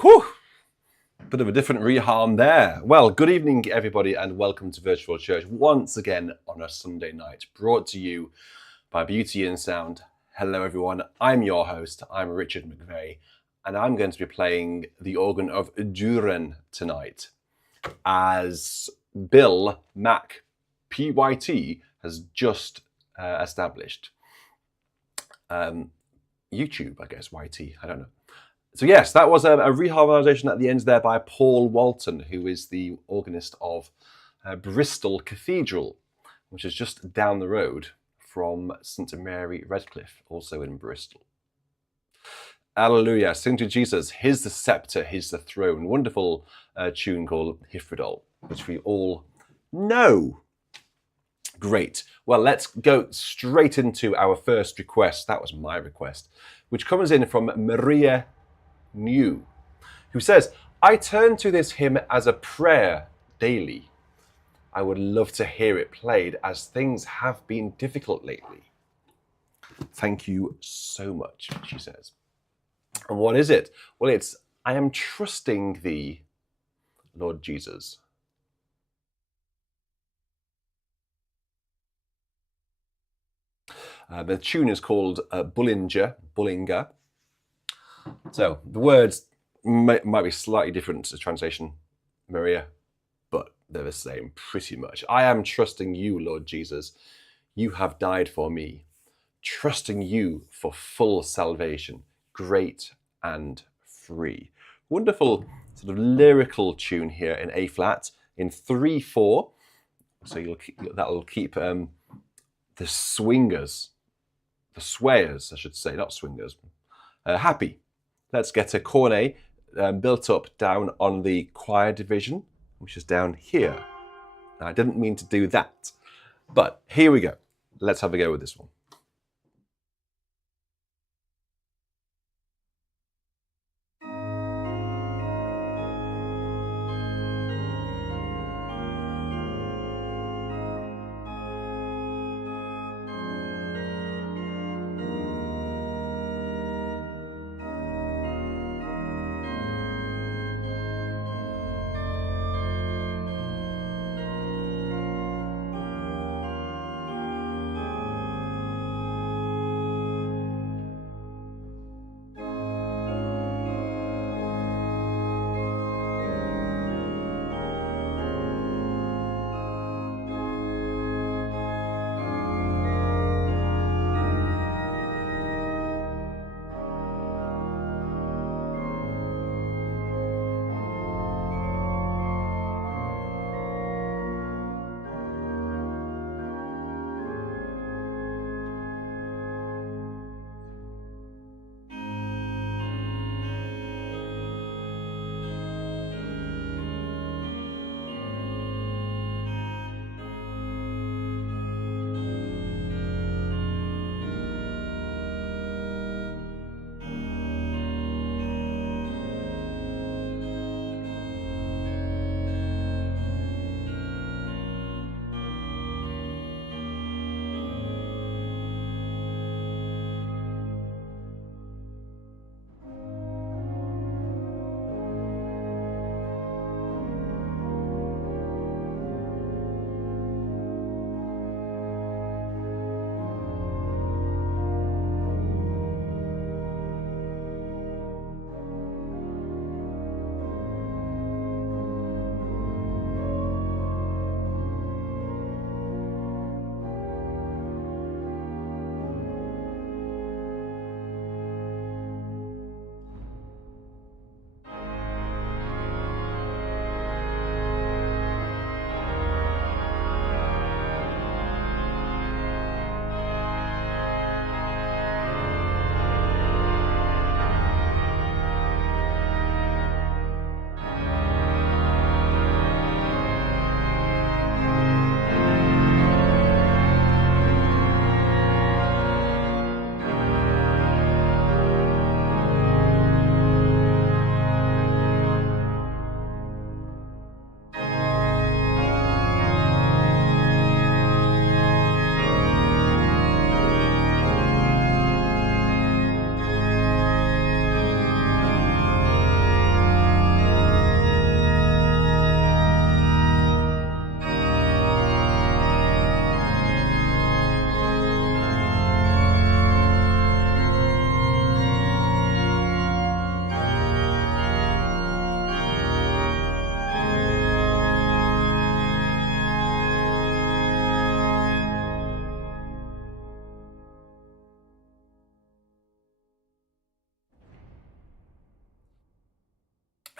Whew! Bit of a different reharm there. Well, good evening, everybody, and welcome to Virtual Church once again on a Sunday night, brought to you by Beauty and Sound. Hello, everyone. I'm your host. I'm Richard McVeigh, and I'm going to be playing the organ of Toolan tonight, as Bill Mac PYT has just established. YouTube, I guess, YT, I don't know. So yes, that was a reharmonisation at the end there by Paul Walton, who is the organist of Bristol Cathedral, which is just down the road from St Mary Redcliffe, also in Bristol. Alleluia, sing to Jesus, his the sceptre, his the throne. Wonderful tune called Hyfrydol, which we all know. Great. Well, let's go straight into our first request. That was my request, which comes in from Maria New, who says, I turn to this hymn as a prayer daily. I would love to hear it played as things have been difficult lately. Thank you so much, she says. And what is it? Well, it's I am trusting thee, Lord Jesus. The tune is called Bullinger. So the words might be slightly different to translation, Maria, but they're the same pretty much. I am trusting you, Lord Jesus. You have died for me. Trusting you for full salvation, great and free. Wonderful sort of lyrical tune here in A flat in 3/4. So that'll keep the swingers, the swayers, I should say, not swingers, happy. Let's get a cornet built up down on the choir division, which is down here. Now, I didn't mean to do that, but here we go. Let's have a go with this one.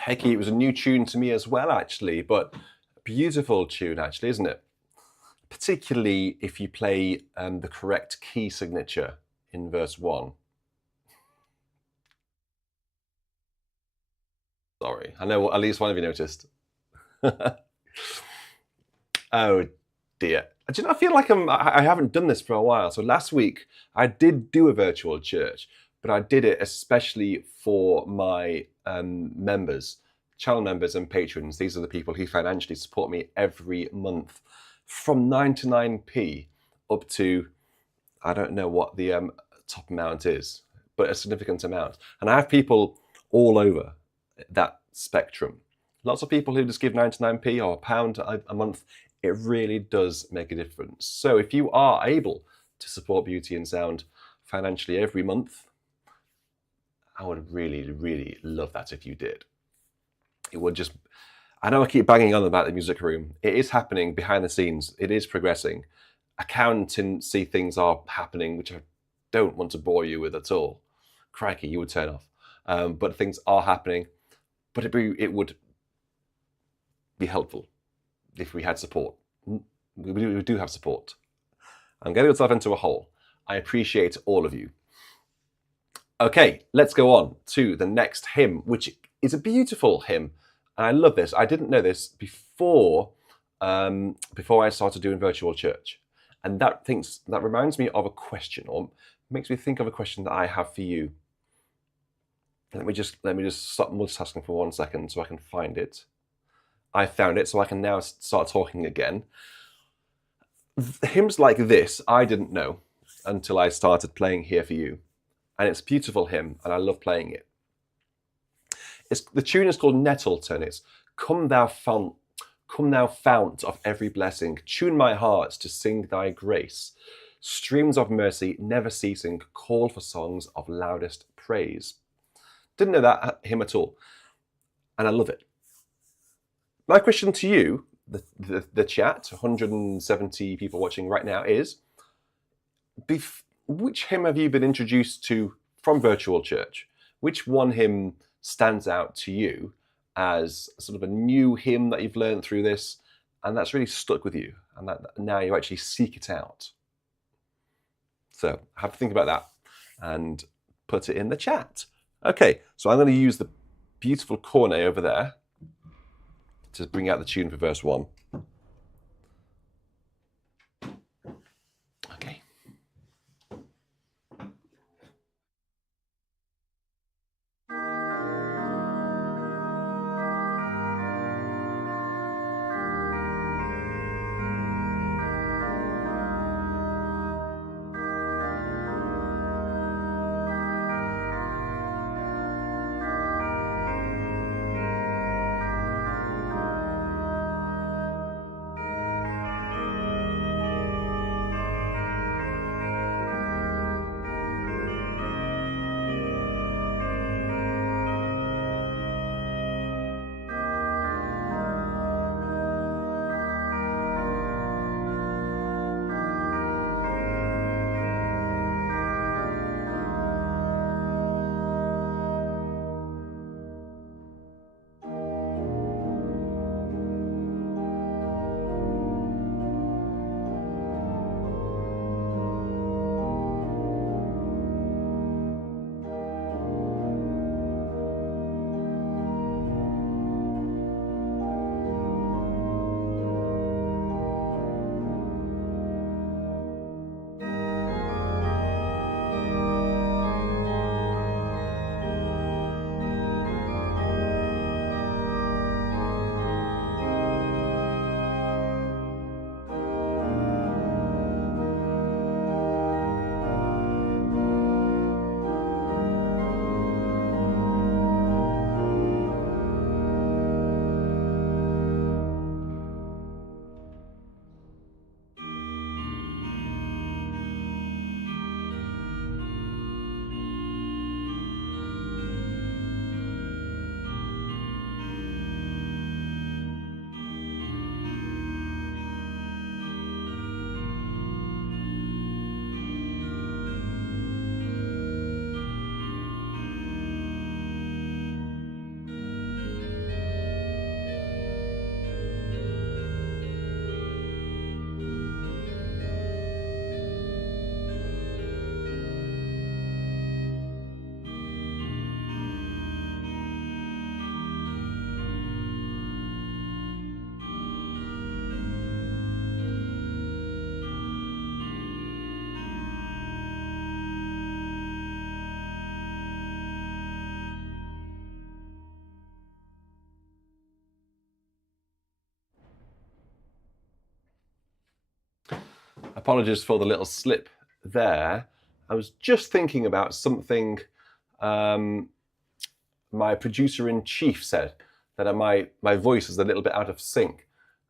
Hecky, it was a new tune to me as well, actually, but beautiful tune, actually, isn't it? Particularly if you play the correct key signature in verse 1. Sorry, I know at least one of you noticed. Oh dear. Do you know, I feel like I haven't done this for a while. So last week I did do a virtual church, but I did it especially for my members, channel members and patrons. These are the people who financially support me every month, from 99p up to, I don't know what the top amount is, but a significant amount. And I have people all over that spectrum. Lots of people who just give 99p or £1 a month. It really does make a difference. So if you are able to support Beauty and Sound financially every month, I would really, really love that if you did. It would just, I know I keep banging on about the music room. It is happening behind the scenes. It is progressing. Accountancy things are happening, which I don't want to bore you with at all. Crikey, you would turn off. But things are happening. But it would be helpful if we had support. We do have support. I'm getting myself into a hole. I appreciate all of you. Okay, let's go on to the next hymn, which is a beautiful hymn. And I love this. I didn't know this before I started doing virtual church. And that reminds me of a question, or makes me think of a question that I have for you. Let me just stop multitasking for 1 second so I can find it. I found it, so I can now start talking again. Hymns like this, I didn't know until I started playing Here For You. And it's a beautiful hymn, and I love playing it. The tune is called Nettleton. It's Come thou fount of every blessing, tune my heart to sing thy grace. Streams of mercy never ceasing, call for songs of loudest praise. Didn't know that hymn at all, and I love it. My question to you, the chat, 170 people watching right now, is which hymn have you been introduced to from virtual church? Which one hymn stands out to you as sort of a new hymn that you've learned through this, and that's really stuck with you, and that now you actually seek it out? So have to think about that and put it in the chat. Okay, so I'm going to use the beautiful cornet over there to bring out the tune for verse 1. Okay. Apologies for the little slip there. I was just thinking about something my producer-in-chief said, that my voice is a little bit out of sync.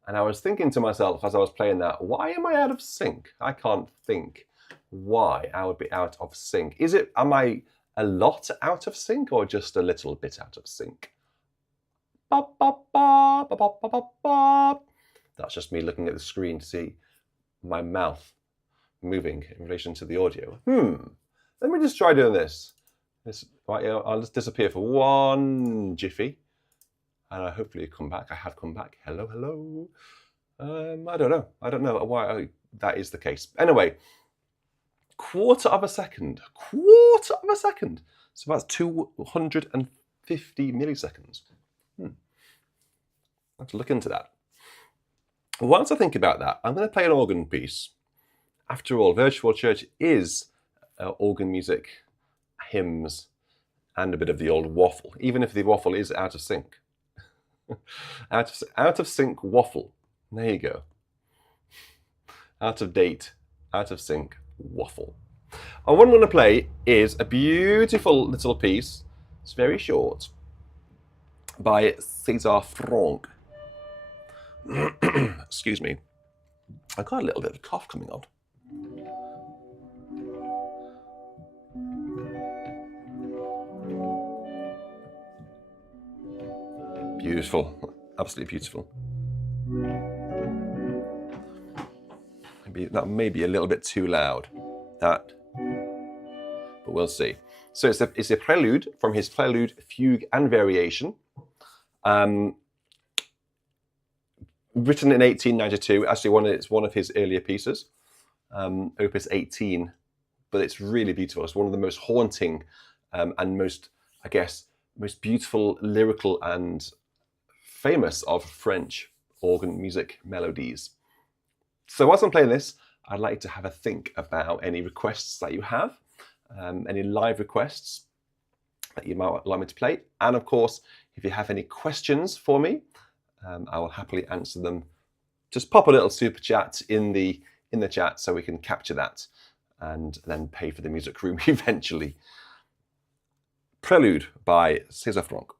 And I was thinking to myself as I was playing that, why am I out of sync? I can't think why I would be out of sync. Am I a lot out of sync or just a little bit out of sync? Ba, ba, ba, ba, ba, ba, ba, ba. That's just me looking at the screen to see my mouth moving in relation to the audio. Let me just try doing this. Right, I'll just disappear for one jiffy. And hopefully come back. I have come back. Hello, hello. I don't know. I don't know why that is the case. Anyway, quarter of a second. So that's 250 milliseconds. I have to look into that. Once I think about that, I'm going to play an organ piece. After all, virtual church is organ music, hymns, and a bit of the old waffle, even if the waffle is out of sync. Out of sync waffle. There you go. Out of date, out of sync waffle. And what I'm going to play is a beautiful little piece. It's very short, by César Franck. Excuse me. I've got a little bit of a cough coming on. Beautiful, absolutely beautiful. Maybe that may be a little bit too loud, but we'll see. So it's a prelude from his Prelude, Fugue and Variation, written in 1892. Actually, it's one of his earlier pieces, Opus 18, but it's really beautiful. It's one of the most haunting and most beautiful, lyrical and famous of French organ music melodies. So whilst I'm playing this, I'd like to have a think about any requests that you have, any live requests that you might like me to play. And of course, if you have any questions for me, I will happily answer them. Just pop a little super chat in the chat so we can capture that and then pay for the music room eventually. Prelude by César Franck.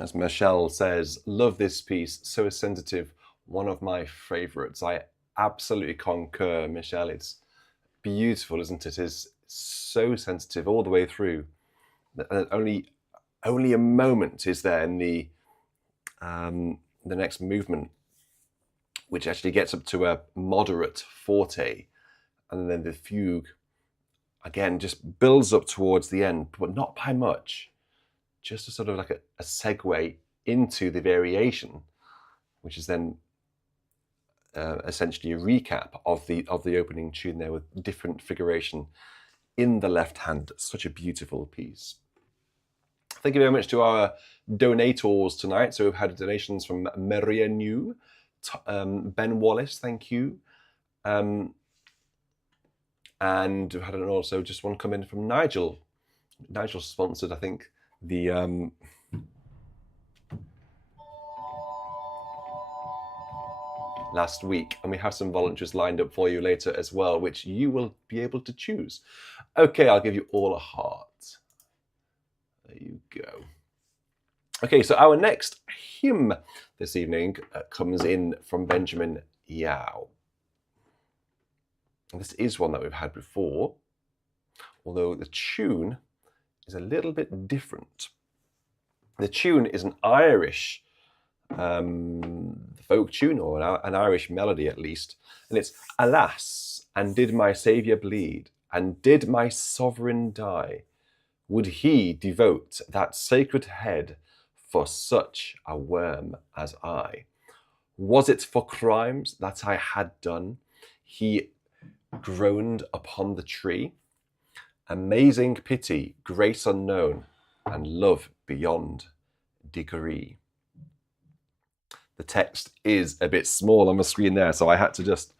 As Michelle says, love this piece, so sensitive, one of my favourites. I absolutely concur, Michelle. It's beautiful, isn't it? It's so sensitive all the way through. And only a moment is there in the next movement, which actually gets up to a moderate forte, and then the fugue again just builds up towards the end, but not by much. Just a sort of like a segue into the variation, which is then essentially a recap of the opening tune there with different figuration in the left hand. Such a beautiful piece. Thank you very much to our donators tonight. So we've had donations from Maria New, Ben Wallace, thank you. And we've had also just one come in from Nigel. Nigel sponsored, I think, the last week, and we have some volunteers lined up for you later as well, which you will be able to choose. Okay, I'll give you all a heart. There you go. Okay, so our next hymn this evening comes in from Benjamin Yao. This is one that we've had before, although the tune is a little bit different. The tune is an Irish folk tune, or an Irish melody at least, and it's "Alas, and did my Saviour bleed, and did my Sovereign die? Would he devote that sacred head for such a worm as I? Was it for crimes that I had done he groaned upon the tree? Amazing pity, grace unknown, and love beyond degree." The text is a bit small on the screen there, so I had to just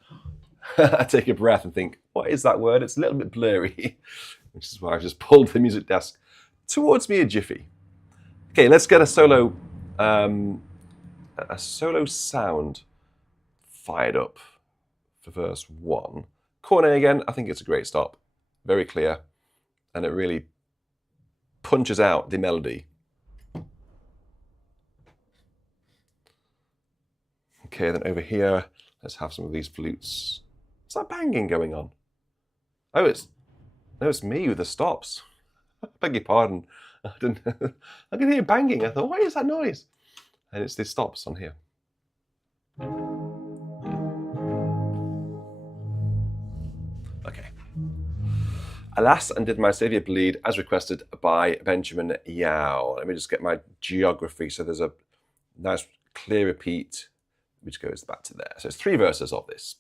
take a breath and think, what is that word? It's a little bit blurry, which is why I've just pulled the music desk towards me a jiffy. Okay, let's get a solo sound fired up for verse 1. Cornet again, I think it's a great stop. Very clear, and it really punches out the melody. Okay, then over here, let's have some of these flutes. Is that banging going on? Oh, it's me with the stops. I beg your pardon. I can hear banging. I thought, what is that noise? And it's the stops on here. Okay. Alas, and did my Saviour bleed, as requested by Benjamin Yao. Let me just get my geography. So there's a nice clear repeat, which goes back to there. So it's 3 verses of this.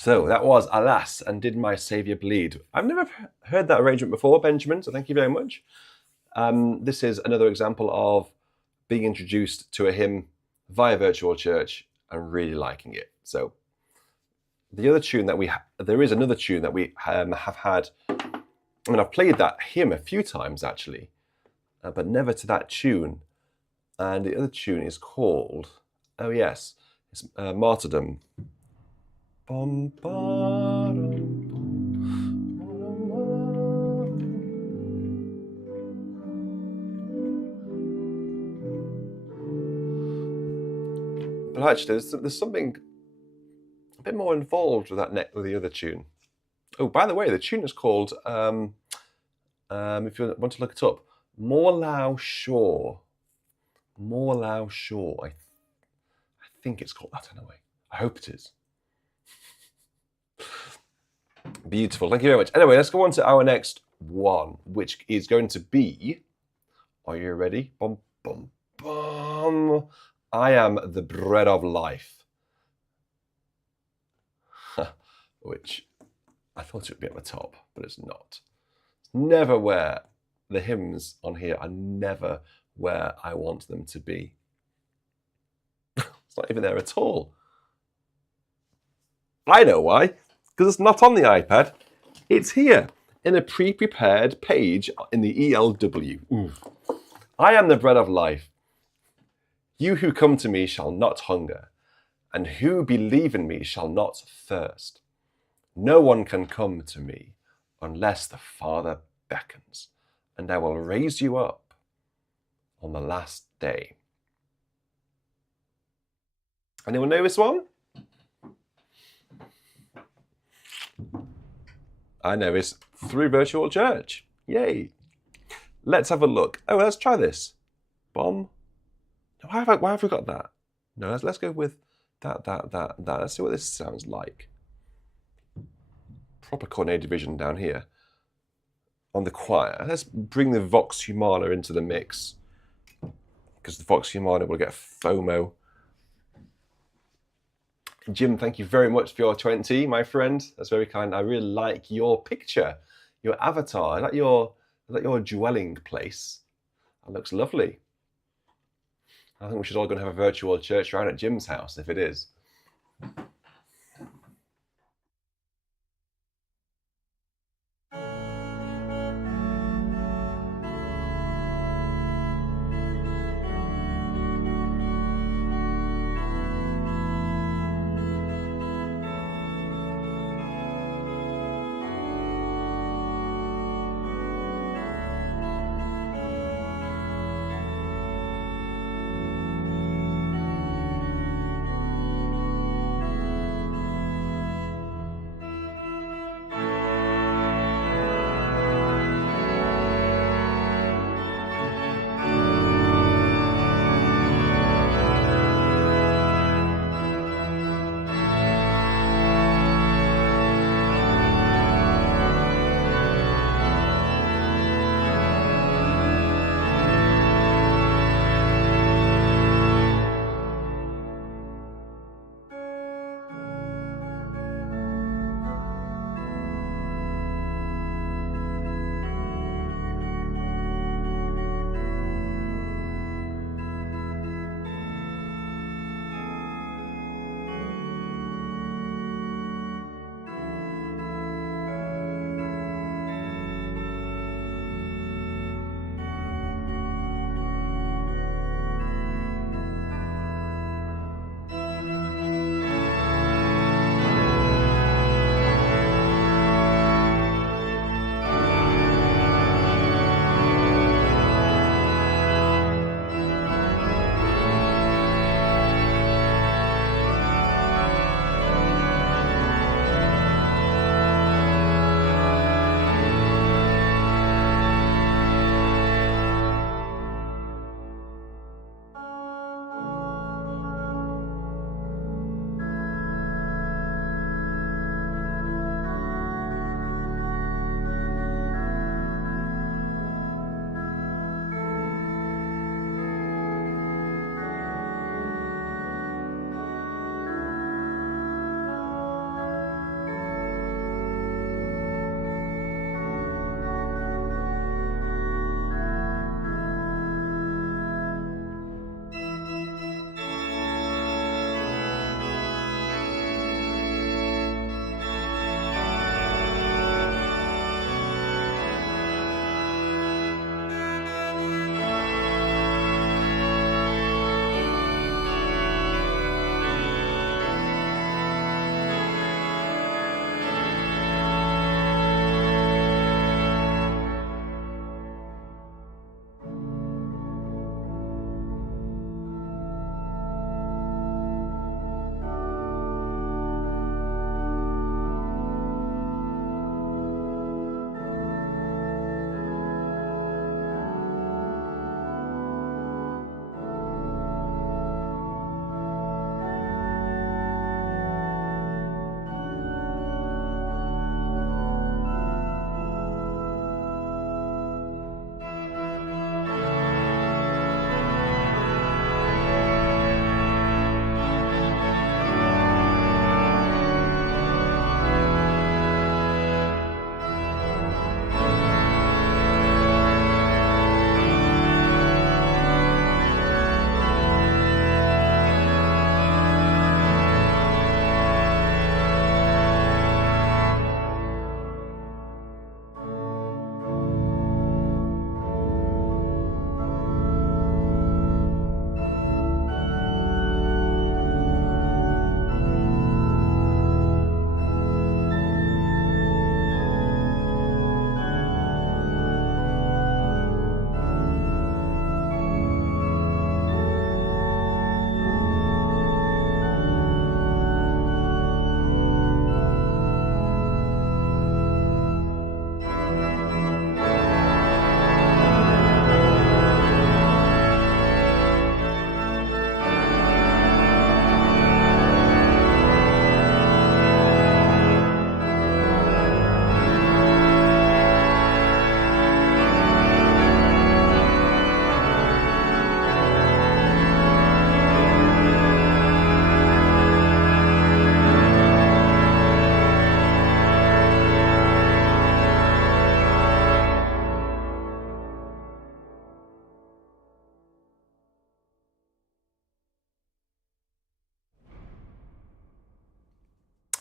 So that was Alas, and Did My Saviour Bleed. I've never heard that arrangement before, Benjamin, so thank you very much. This is another example of being introduced to a hymn via virtual church and really liking it. So the other tune that there is another tune that we have had. I mean, I've played that hymn a few times actually, but never to that tune. And the other tune is called, oh yes, it's Martyrdom. Bum, ba-dum, but actually, there's something a bit more involved with with the other tune. Oh, by the way, the tune is called, if you want to look it up, Moorlough Shore. Moorlough Shore. I think it's called that anyway. I hope it is. Beautiful. Thank you very much. Anyway, let's go on to our next one, which is going to be, are you ready? Bum, bum, bum. I Am the Bread of Life. Which I thought it would be at the top, but it's not. It's never where the hymns on here are never where I want them to be. It's not even there at all. I know why. Because it's not on the iPad. It's here in a pre-prepared page in the ELW. Oof. I am the bread of life. You who come to me shall not hunger, and who believe in me shall not thirst. No one can come to me unless the Father beckons, and I will raise you up on the last day. Anyone know this one? I know it's through virtual church. Yay. Let's have a look. Oh, let's try this. Bomb. Why have we got that? No, let's go with that. Let's see what this sounds like. Proper cornet division down here on the choir. Let's bring the Vox Humana into the mix, because the Vox Humana will get FOMO. Jim, thank you very much for your 20, my friend. That's very kind. I really like your picture, your avatar. Is that your dwelling place? That looks lovely. I think we should all go and have a virtual church round at Jim's house, if it is.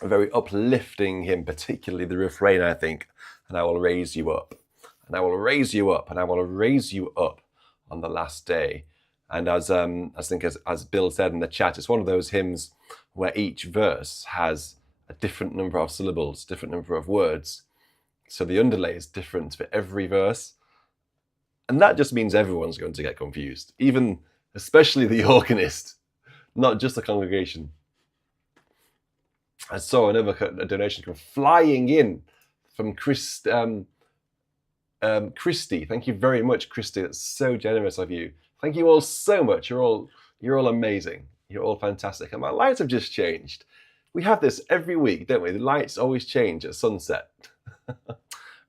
a very uplifting hymn, particularly the refrain, I think. And I will raise you up, and I will raise you up, and I will raise you up on the last day. And as Bill said in the chat, it's one of those hymns where each verse has a different number of syllables, different number of words. So the underlay is different for every verse. And that just means everyone's going to get confused, especially the organist, not just the congregation. I saw a donation come flying in from Christy. Thank you very much, Christy. That's so generous of you. Thank you all so much. You're all amazing. You're all fantastic. And my lights have just changed. We have this every week, don't we? The lights always change at sunset. I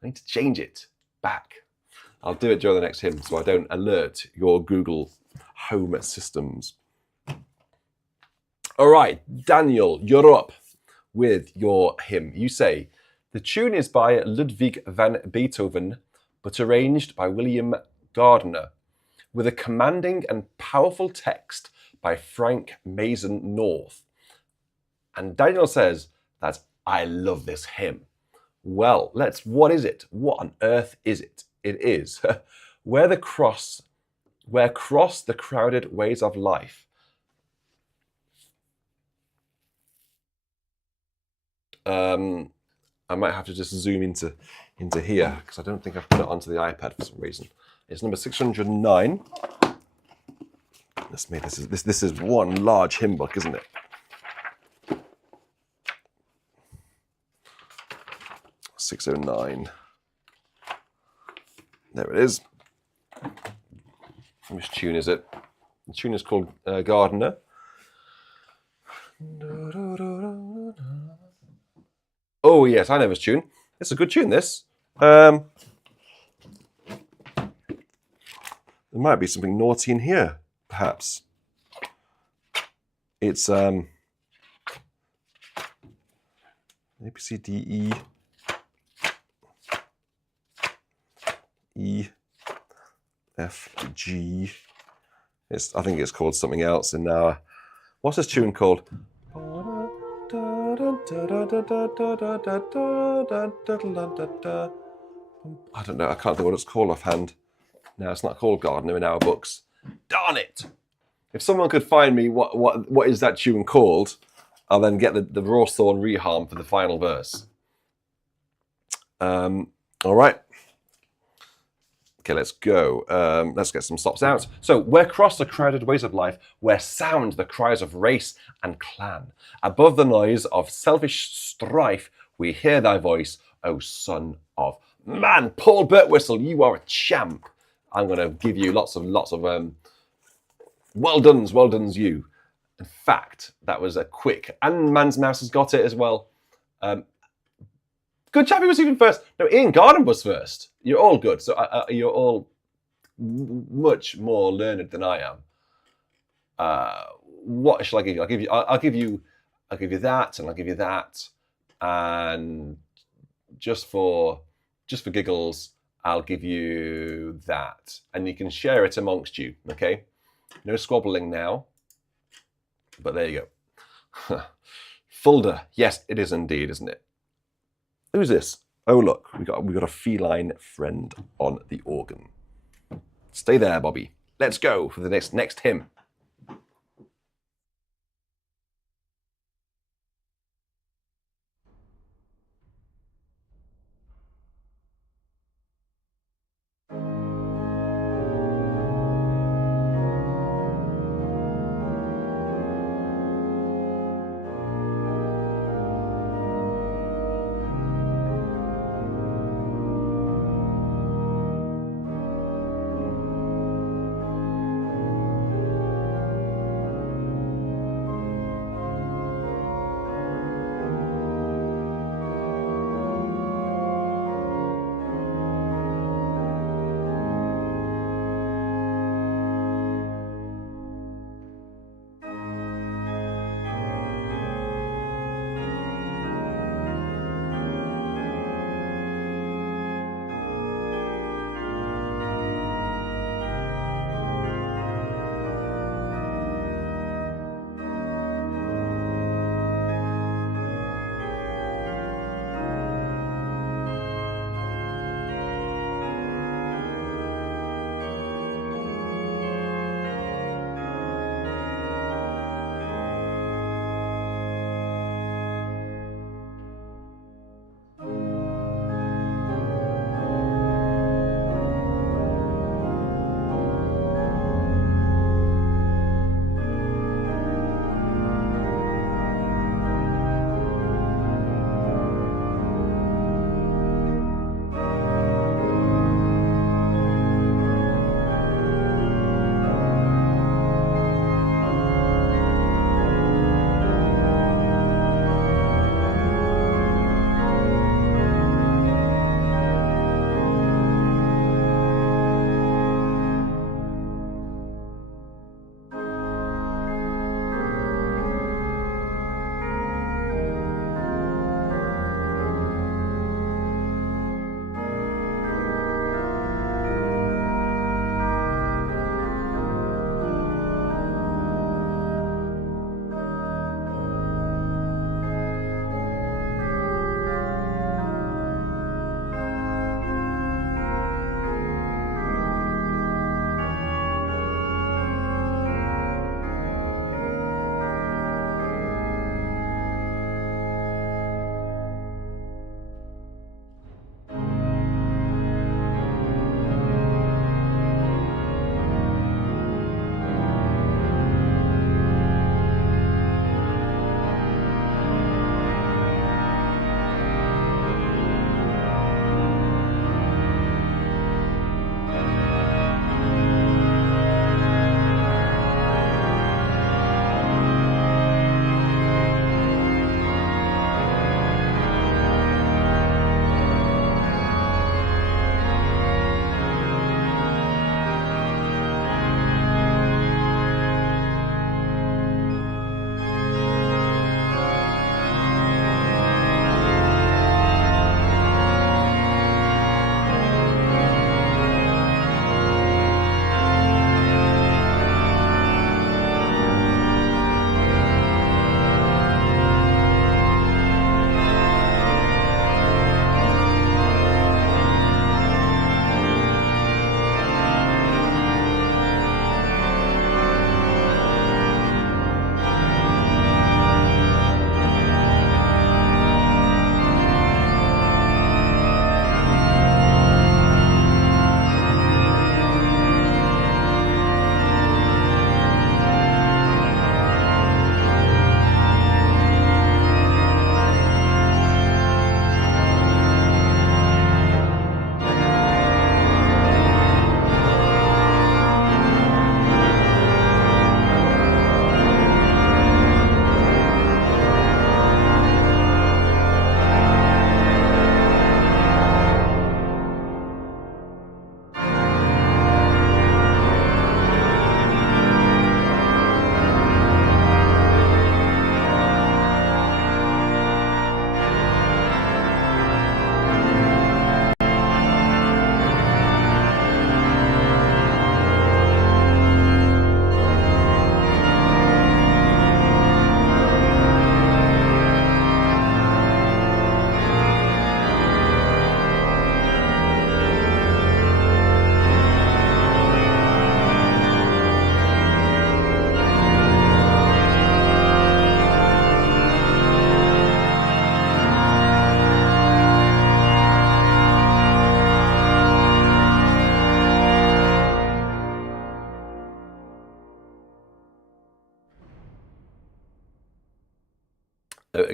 need to change it back. I'll do it during the next hymn so I don't alert your Google Home systems. All right, Daniel, you're up with your hymn. You say, the tune is by Ludwig van Beethoven, but arranged by William Gardiner, with a commanding and powerful text by Franck Mason North. And Daniel says that I love this hymn. Well, what is it? What on earth is it? It is where cross the crowded ways of life. I might have to just zoom into here because I don't think I've put it onto the iPad for some reason. It's number 609. This is one large hymn book, isn't it? .609. There it is. Which tune is it? The tune is called Gardiner. Oh yes, I know this tune. It's a good tune, this. There might be something naughty in here, perhaps. It's A, B, C, D, E, F, G. I think it's called something else in our... What's this tune called? I don't know. I can't think what it's called offhand. No, it's not called Gardiner in our books. Darn it! If someone could find me what is that tune called, I'll then get the Rawthorn reharm for the final verse. All right. Okay, let's go. Let's get some stops out. So, where cross the crowded ways of life, where sound the cries of race and clan, above the noise of selfish strife, we hear thy voice, O Son of Man. Paul Birtwistle, you are a champ. I'm going to give you lots of well done's you. In fact, that was a quick, and Man's Mouse has got it as well. Good chap, he was even first. No, Ian Gardiner was first. You're all good. So you're all much more learned than I am. What shall I give you? I'll give you that, and I'll give you that, and just for giggles, I'll give you that, and you can share it amongst you. Okay, no squabbling now. But there you go. Fulda, yes, it is indeed, isn't it? Who's this? Oh look, we got a feline friend on the organ. Stay there, Bobby. Let's go for the next hymn.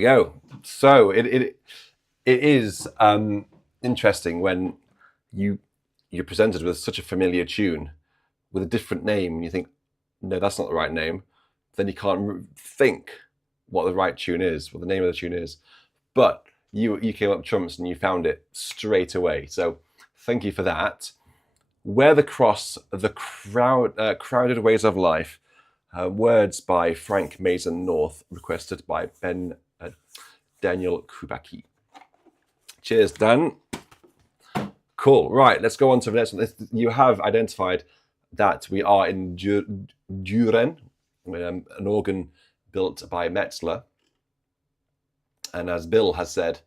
go. So it is interesting when you're presented with such a familiar tune with a different name, and you think, no, that's not the right name. Then you can't think what the right tune is, what the name of the tune is. But you came up trumps and you found it straight away. So thank you for that. Where the Cross, the Crowded Ways of Life, words by Franck Mason North, requested by Daniel Kubaki. Cheers, Dan. Cool. Right, let's go on to the next one. You have identified that we are in Düren, an organ built by Metzler. And as Bill has said,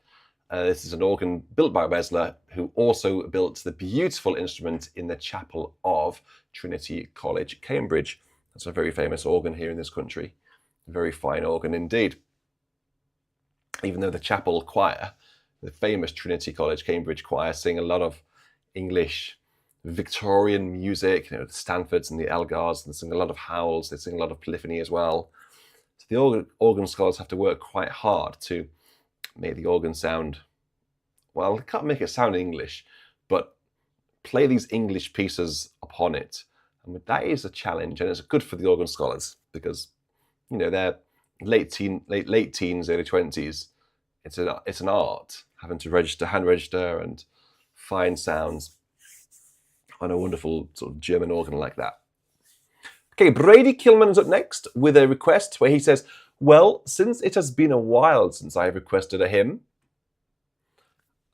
this is an organ built by Wetzler, who also built the beautiful instrument in the chapel of Trinity College, Cambridge. That's a very famous organ here in this country. A very fine organ indeed. Even though the chapel choir, the famous Trinity College, Cambridge choir, sing a lot of English Victorian music, the Stanfords and the Elgars, and they sing a lot of howls, they sing a lot of polyphony as well. So the organ scholars have to work quite hard to make the organ sound, well, they can't make it sound English, but play these English pieces upon it. And that is a challenge, and it's good for the organ scholars because, they're late teens, early 20s. It's an art, having to hand register and find sounds on a wonderful sort of German organ like that. Okay, Brady Kilman's up next with a request where he says, well, since it has been a while since I have requested a hymn,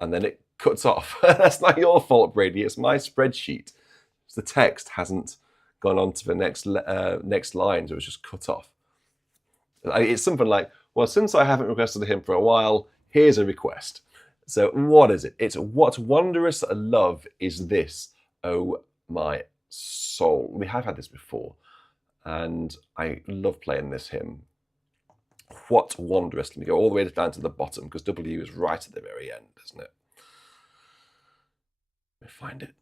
and then it cuts off. That's not your fault, Brady. It's my spreadsheet. The text hasn't gone on to the next line, so it was just cut off. It's something like, well, since I haven't requested a hymn for a while, here's a request. So what is it? It's what wondrous love is this, oh my soul. We have had this before, and I love playing this hymn. What wondrous. Let me go all the way down to the bottom, because W is right at the very end, isn't it? Let me find it.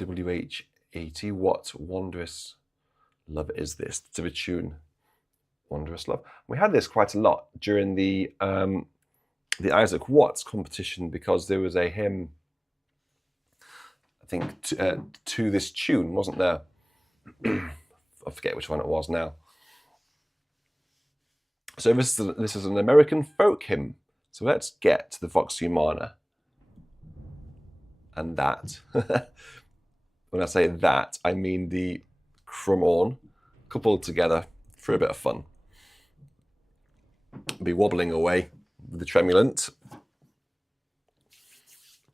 WH80, what wondrous love is this? To the tune Wondrous Love. We had this quite a lot during the Isaac Watts competition, because there was a hymn, I think, to this tune, wasn't there? I forget which one it was now. So this is an American folk hymn. So let's get to the Vox Humana. And that. When I say that, I mean the crumhorn coupled together for a bit of fun. Be wobbling away with the tremulant.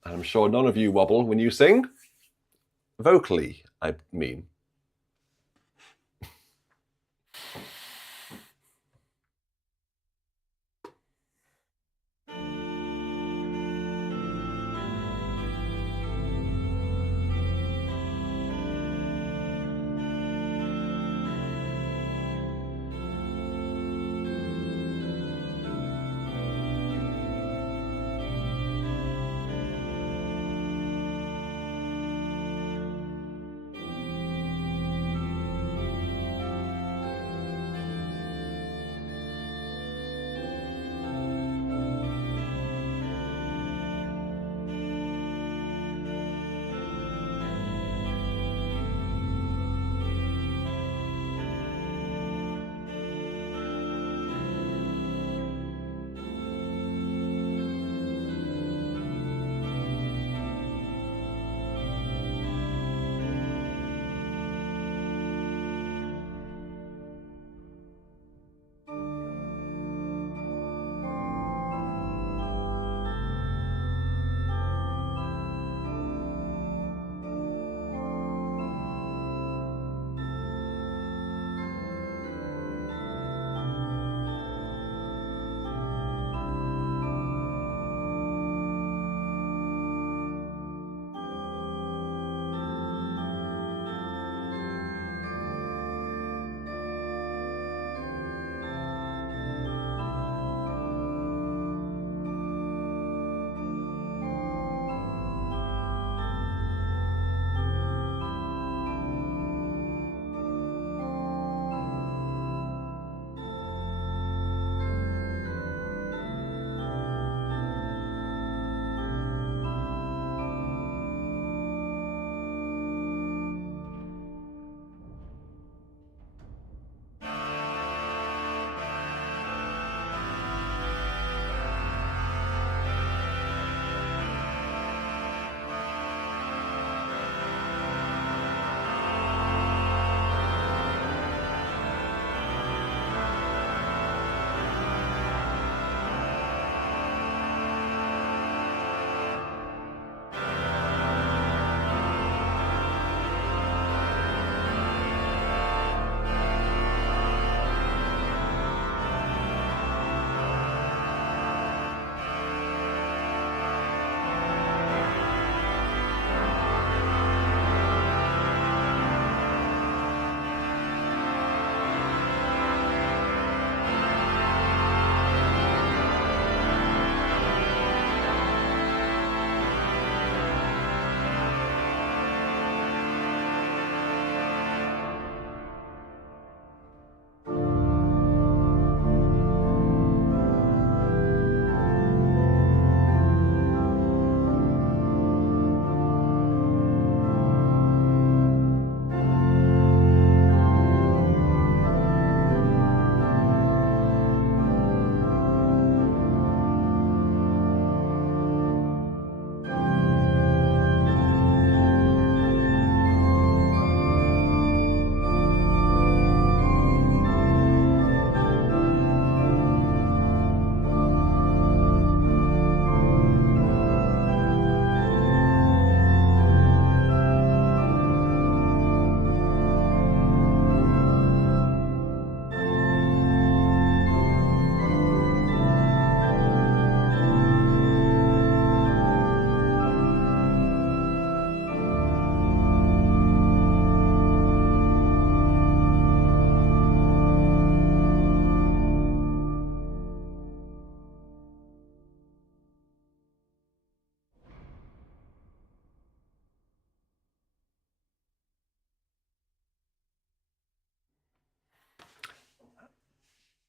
And I'm sure none of you wobble when you sing. Vocally, I mean.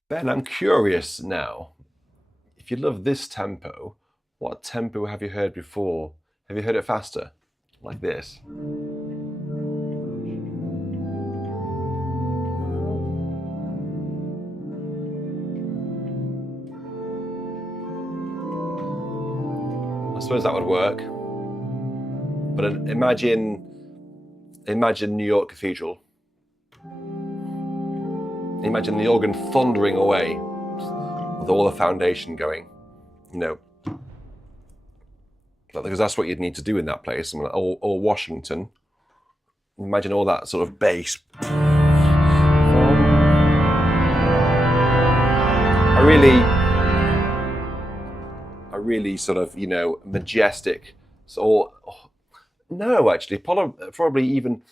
Ben, I'm curious now. If you love this tempo, what tempo have you heard before? Have you heard it faster? Like this? I suppose that would work. But imagine New York Cathedral. Imagine the organ thundering away with all the foundation going, you know, because that's what you'd need to do in that place. Or Washington. Imagine all that sort of bass. A really sort of, you know, majestic. No, actually, probably even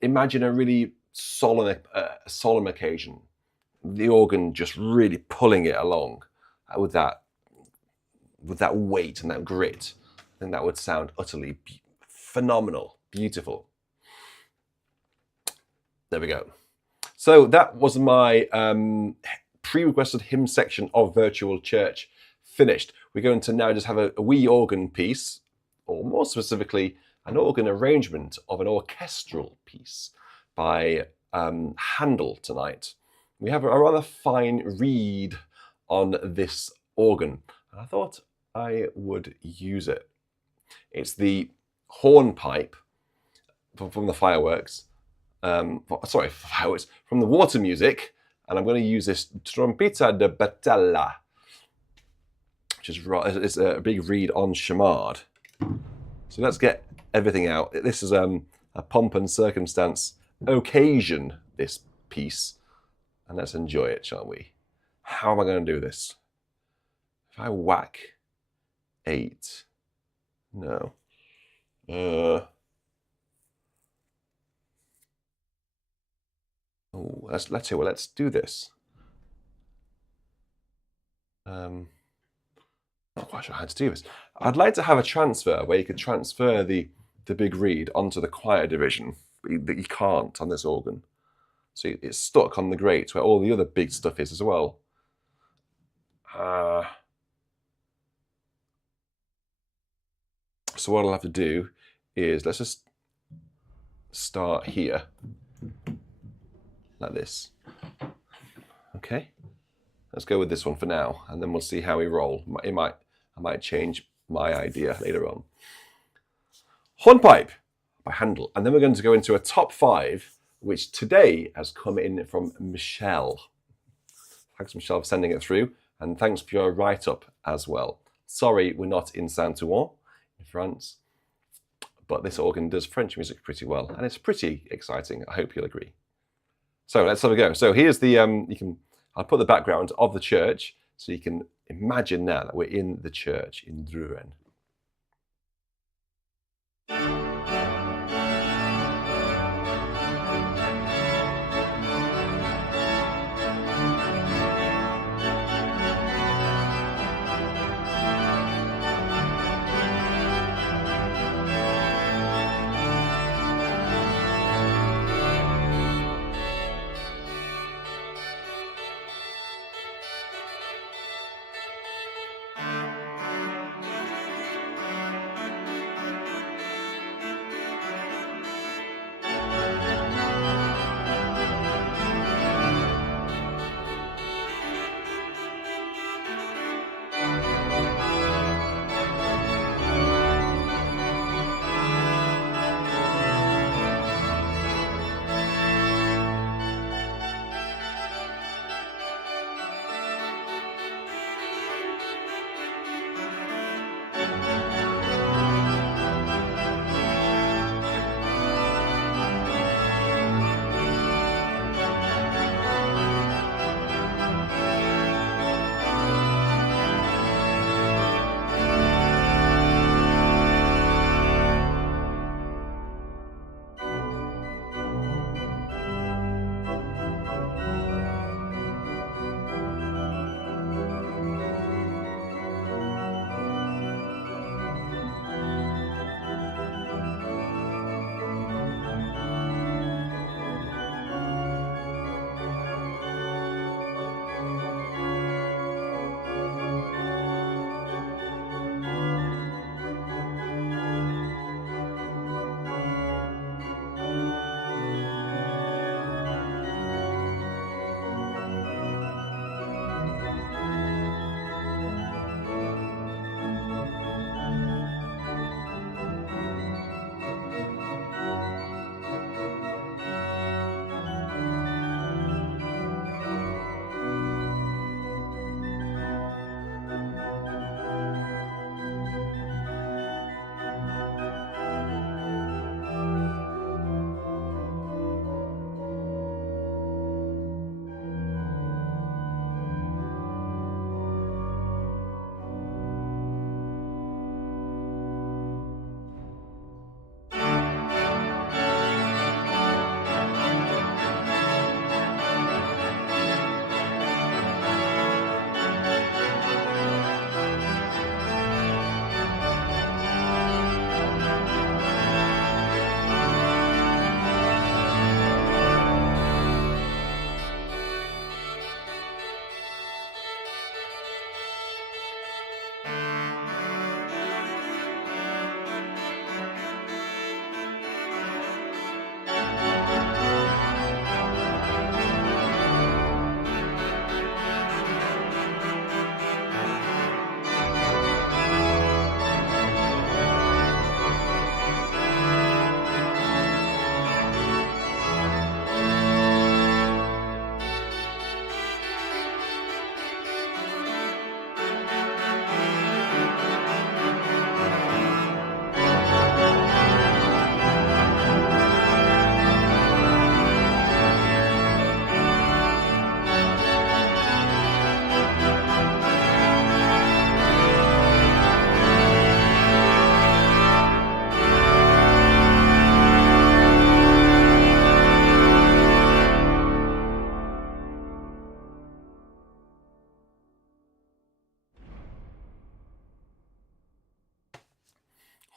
imagine a really solemn occasion. The organ just really pulling it along with that weight and that grit. I think that would sound utterly phenomenal, beautiful. There we go. So that was my pre-requested hymn section of Virtual Church finished. We're going to now just have a wee organ piece, or more specifically, an organ arrangement of an orchestral piece by Handel tonight. We have a rather fine reed on this organ, and I thought I would use it. It's the Hornpipe from the fireworks. From the water music, and I'm going to use this Trompeta de Battella, which is a big reed on Chamard. So let's get everything out. This is a pomp and circumstance occasion, this piece, and let's enjoy it, shall we? How am I going to do this? If I whack 8, no. Oh, let's do this. Not quite sure how to do this. I'd like to have a transfer where you could transfer the big reed onto the choir division, but you can't on this organ. So it's stuck on the grate where all the other big stuff is as well. So what I'll have to do is let's just start here. Like this. Okay, let's go with this one for now, and then we'll see how we roll. I might change my idea later on. Hornpipe by Handel, and then we're going to go into a top 5, which today has come in from Michelle. Thanks, Michelle, for sending it through, and thanks for your write-up as well. Sorry, we're not in Saint-Ouen in France, but this organ does French music pretty well, and it's pretty exciting. I hope you'll agree. So let's have a go. So here's the, I'll put the background of the church so you can imagine now that we're in the church in Drouin.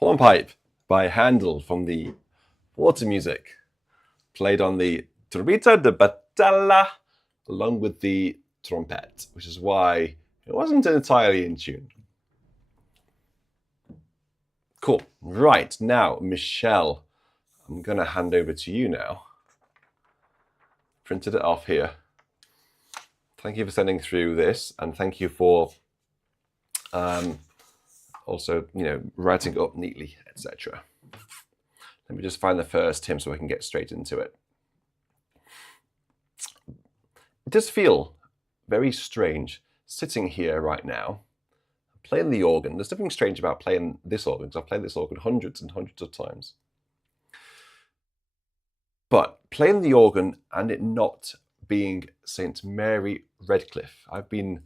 Hornpipe by Handel from the water music, played on the Trombetta de Battaglia along with the trumpet, which is why it wasn't entirely in tune. Cool. Right, now, Michelle, I'm going to hand over to you now. Printed it off here. Thank you for sending through this, and thank you for also, writing it up neatly, etc. Let me just find the first hymn so I can get straight into it. It does feel very strange sitting here right now, playing the organ. There's nothing strange about playing this organ, because I've played this organ hundreds and hundreds of times. But playing the organ and it not being St. Mary Redcliffe. I've been,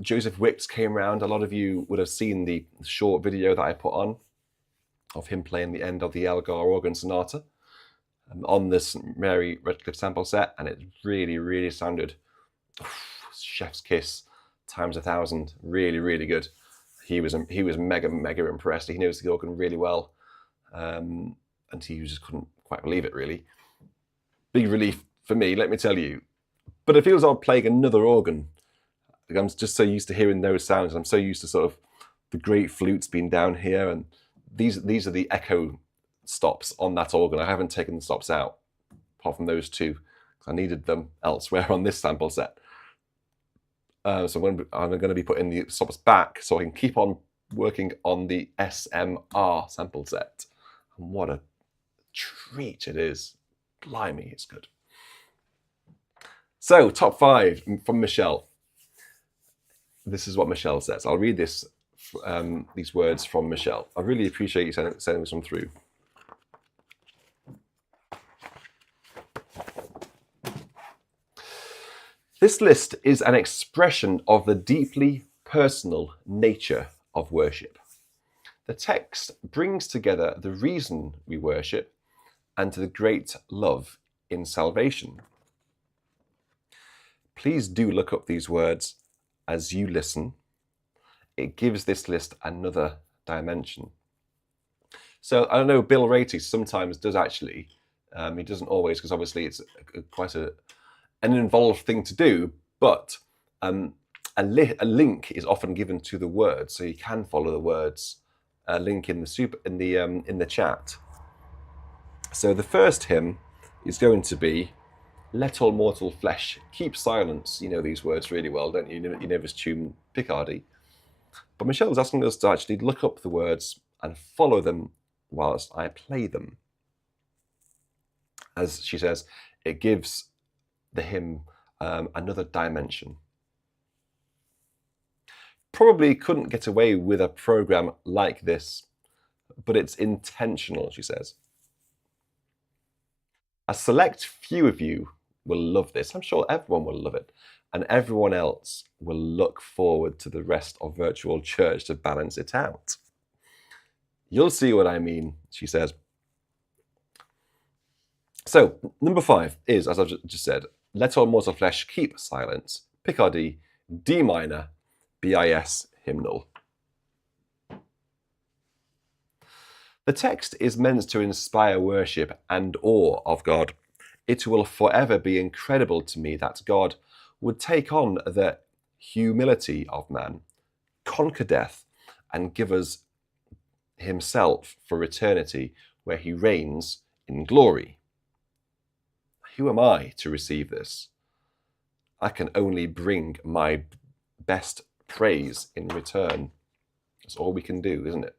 Joseph Wicks came round. A lot of you would have seen the short video that I put on of him playing the end of the Elgar organ sonata on this Mary Redcliffe sample set, and it really, really sounded chef's kiss times 1,000. Really, really good. He was mega, mega impressed. He knows the organ really well, and he just couldn't quite believe it, really. Big relief for me, let me tell you. But it feels odd playing another organ. I'm just so used to hearing those sounds. I'm so used to sort of the great flutes being down here, and these are the echo stops on that organ. I haven't taken the stops out, apart from those two, because I needed them elsewhere on this sample set. So I'm going to be putting the stops back so I can keep on working on the SMR sample set. And what a treat it is. Blimey, it's good. So, top 5 from Michelle. This is what Michelle says. I'll read this, these words from Michelle. I really appreciate you sending this one through. This list is an expression of the deeply personal nature of worship. The text brings together the reason we worship and the great love in salvation. Please do look up these words as you listen. It gives this list another dimension. So I know Bill Ratey sometimes does actually. He doesn't always, because obviously it's quite an involved thing to do, but a link is often given to the words, so you can follow the words. A link in the chat. So the first hymn is going to be "Let all mortal flesh keep silence." You know these words really well, don't you? You never tune Picardy. But Michelle was asking us to actually look up the words and follow them whilst I play them. As she says, it gives the hymn another dimension. Probably couldn't get away with a program like this, but it's intentional, she says. A select few of you will love this. I'm sure everyone will love it. And everyone else will look forward to the rest of virtual church to balance it out. You'll see what I mean, she says. So, number 5 is, as I've just said, "Let all mortal flesh keep silence." Picardy, D minor, BIS hymnal. The text is meant to inspire worship and awe of God. It will forever be incredible to me that God would take on the humility of man, conquer death, and give us himself for eternity, where he reigns in glory. Who am I to receive this? I can only bring my best praise in return. That's all we can do, isn't it?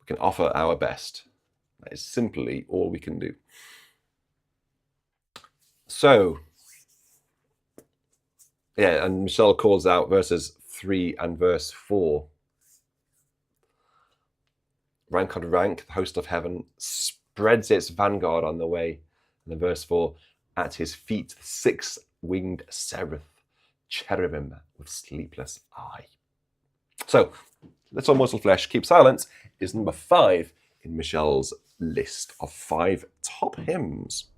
We can offer our best. That is simply all we can do. So, yeah, and Michelle calls out verses 3 and verse 4. Rank on rank, the host of heaven spreads its vanguard on the way. And then verse 4, at his feet, the 6-winged seraph, cherubim with sleepless eye. So, "Let all mortal flesh keep silence" is number 5 in Michelle's list of 5 top hymns.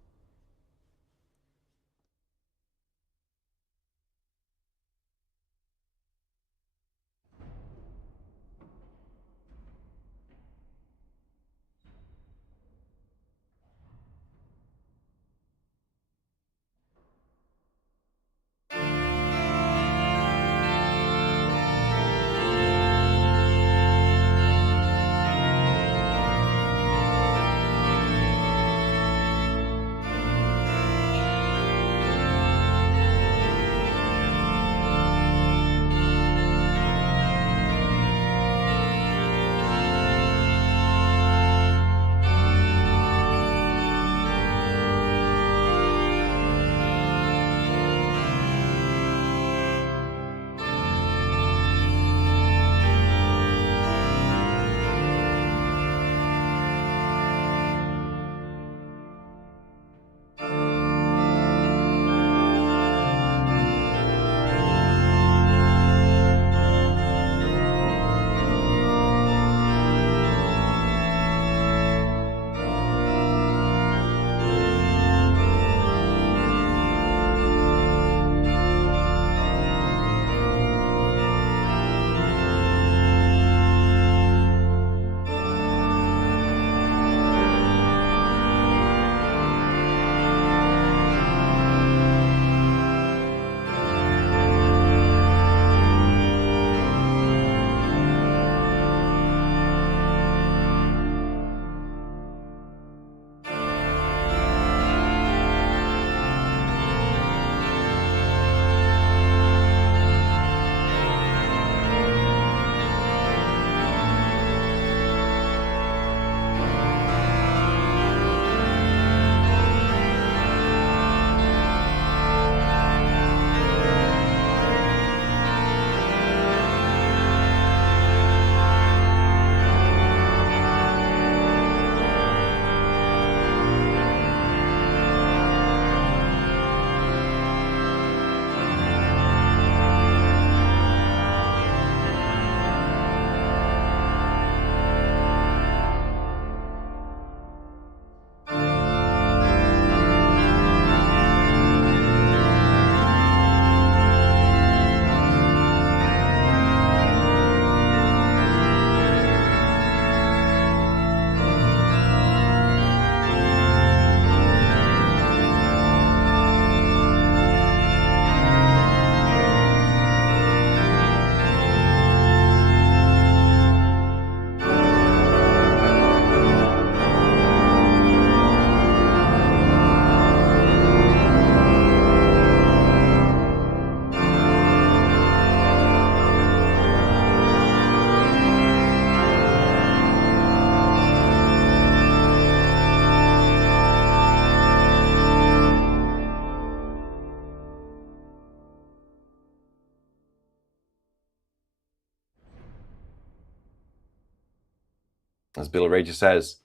As Bill Rager says,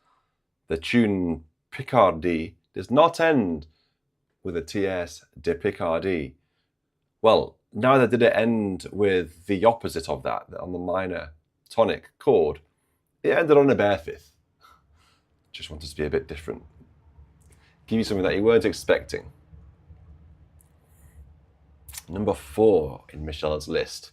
the tune Picardy does not end with a TS de Picardy. Well, neither did it end with the opposite of that, on the minor tonic chord. It ended on a bare fifth. Just wanted to be a bit different. Give you something that you weren't expecting. Number 4 in Michel's list.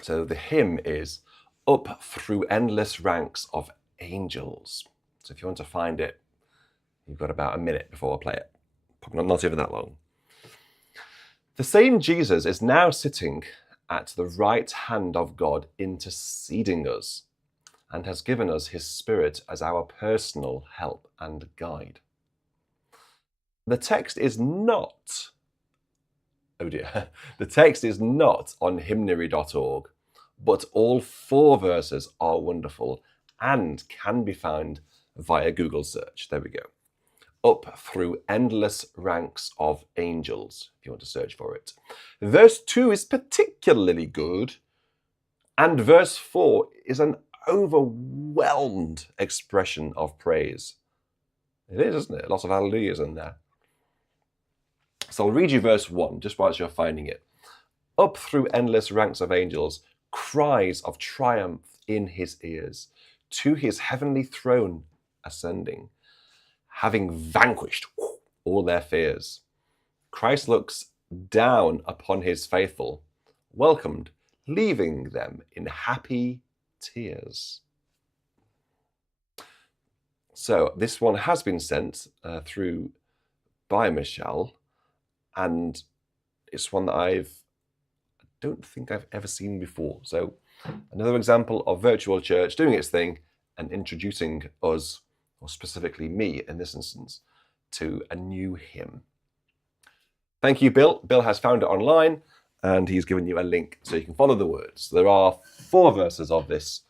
So the hymn is Up Through Endless Ranks of Angels. So if you want to find it, you've got about a minute before I play it. Probably not even that long. The same Jesus is now sitting at the right hand of God, interceding us, and has given us his Spirit as our personal help and guide. The text is not, oh dear, the text is not on hymnary.org, but all 4 verses are wonderful and can be found via Google search. There we go. Up Through Endless Ranks of Angels, if you want to search for it. Verse 2 is particularly good, and verse 4 is an overwhelmed expression of praise. It is, isn't it? Lots of hallelujahs in there. So I'll read you verse 1, just whilst you're finding it. Up through endless ranks of angels, cries of triumph in his ears, to his heavenly throne ascending, having vanquished all their fears. Christ looks down upon his faithful, welcomed, leaving them in happy tears. So this one has been sent through by Michel, and it's one that I don't think I've ever seen before. So another example of virtual church doing its thing and introducing us, or specifically me in this instance, to a new hymn. Thank you, Bill. Bill has found it online, and he's given you a link so you can follow the words. There are 4 verses of this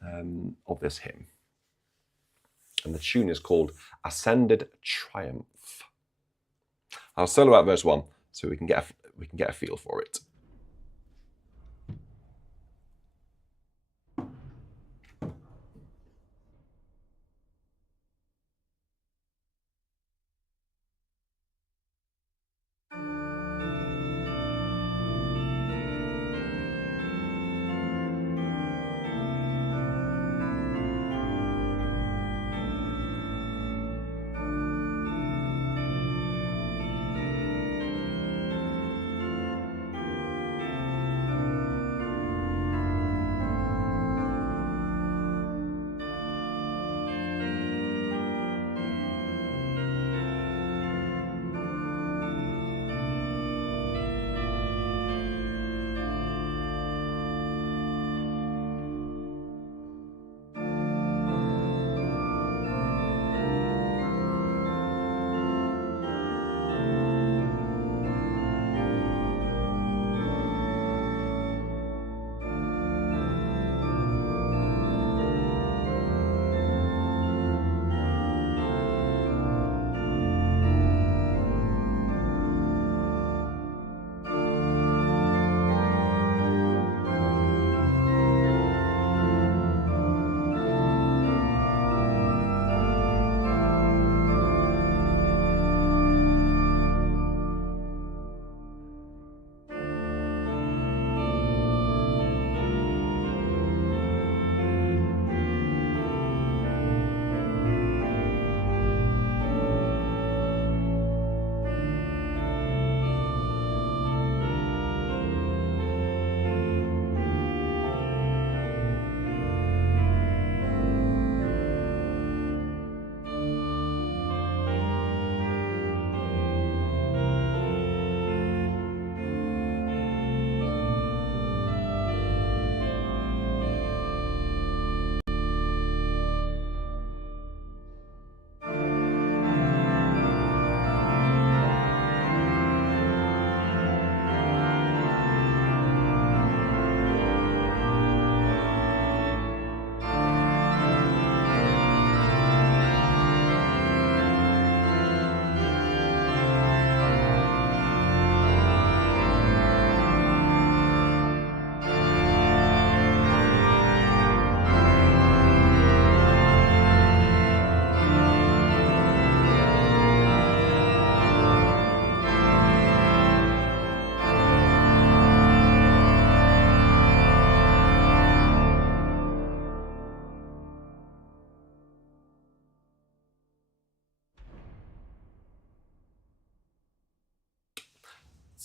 hymn, and the tune is called Ascended Triumph. I'll solo out verse 1 so we can get a feel for it.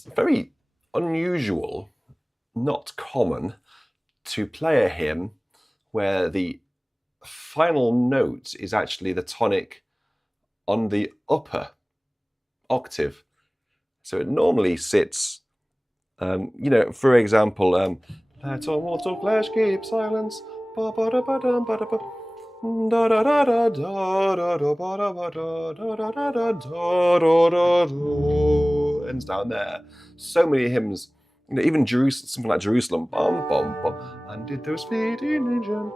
It's very unusual, not common, to play a hymn where the final note is actually the tonic on the upper octave. So it normally sits, for example, let all mortal flesh keep silence. Ends down there. So many hymns, even Jerusalem, something like Jerusalem, bum bum bum, and did those fleeting vision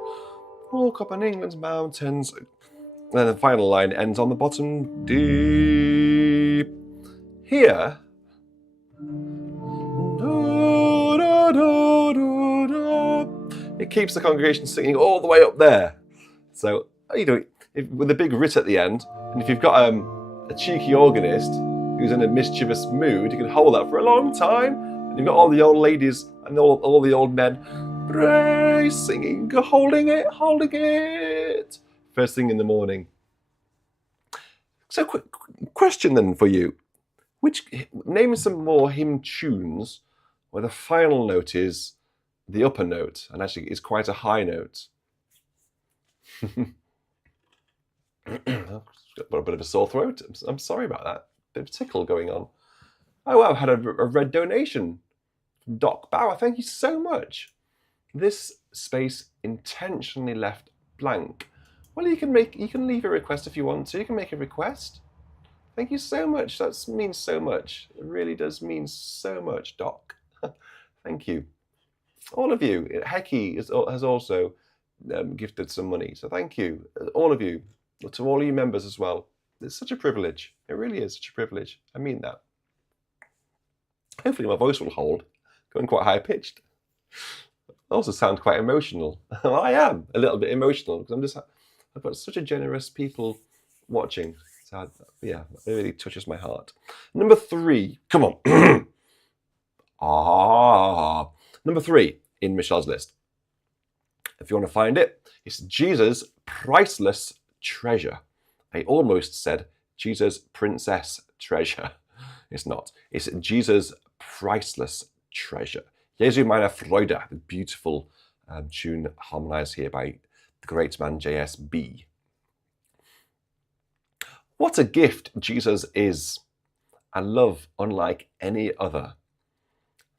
walk up on England's mountains. And the final line ends on the bottom deep. Here, it keeps the congregation singing all the way up there. So, with a big writ at the end, and if you've got a cheeky organist who's in a mischievous mood, you can hold that for a long time. And you've got all the old ladies and all the old men praise singing, holding it, first thing in the morning. So, quick question then for you. Name some more hymn tunes where the final note is the upper note, and actually it's quite a high note. I've got a bit of a sore throat. I'm sorry about that. Bit of tickle going on. Oh, I've had a red donation from Doc Bauer. Thank you so much. This space intentionally left blank. Well, you can leave a request if you want to. You can make a request. Thank you so much. That means so much. It really does mean so much, Doc. Thank you. All of you. Hecky has also gifted some money. So thank you. All of you. To all you members as well. It's such a privilege. It really is such a privilege. I mean that. Hopefully my voice will hold. Going quite high-pitched. I also sound quite emotional. Well, I am a little bit emotional because I've got such a generous people watching. So yeah, it really touches my heart. Number 3, come on. Number 3 in Michelle's list. If you want to find it, it's Jesus' priceless treasure. I almost said Jesus' princess treasure. It's not. It's Jesus' priceless treasure. Jesu Meine Freude, the beautiful tune harmonized here by the great man JS Bach. What a gift Jesus is, a love unlike any other.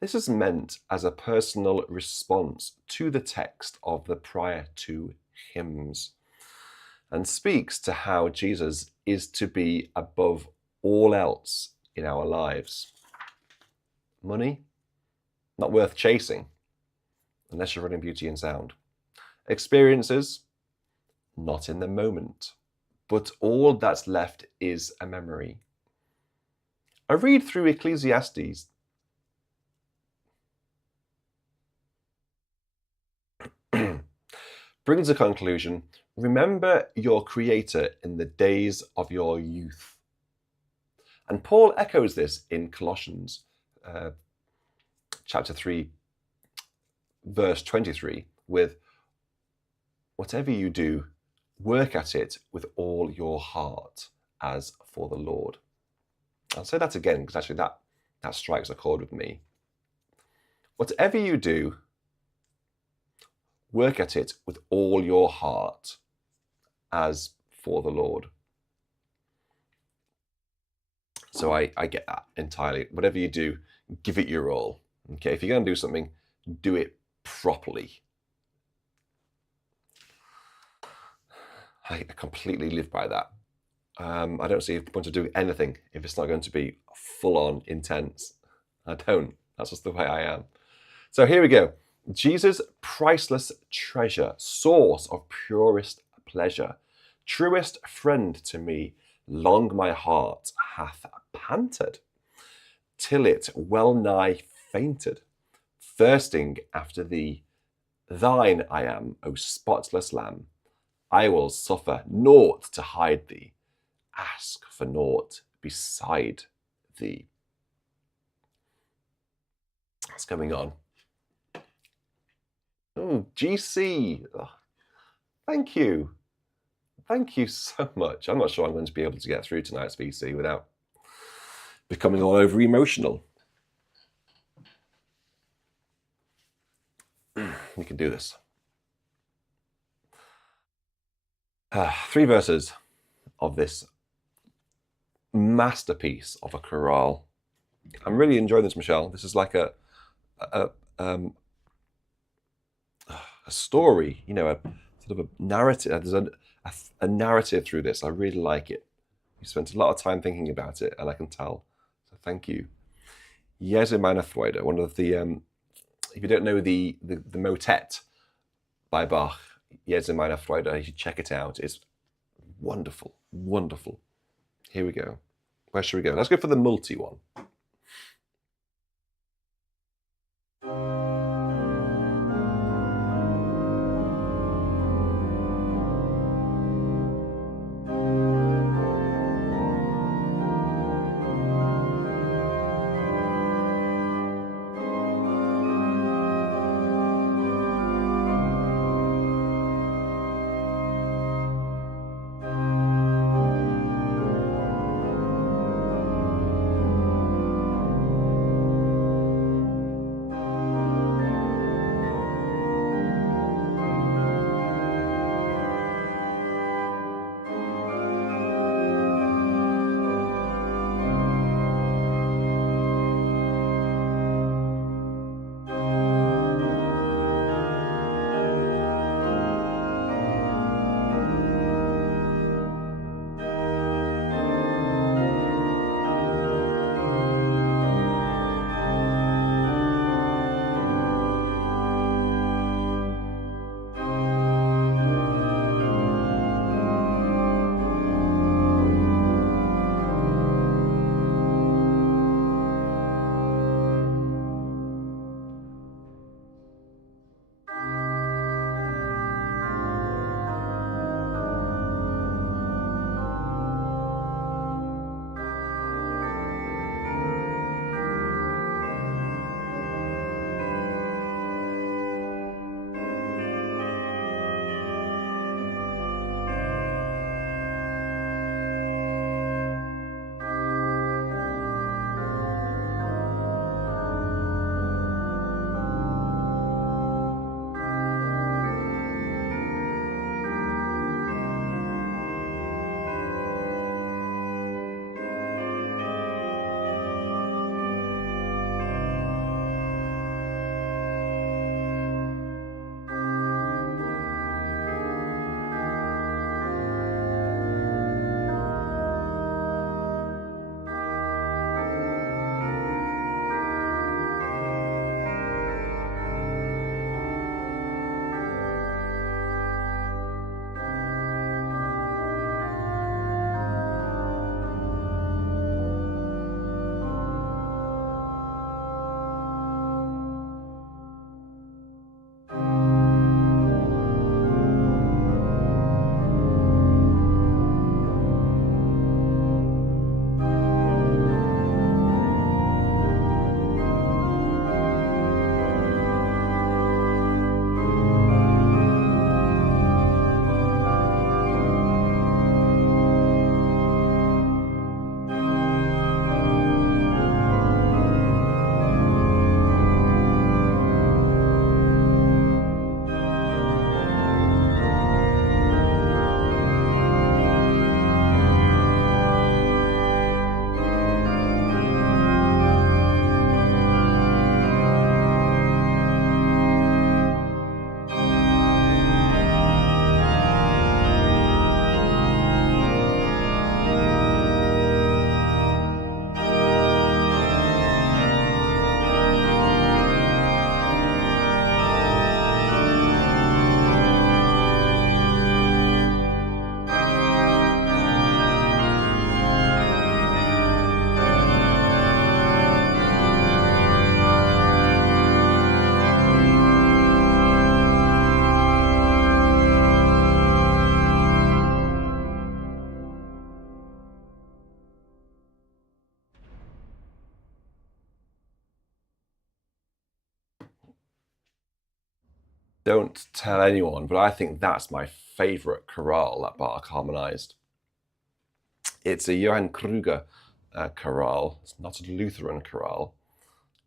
This is meant as a personal response to the text of the prior 2 hymns and speaks to how Jesus is to be above all else in our lives. Money? Not worth chasing, unless you're running beauty and sound. Experiences? Not in the moment. But all that's left is a memory. I read through Ecclesiastes. Brings a conclusion. Remember your Creator in the days of your youth. And Paul echoes this in Colossians chapter 3, verse 23, with whatever you do, work at it with all your heart as for the Lord. I'll say that again because actually that strikes a chord with me. Whatever you do, work at it with all your heart as for the Lord. So I get that entirely. Whatever you do, give it your all. Okay, if you're going to do something, do it properly. I completely live by that. I don't see a point of doing anything if it's not going to be full-on intense. I don't. That's just the way I am. So here we go. Jesus' priceless treasure, source of purest pleasure, truest friend to me, long my heart hath panted, till it well nigh fainted, thirsting after thee. Thine I am, O spotless Lamb. I will suffer naught to hide thee, ask for naught beside thee. What's going on? Oh, GC. Oh, thank you. Thank you so much. I'm not sure I'm going to be able to get through tonight's VC without becoming all over emotional. We can do this. 3 verses of this masterpiece of a chorale. I'm really enjoying this, Michelle. This is like a story, you know, a sort of a narrative. There's a narrative through this. I really like it. You spent a lot of time thinking about it, and I can tell. So thank you. Jesu Meine Freude, one of the, if you don't know the motet by Bach, Jesu Meine Freude, you should check it out. It's wonderful, wonderful. Here we go. Where should we go? Let's go for the multi one. Don't tell anyone, but I think that's my favourite chorale that Bach harmonised. It's a Johann Kruger chorale. It's not a Lutheran chorale.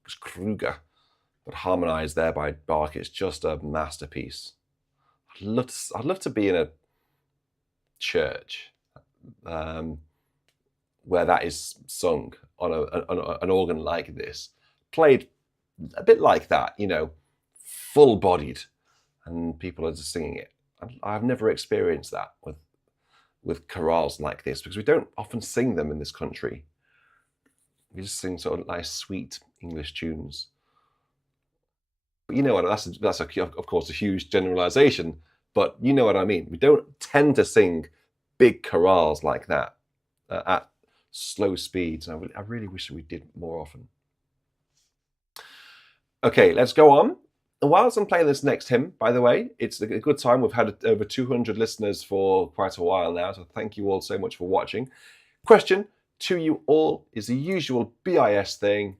It's Kruger. but harmonised there by Bach. It's just a masterpiece. I'd love to be in a church where that is sung on an organ like this, played a bit like that, you know, full-bodied, and people are just singing it. I've never experienced that with chorales like this, because we don't often sing them in this country. We just sing sort of nice, sweet English tunes. But you know what? That's of course a huge generalisation, but you know what I mean. We don't tend to sing big chorales like that at slow speeds. And I really wish we did more often. Okay, let's go on. And whilst I'm playing this next hymn, by the way, it's a good time. We've had over 200 listeners for quite a while now, so thank you all so much for watching. Question to you all is the usual BIS thing.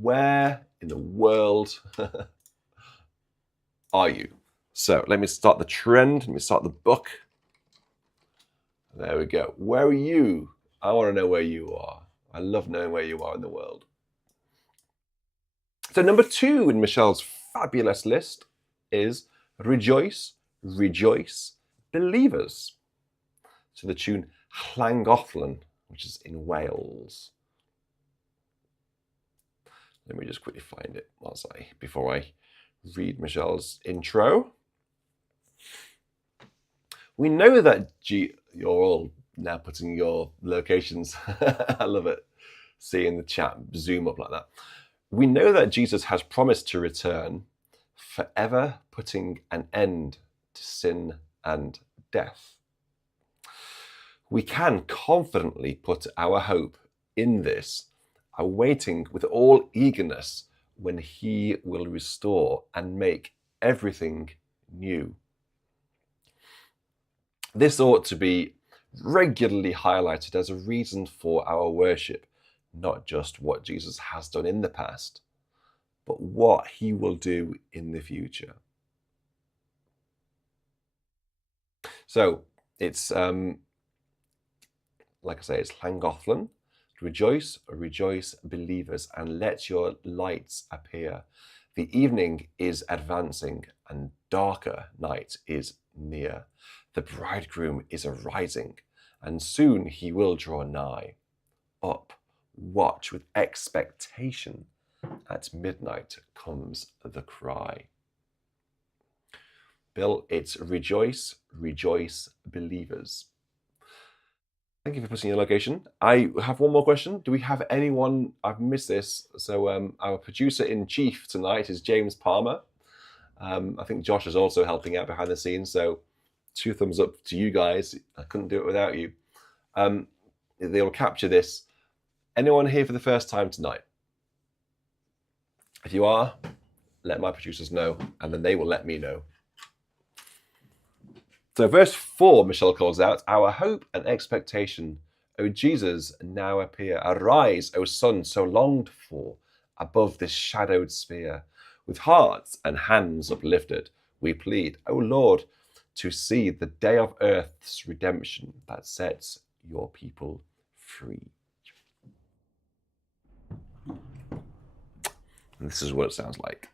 Where in the world are you? So let me start the trend. Let me start the book. There we go. Where are you? I want to know where you are. I love knowing where you are in the world. So number 2 in Michelle's fabulous list is Rejoice, Rejoice, Believers, to the tune Llangloffan, which is in Wales. Let me just quickly find it before I read Michelle's intro. We know that you're all now putting your locations. I love it, seeing the chat zoom up like that. We know that Jesus has promised to return, forever putting an end to sin and death. We can confidently put our hope in this, awaiting with all eagerness when he will restore and make everything new. This ought to be regularly highlighted as a reason for our worship, not just what Jesus has done in the past, but what he will do in the future. So it's, like I say, it's Llangloffan. Rejoice, rejoice, believers, and let your lights appear. The evening is advancing, and darker night is near. The bridegroom is arising, and soon he will draw nigh. Up, watch with expectation. At midnight comes the cry. Bill, it's rejoice, rejoice, believers. Thank you for putting your location. I have one more question. Do we have anyone? I've missed this. So our producer-in-chief tonight is James Palmer. I think Josh is also helping out behind the scenes. So 2 thumbs up to you guys. I couldn't do it without you. They'll capture this. Anyone here for the first time tonight? If you are, let my producers know, and then they will let me know. So verse 4, Michelle calls out, our hope and expectation, O Jesus, now appear. Arise, O Son, so longed for, above this shadowed sphere. With hearts and hands uplifted, we plead, O Lord, to see the day of earth's redemption that sets your people free. And this is what it sounds like.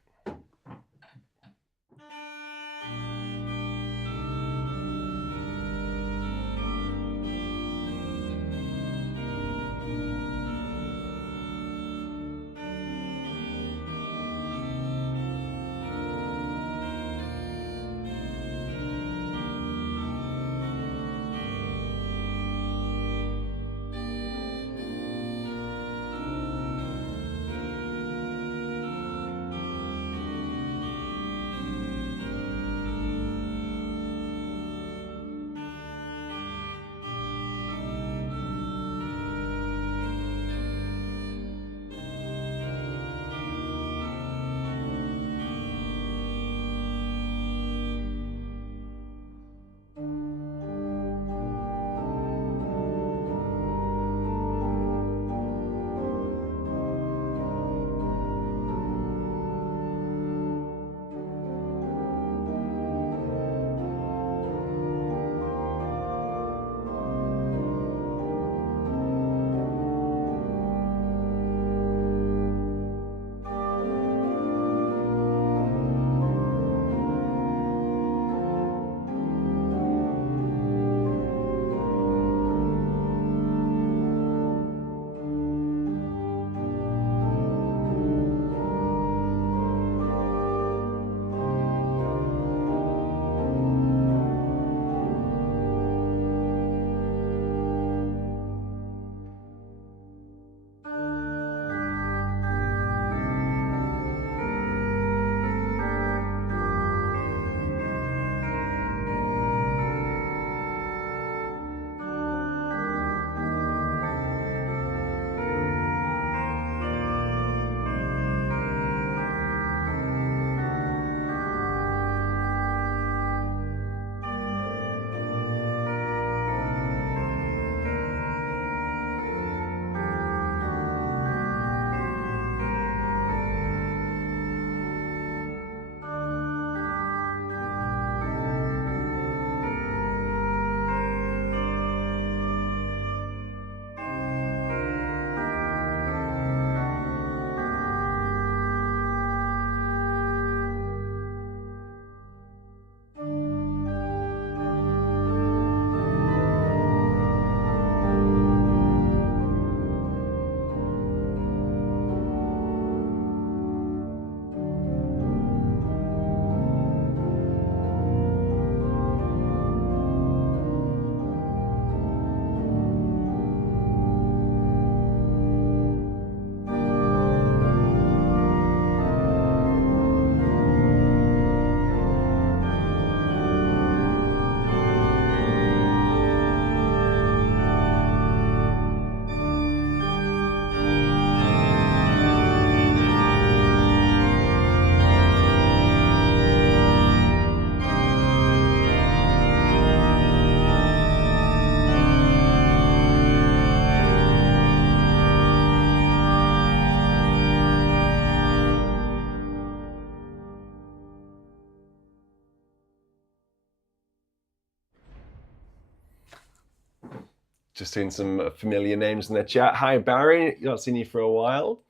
Just seeing some familiar names in the chat. Hi, Barry. Not seen you for a while.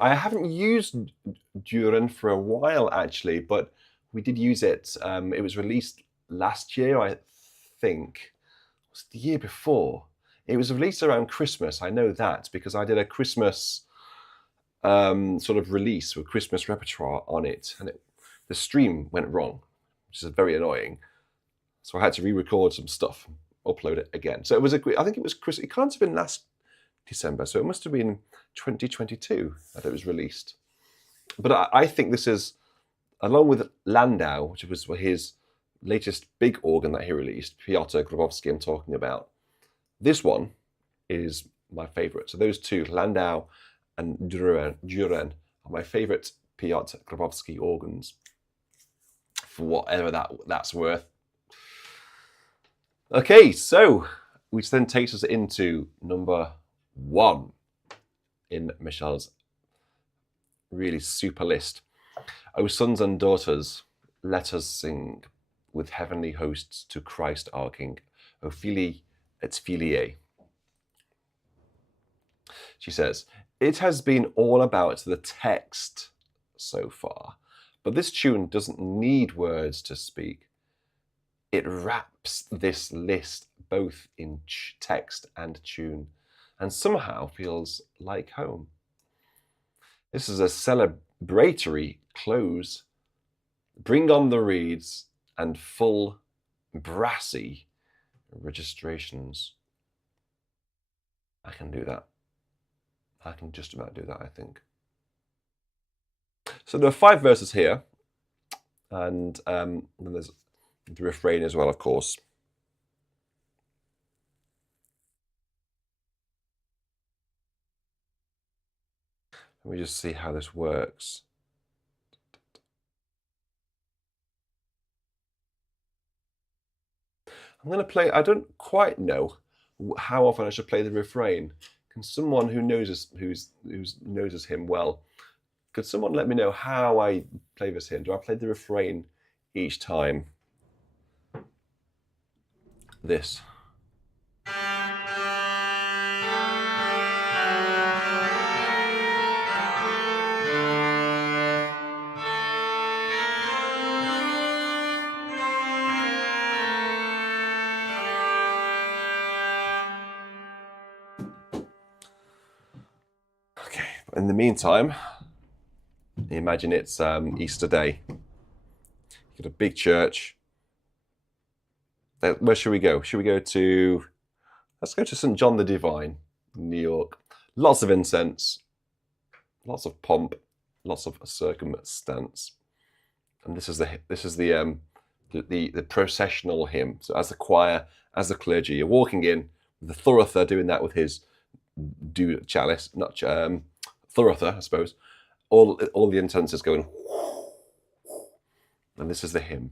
I haven't used Duran for a while, actually, but we did use it. It was released last year, I think. It was the year before. It was released around Christmas. I know that because I did a Christmas sort of release with Christmas repertoire on it, and the stream went wrong, which is very annoying. So I had to re-record some stuff, upload it again. So it was I think it was Christmas. It can't have been last December, so it must have been 2022 that it was released. But I think this is, along with Landau, which was his latest big organ that he released, Piotr Grabowski I'm talking about, this one is my favorite. So those two, Landau and Duran, are my favorite Piotr Grabowski organs, for whatever that's worth. Okay, so which then takes us into number 1 in Michel's really super list. O sons and daughters, let us sing with heavenly hosts to Christ our King. O Filii et Filiae. She says, it has been all about the text so far, but this tune doesn't need words to speak. It wraps this list both in text and tune, and somehow feels like home. This is a celebratory close. Bring on the reeds and full brassy registrations. I can do that. I can just about do that, I think. So there are 5 verses here, and then there's the refrain as well, of course. Let me just see how this works. I'm going to play, I don't quite know how often I should play the refrain. Can someone who knows knows him well, could someone let me know how I play this hymn? Do I play the refrain each time? This. Okay, in the meantime, imagine it's Easter Day. You've got a big church. Where should we go? Should we go to, let's go to St. John the Divine, New York. Lots of incense, lots of pomp, lots of circumstance. And this is the processional hymn. So as the choir, as the clergy, you're walking in, the thurifer doing that with his chalice, not thurifer, I suppose. All the incense is going, and this is the hymn.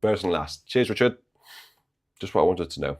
First and last. Cheers, Richard. Just what I wanted to know.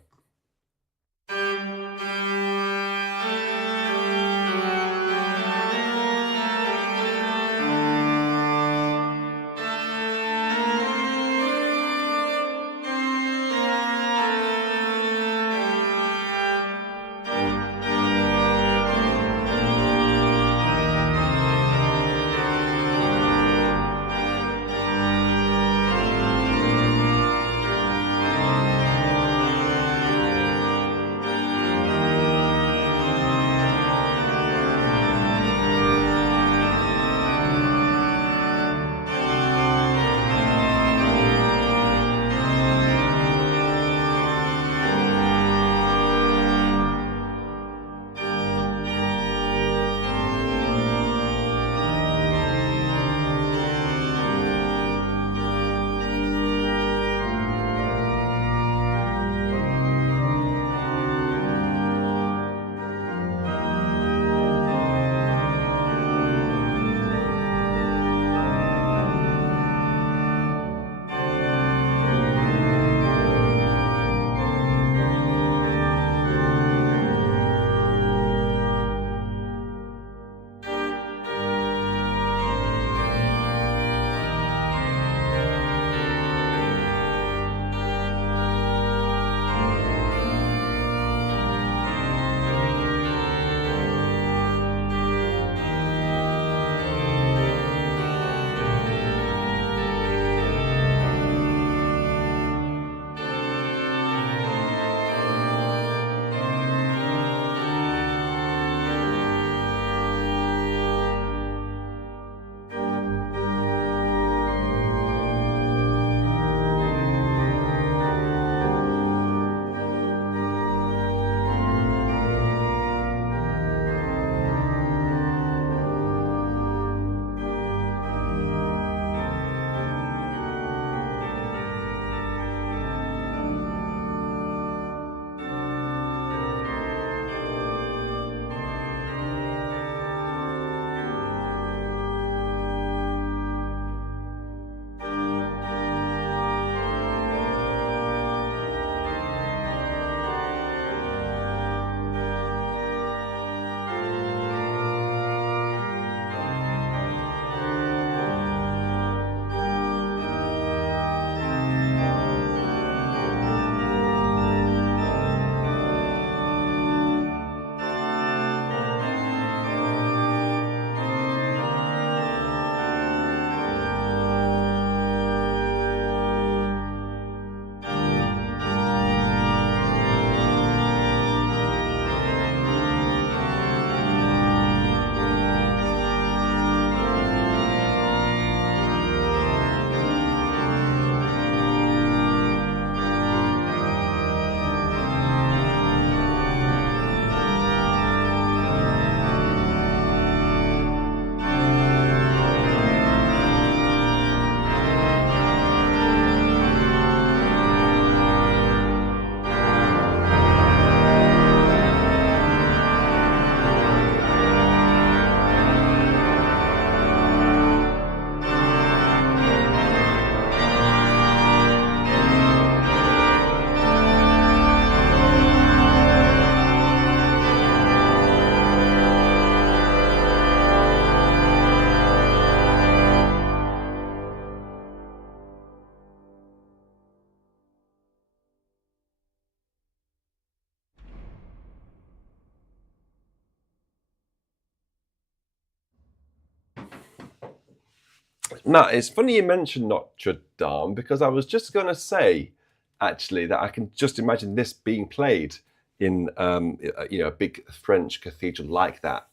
Matt, it's funny you mentioned Notre Dame, because I was just going to say, actually, that I can just imagine this being played in a big French cathedral like that,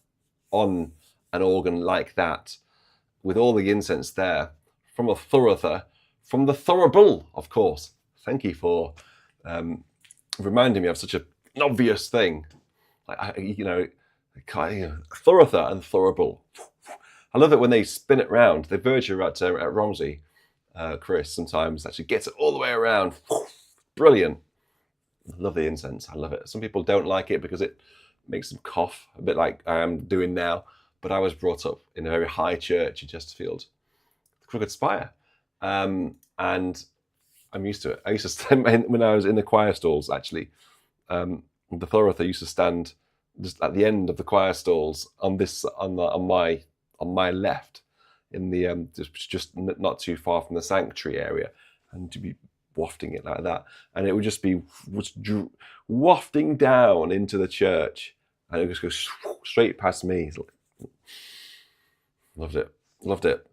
on an organ like that, with all the incense there, from a thorough, from the thurible, of course. Thank you for reminding me of such an obvious thing. Thorough and thurible. I love it when they spin it round. The verger at Romsey, Chris, sometimes actually gets it all the way around. Brilliant. I love the incense. I love it. Some people don't like it because it makes them cough, a bit like I am doing now. But I was brought up in a very high church in Chesterfield, the Crooked Spire. And I'm used to it. I used to stand, when I was in the choir stalls, actually, the Thoratha used to stand just at the end of the choir stalls on my left, in the just not too far from the sanctuary area, and to be wafting it like that, and it would just be wafting down into the church, and it would just go straight past me. Loved it.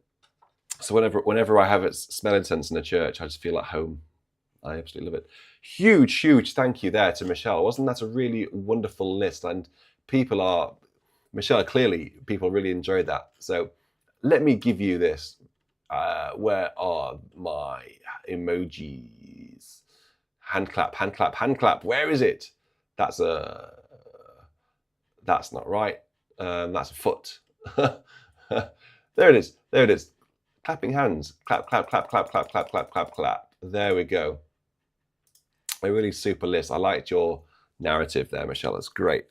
So whenever I have it smell incense in a church, I just feel at home. I absolutely love it. Huge thank you there to Michelle. Wasn't that a really wonderful list? And Michelle, clearly people really enjoyed that. So let me give you this. Where are my emojis? Hand clap. Where is it? That's not right. That's a foot. There it is. Clapping hands. Clap. There we go. A really super list. I liked your narrative there, Michelle. That's great.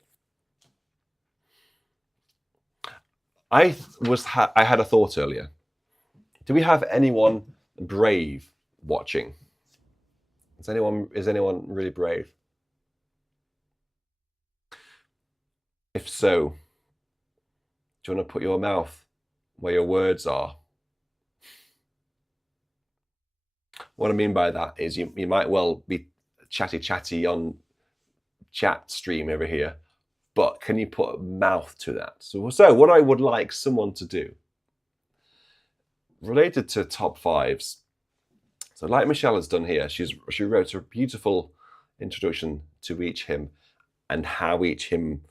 I had a thought earlier. Do we have anyone brave watching? Is anyone really brave? If so, do you want to put your mouth where your words are? What I mean by that is you might well be chatty on chat stream over here, but can you put a mouth to that? So what I would like someone to do, related to top fives, so like Michelle has done here, she wrote a beautiful introduction to each hymn and how each hymn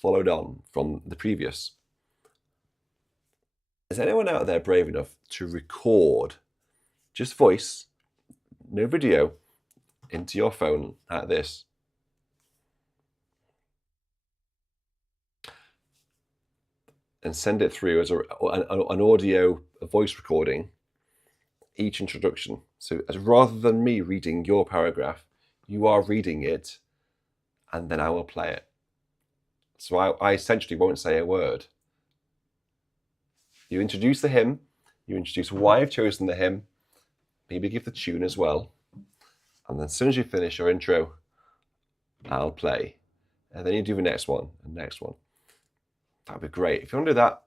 followed on from the previous. Is anyone out there brave enough to record, just voice, no video, into your phone like this? And send it through as an audio, a voice recording, each introduction. So rather than me reading your paragraph, you are reading it, and then I will play it. So I essentially won't say a word. You introduce the hymn, you introduce why I've chosen the hymn, maybe give the tune as well, and then as soon as you finish your intro, I'll play. And then you do the next one and next one. That'd be great. If you want to do that,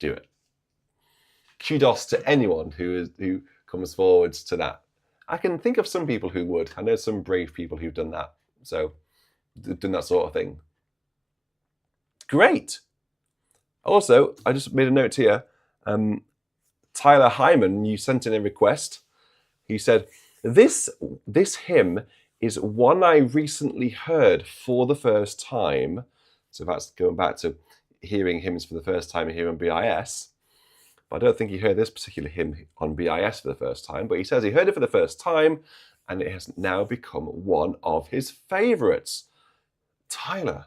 do it. Kudos to anyone who comes forwards to that. I can think of some people who would. I know some brave people who've done that. So, done that sort of thing. Great. Also, I just made a note here. Tyler Hyman, you sent in a request. He said, this hymn is one I recently heard for the first time. So that's going back to hearing hymns for the first time here on BIS. But I don't think he heard this particular hymn on BIS for the first time. But he says he heard it for the first time, and it has now become one of his favourites. Tyler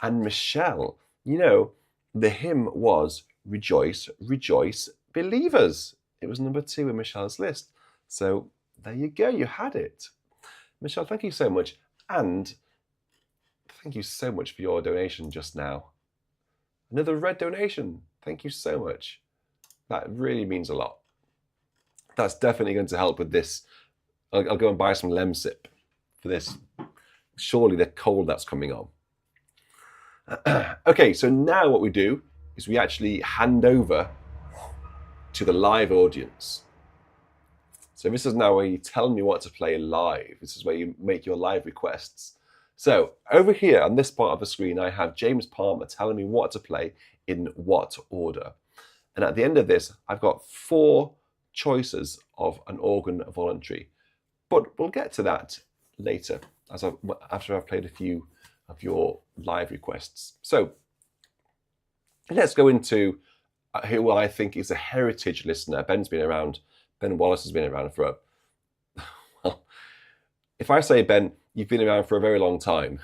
and Michelle, the hymn was Rejoice, Rejoice, Believers. It was number 2 in Michelle's list. So there you go, you had it. Michelle, thank you so much. And thank you so much for your donation just now. Another red donation. Thank you so much. That really means a lot. That's definitely going to help with this. I'll go and buy some Lemsip for this. Surely the cold that's coming on. Okay, so now what we do is we actually hand over to the live audience. So this is now where you tell me what to play live. This is where you make your live requests. So over here on this part of the screen, I have James Palmer telling me what to play in what order. And at the end of this, I've got 4 choices of an organ voluntary. But we'll get to that later, after I've played a few of your live requests. So let's go into who I think is a heritage listener. Ben Wallace has been around for well, if I say, Ben, you've been around for a very long time,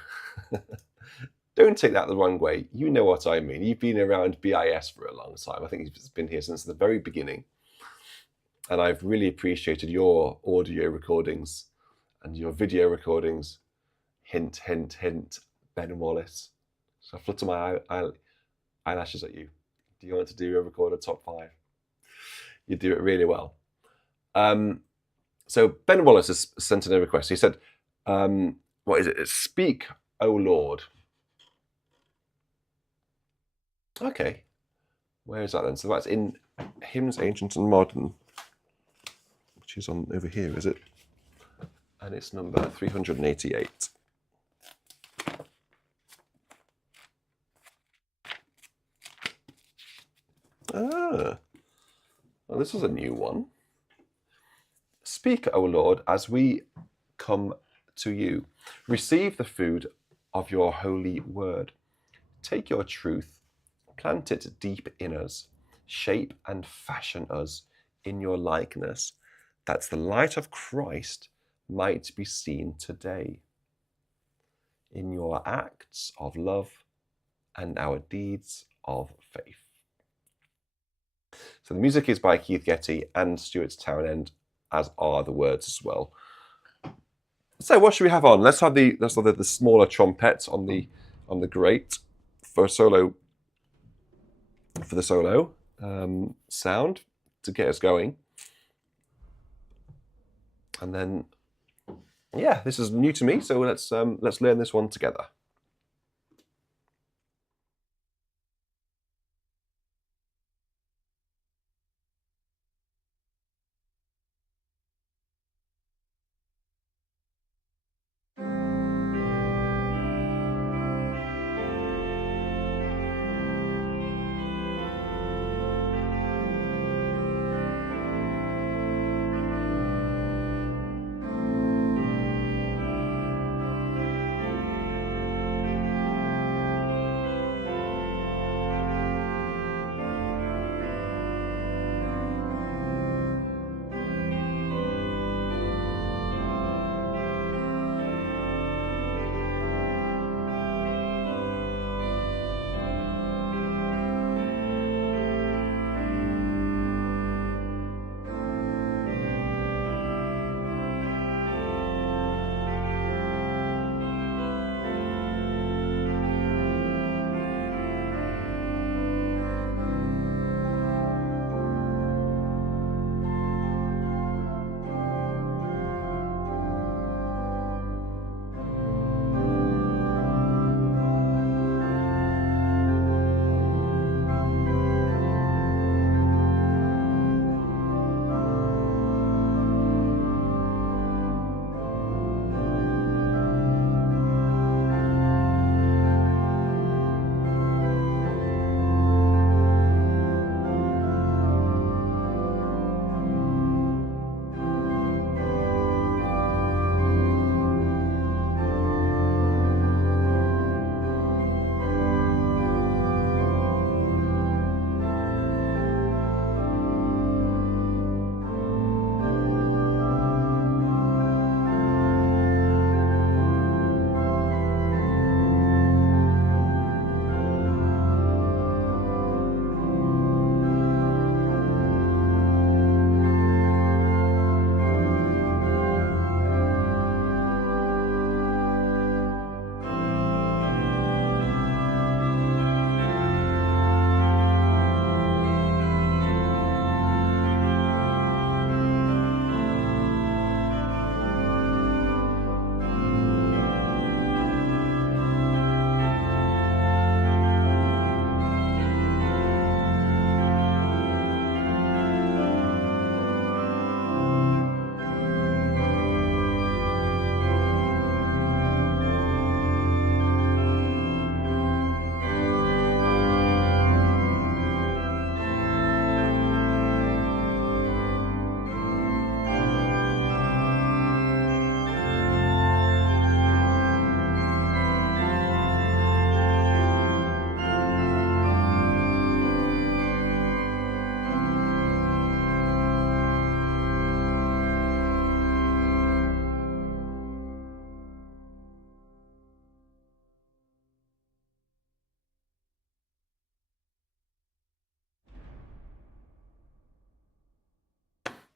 don't take that the wrong way. You know what I mean. You've been around BIS for a long time. I think you've been here since the very beginning. And I've really appreciated your audio recordings and your video recordings. Hint, hint, hint, Ben Wallace. So I flutter my eyelashes at you. Do you want to do a record a top 5? You do it really well. So Ben Wallace has sent in a request. He said, what is it? It's Speak, O Lord. Okay. Where is that then? So that's in Hymns Ancient and Modern, which is on over here, is it? And it's number 388. Well, this is a new one. Speak, O Lord, as we come to you. Receive the food of your holy word. Take your truth, plant it deep in us, shape and fashion us in your likeness, that the light of Christ might be seen today in your acts of love and our deeds of faith. So the music is by Keith Getty and Stuart Townend, as are the words as well. So what should we have on? Let's have the smaller trumpet on the grate for the solo sound to get us going. And then, yeah, this is new to me, so let's learn this one together.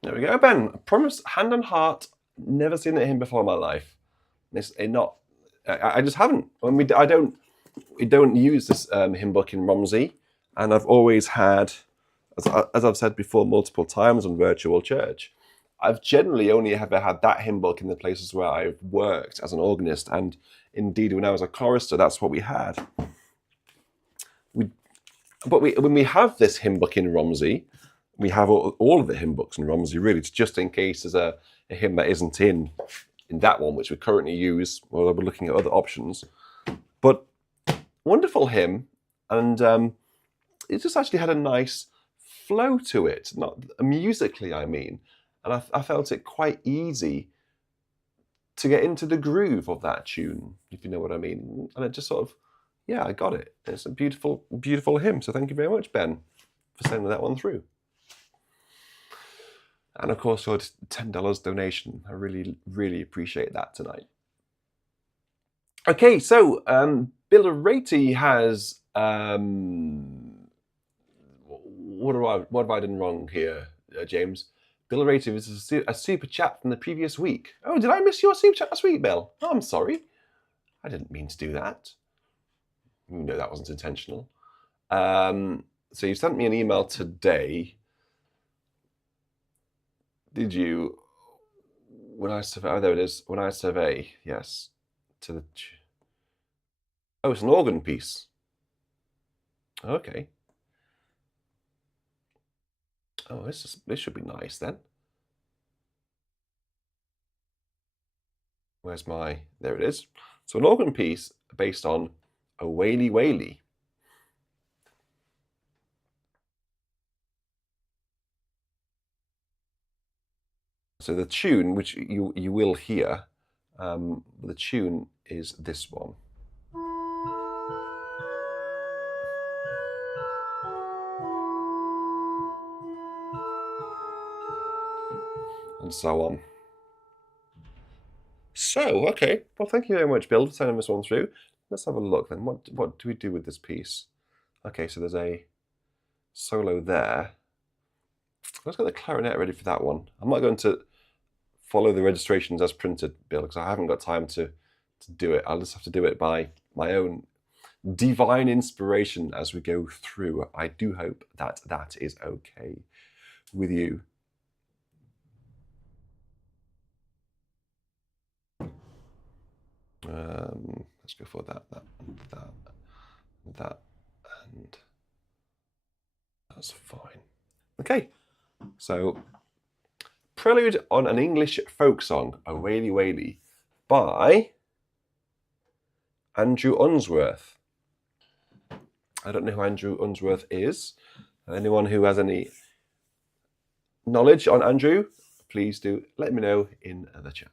There we go, Ben. I promise, hand on heart, never seen a hymn before in my life. I just haven't. We don't use this hymn book in Romsey, and I've always had, as I've said before multiple times on Virtual Church, I've generally only ever had that hymn book in the places where I've worked as an organist, and indeed when I was a chorister, that's what we had. When we have this hymn book in Romsey, we have all of the hymn books in Romsey, really, just in case there's a hymn that isn't in that one, which we currently use, while we're looking at other options. But wonderful hymn, and it just actually had a nice flow to it, not musically, I mean. And I felt it quite easy to get into the groove of that tune, if you know what I mean. And it just sort of, yeah, I got it. It's a beautiful, beautiful hymn. So thank you very much, Ben, for sending that one through. And of course, your $10 donation. I really, really appreciate that tonight. Okay, so Billerati has what have I done wrong here, James? Billerati is a super chat from the previous week. Oh, did I miss your super chat last week, Bill? Oh, I'm sorry. I didn't mean to do that. You know that wasn't intentional. So you sent me an email today. Did you? When I survey, oh, there it is. When I survey, yes, to the. Oh, it's an organ piece. Okay. Oh, this should be nice then. Where's my? There it is. So an organ piece based on a Waly Waly. So the tune, which you will hear, the tune is this one. And so on. So, okay. Well, thank you very much, Bill, for sending this one through. Let's have a look then. What do we do with this piece? Okay, so there's a solo there. Let's get the clarinet ready for that one. I'm not going to follow the registrations as printed, Bill, because I haven't got time to do it. I'll just have to do it by my own divine inspiration as we go through. I do hope that that is okay with you. Let's go for that, and that's fine. Okay, so Prelude on an English folk song, A Waly Waly, by Andrew Unsworth. I don't know who Andrew Unsworth is. Anyone who has any knowledge on Andrew, please do let me know in the chat.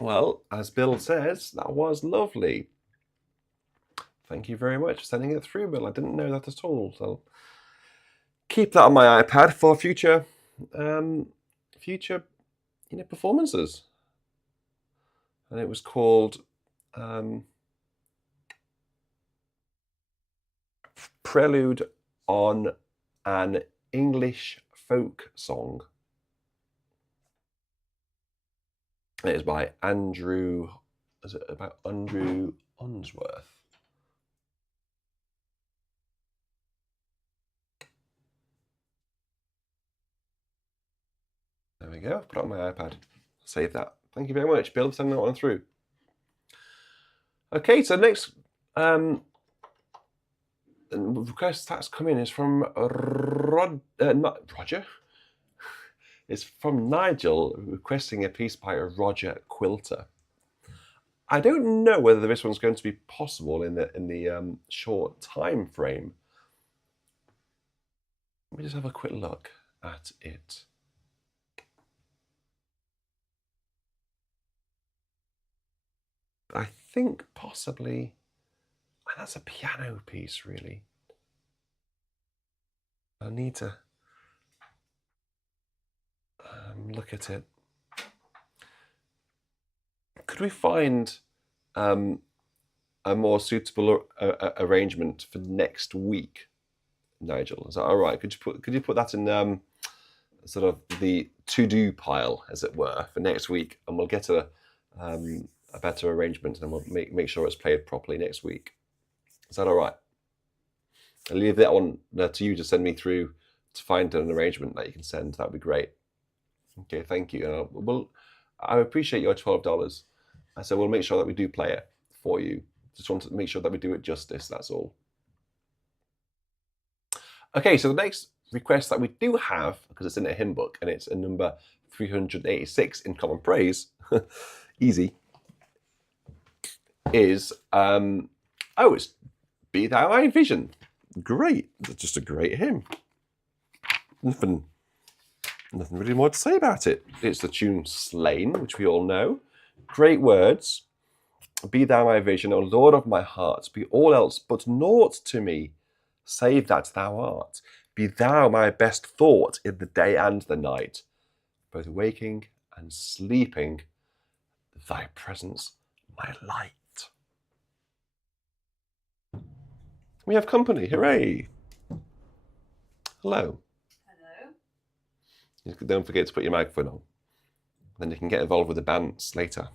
Well, as Bill says, that was lovely. Thank you very much for sending it through, Bill. I didn't know that at all. So keep that on my iPad for future performances. And it was called Prelude on an English Folk Song. It is by Andrew. Is it about Andrew Unsworth? There we go. Put it on my iPad. Save that. Thank you very much, Bill, for sending that one through. Okay, so next request that's come in is from not Roger. It's from Nigel requesting a piece by Roger Quilter. I don't know whether this one's going to be possible in the short time frame. Let me just have a quick look at it. I think possibly, and that's a piano piece, really. I need to look at it. Could we find a more suitable arrangement for next week, Nigel? Is that all right? Could you put that in sort of the to-do pile, as it were, for next week, and we'll get a better arrangement, and we'll make sure it's played properly next week. Is that all right? I'll leave that one to you to send me through to find an arrangement that you can send. That'd be great. Okay, thank you. I appreciate your $12. So we'll make sure that we do play it for you. Just want to make sure that we do it justice, that's all. Okay, so the next request that we do have, because it's in a hymn book, and it's a number 386 in Common Praise, easy, is, it's Be Thou My Vision. Great. It's just a great hymn. Nothing really more to say about it. It's the tune Slane, which we all know. Great words. Be thou my vision, O Lord of my heart. Be all else but naught to me, save that thou art. Be thou my best thought in the day and the night, both waking and sleeping, thy presence my light. We have company, hooray! Hello. Hello. Don't forget to put your microphone on. Then you can get involved with the bands later.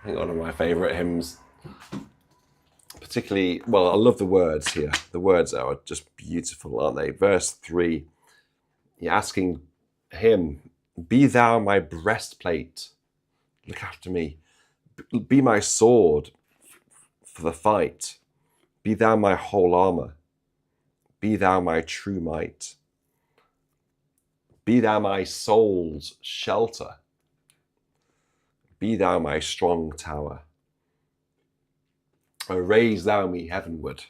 I think one of my favourite hymns, particularly, well, I love the words here. The words are just beautiful, aren't they? Verse 3, you're asking him, be thou my breastplate, look after me. Be my sword for the fight. Be thou my whole armour. Be thou my true might. Be thou my soul's shelter. Be thou my strong tower. O raise thou me heavenward,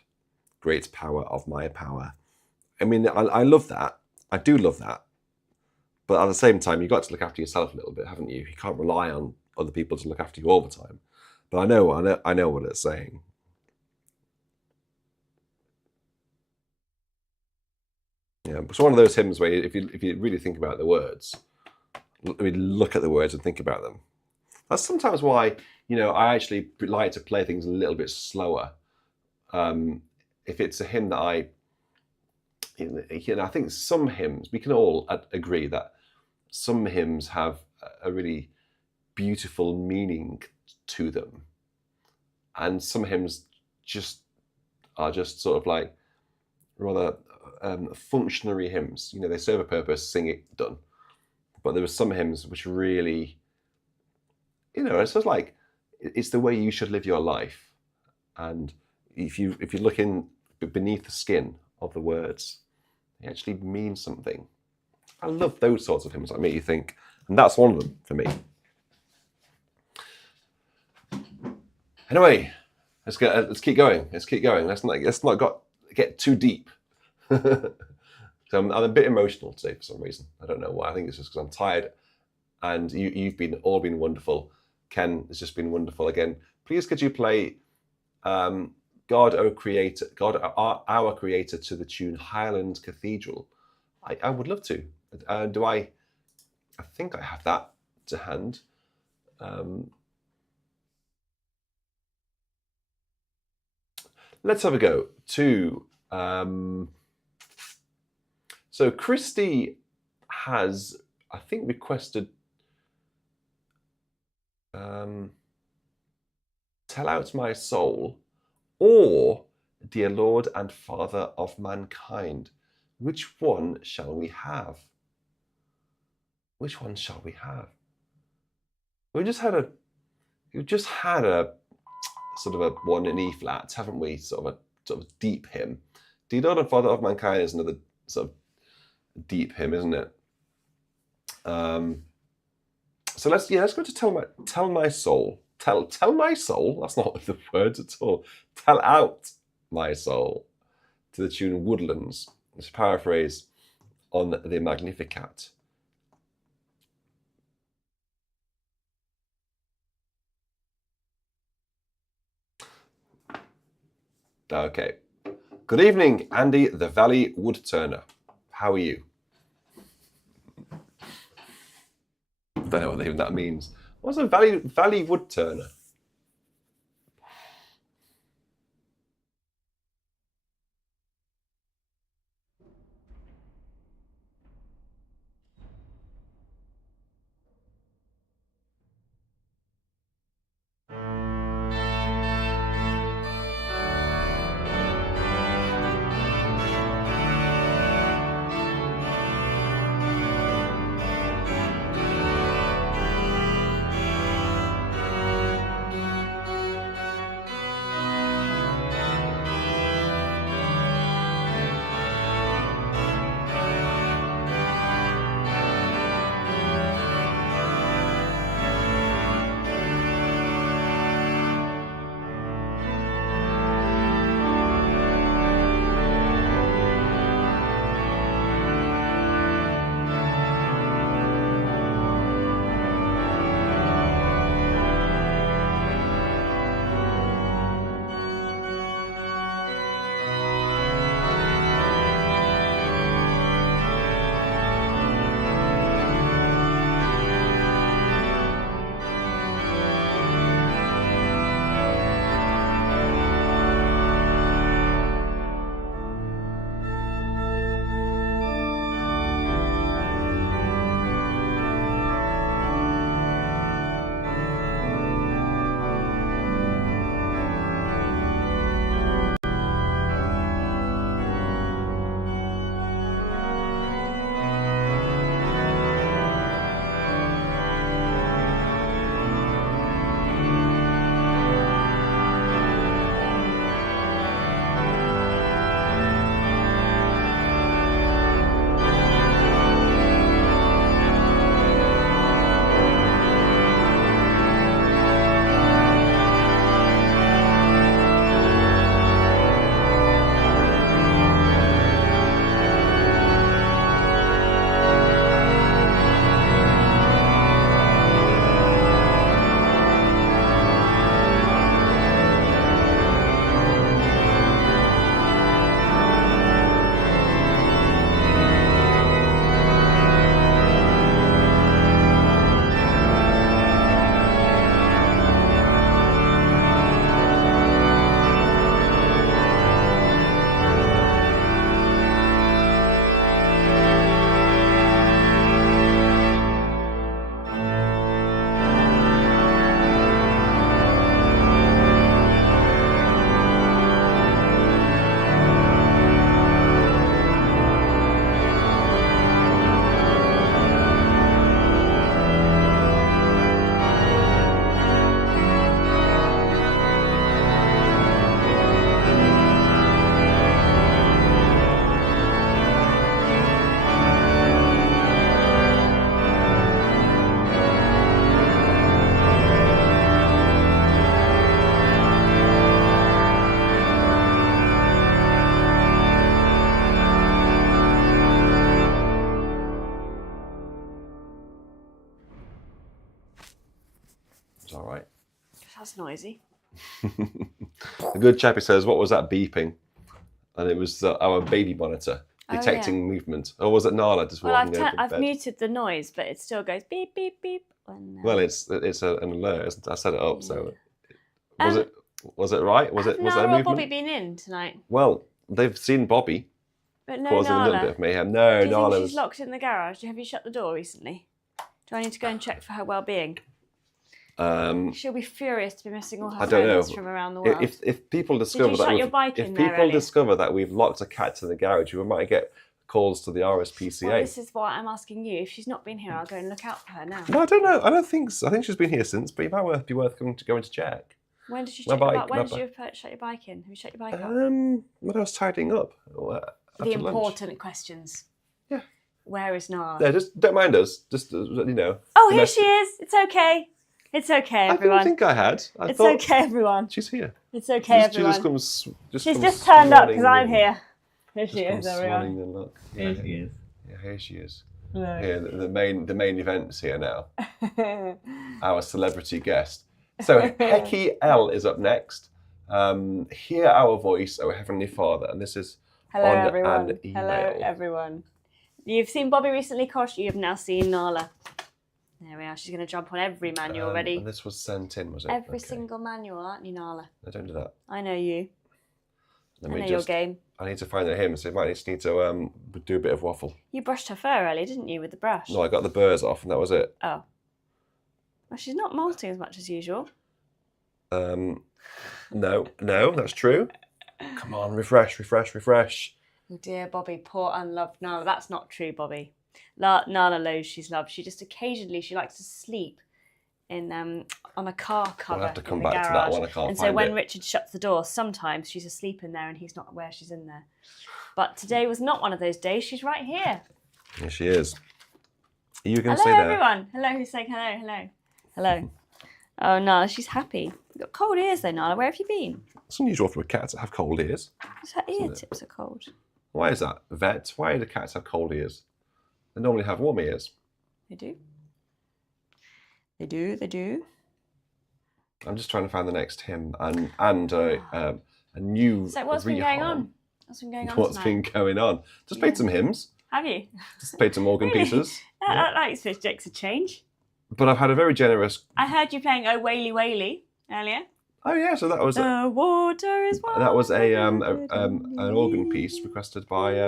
great power of my power. I mean, I love that. I do love that. But at the same time, you've got to look after yourself a little bit, haven't you? You can't rely on other people to look after you all the time. But I know what it's saying. Yeah, it's one of those hymns where if you really think about the words, look at the words and think about them. That's sometimes why, I actually like to play things a little bit slower. If it's a hymn that I think some hymns, we can all agree that some hymns have a really beautiful meaning to them. And some hymns are just sort of like rather functionary hymns. They serve a purpose, sing it, done. But there are some hymns which really, it's just like, it's the way you should live your life. And if you look in beneath the skin of the words, they actually mean something. I love those sorts of hymns that make you think, and that's one of them for me. Anyway, let's keep going. Let's not get too deep. So I'm a bit emotional today for some reason. I don't know why. I think it's just because I'm tired, and you've all been wonderful. Ken has just been wonderful again. Please could you play God, our Creator to the tune Highland Cathedral? I would love to. I think I have that to hand. Let's have a go to. So Christy has, I think, requested Tell Out My Soul or Dear Lord and Father of Mankind. Which one shall we have? Which one shall we have? We've just had a sort of a one in E flat, haven't we? Sort of deep hymn. Dear Lord and Father of Mankind is another sort of deep hymn, isn't it? So let's go to Tell My Soul. Tell My Soul. That's not the words at all. Tell Out My Soul to the tune Woodlands. It's a paraphrase on the Magnificat. Okay. Good evening, Andy, the Valley Wood Turner. How are you? I don't know what even that means. What's a Valley Wood Turner? all right. That's noisy. The good chappie says, what was that beeping? And it was our baby monitor detecting movement. Or was it Nala just walking over the I've bed? muted the noise, but it still goes beep, beep, beep. Well, it's an alert. I set it up, so... Was it right? Was it Nala or movement? Bobby been in tonight? Well, they've seen Bobby but no causing Nala. a little bit of mayhem. No, Do you Nala think was... she's locked in the garage? Have you shut the door recently? Do I need to go and check for her well-being? She'll be furious to be missing all her friends from around the world. If people discover discover that we've locked a cat in the garage, we might get calls to the RSPCA. Well, this is why I'm asking you. If she's not been here, I'll go and look out for her now. No, I don't know. I don't think so. I think she's been here since, but it might be worth going to check. When did you check your bike? When did you shut your bike in? Have you shut your bike up? When I was tidying up. The important questions. Yeah. Where is Nala? Yeah, just don't mind us. Just you know. Oh, here she is. It's okay. It's okay, everyone. I think I had. It's okay, everyone. She's here. It's okay, everyone. She's just turned up because I'm here. Here she is, everyone. Look. Here she is. Yeah, here she is. No. Yeah, the main event's here now. Our celebrity guest. So Hecky L is up next. Hear our voice, O Heavenly Father, and this is Hello, on everyone. an email. Hello, everyone. You've seen Bobby recently, Kosh. You have now seen Nala. There we are. She's going to jump on every manual already. And this was sent in, was it? Every single manual, aren't you, Nala? I don't do that. I know you. I know your game. I need to find a hymn, so I might just need to do a bit of waffle. You brushed her fur earlier, didn't you, with the brush? No, I got the burrs off, and that was it. Oh. Well, she's not molting as much as usual. No, that's true. Come on, refresh. Oh dear, Bobby, poor unloved Nala. That's not true, Bobby. Nala knows she's loved. She just occasionally, she likes to sleep in on a car cover. I'll have to come in the back to garage. that one. I can't And find so when it. Richard shuts the door, sometimes she's asleep in there and he's not aware she's in there. But today was not one of those days. She's right here. Here she is. Are you going to Hello, say that? everyone. Hello, who's saying hello? Oh, Nala, she's happy. You've got cold ears though, Nala. Where have you been? It's unusual for a cat to have cold ears. Because her ear tips are cold. Why is that? Vet, why do cats have cold ears? They normally have warm ears. They do. I'm just trying to find the next hymn and a new. So what's been going on? What's been going on? Just played some hymns. Have you? Just played some organ pieces. That likes Fitzjack's a change. But I've had a very generous. I heard you playing "Oh Waly Waly" earlier. Oh yeah, so that was. The water is warm. That was an organ piece requested by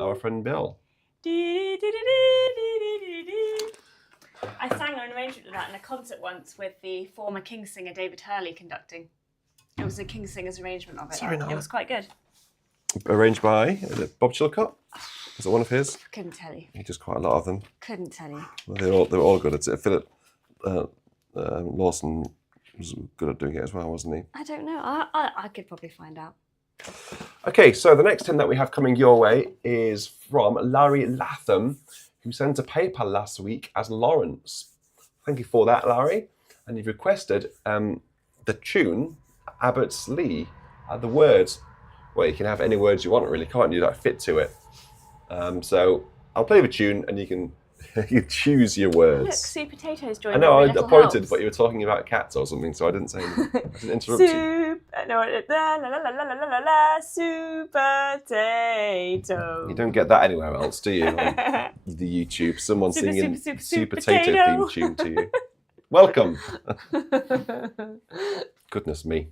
our friend Bill. I sang an arrangement of that in a concert once with the former King's singer David Hurley conducting. It was a King's Singer's arrangement of it. Sorry, no. It was quite good. Arranged by is it Bob Chilcott? Is it one of his? Couldn't tell you. He does quite a lot of them. Couldn't tell you. Well, they were all good. It's Philip Lawson was good at doing it as well, wasn't he? I don't know. I could probably find out. Okay, so the next hymn that we have coming your way is from Larry Latham, who sent a PayPal last week as Lawrence. Thank you for that, Larry. And you've requested the tune, Abbott's Lee, the words. Well, you can have any words you want, really, can't you, that fit to it. So I'll play the tune and you can you choose your words. Look, Sweet Potatoes joined. I know, I pointed, but you were talking about cats or something, so I didn't say anything. I didn't interrupt you. Soup potato. You don't get that anywhere else, do you? On the YouTube, someone singing Soup Potato theme tune to you. Welcome. Goodness me.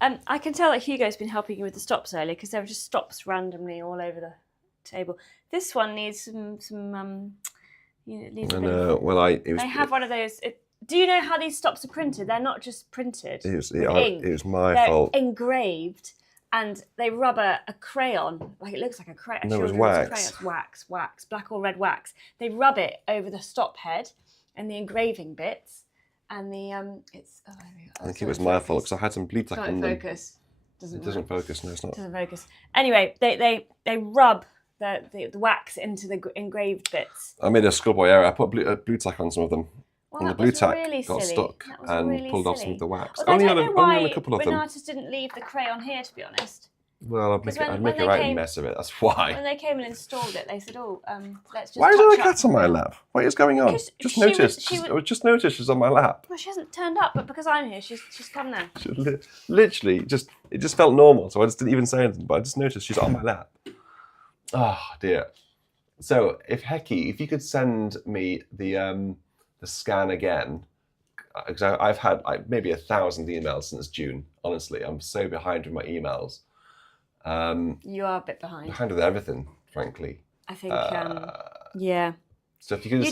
I can tell that Hugo's been helping you with the stops earlier because there were just stops randomly all over the table. This one needs some needs a bit of... Well, They have one of those. Do you know how these stops are printed? They're not just printed. It was They're my fault. Engraved, and they rub a crayon, like it looks like a crayon. No, it was wax. Wax, black or red wax. They rub it over the stop head and the engraving bits, and the it's. Oh, I think it was my fault because I had some blue tack on them. Focus. It doesn't focus. No, it's not. It doesn't focus. Anyway, they rub the wax into the engraved bits. I made a schoolboy error. I put blue tack on some of them. Well, and the blue tack really got silly. stuck and really pulled off silly. some of the wax. Although Only I don't know why on a couple of them. artists didn't leave the crayon here, to be honest. Well, I'd make a right mess of it. That's why. When they came and installed it, they said, "Oh, let's just." Why is there a cat on my lap? What is going on? Because I just noticed she's on my lap. Well, she hasn't turned up, but because I'm here, she's come now. Literally, it just felt normal, so I just didn't even say anything. But I just noticed she's on my lap. Oh dear. So, if you could send me the scan again, because I've had maybe 1,000 emails since June. Honestly, I'm so behind with my emails. You are a bit behind. Behind with everything, frankly. I think, yeah. So if you could just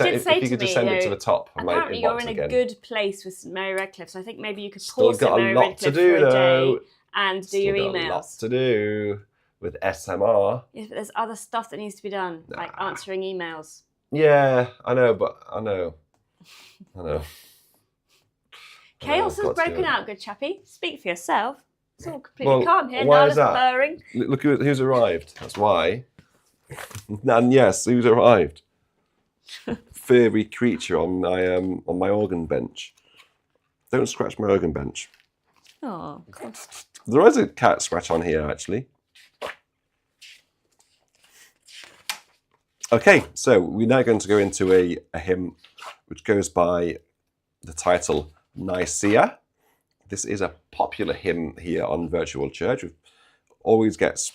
send it to the top of my inbox apparently you're in again. a good place with St Mary Redcliffe, so I think maybe you could Still pause got St a Mary lot Redcliffe to do for a though. day and do your Still got emails. a lot to do with SMR. Yes, but there's other stuff that needs to be done, like answering emails. Yeah, I know. Chaos has broken out, good chappy. Speak for yourself. It's all completely Well, calm here. why Nala's is that? purring. Look who's arrived. That's why. And yes, who's arrived? Furry creature on my organ bench. Don't scratch my organ bench. Oh, God. There is a cat scratch on here actually. Okay, so we're now going to go into a hymn which goes by the title Nicea. This is a popular hymn here on Virtual Church. It always gets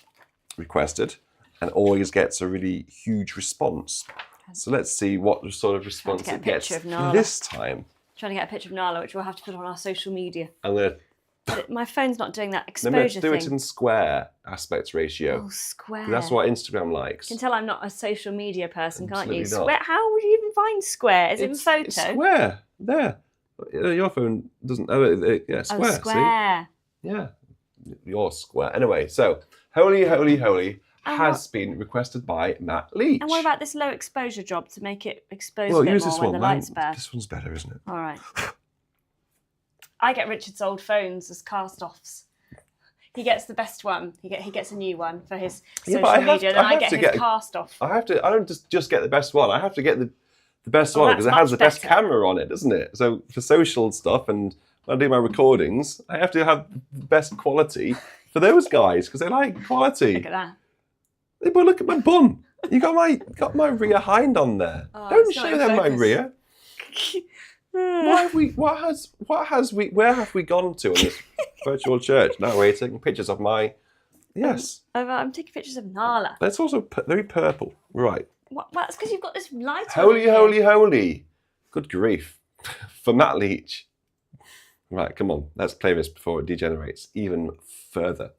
requested and always gets a really huge response. So let's see what sort of response it gets this time. Trying to get a picture of Nala, which we'll have to put on our social media. I'm going to... My phone's not doing that exposure thing. do it in square aspect ratio. Oh, square. That's what Instagram likes. You can tell I'm not a social media person, can't you? Absolutely not. How would you even find square? Is it in photo? It's square. There. Your phone doesn't... yeah, square. Oh, square. See? Yeah. Your square. Anyway, so Holy, Holy, Holy has been requested by Matt Leach. And what about this low exposure job to make it expose well, a bit use more this when one. the light's bare? This one's better, isn't it? All right. I get Richard's old phones as cast-offs. He gets the best one. He gets a new one for his social media, then I get his cast-off. I don't just get the best one. I have to get the best one because it has the best camera on it, doesn't it? So for social stuff and when I do my recordings, I have to have the best quality for those guys because they like quality. Look at that. Hey, but look at my bum. You got my rear hind on there. Oh, don't show them my rear. Where have we gone to in this virtual church? Now we're taking pictures of my... Yes. I'm taking pictures of Nala. That's also very purple. Right. That's because you've got this light on. Holy, holy, holy. Good grief. For Matt Leach. Right, come on. Let's play this before it degenerates even further.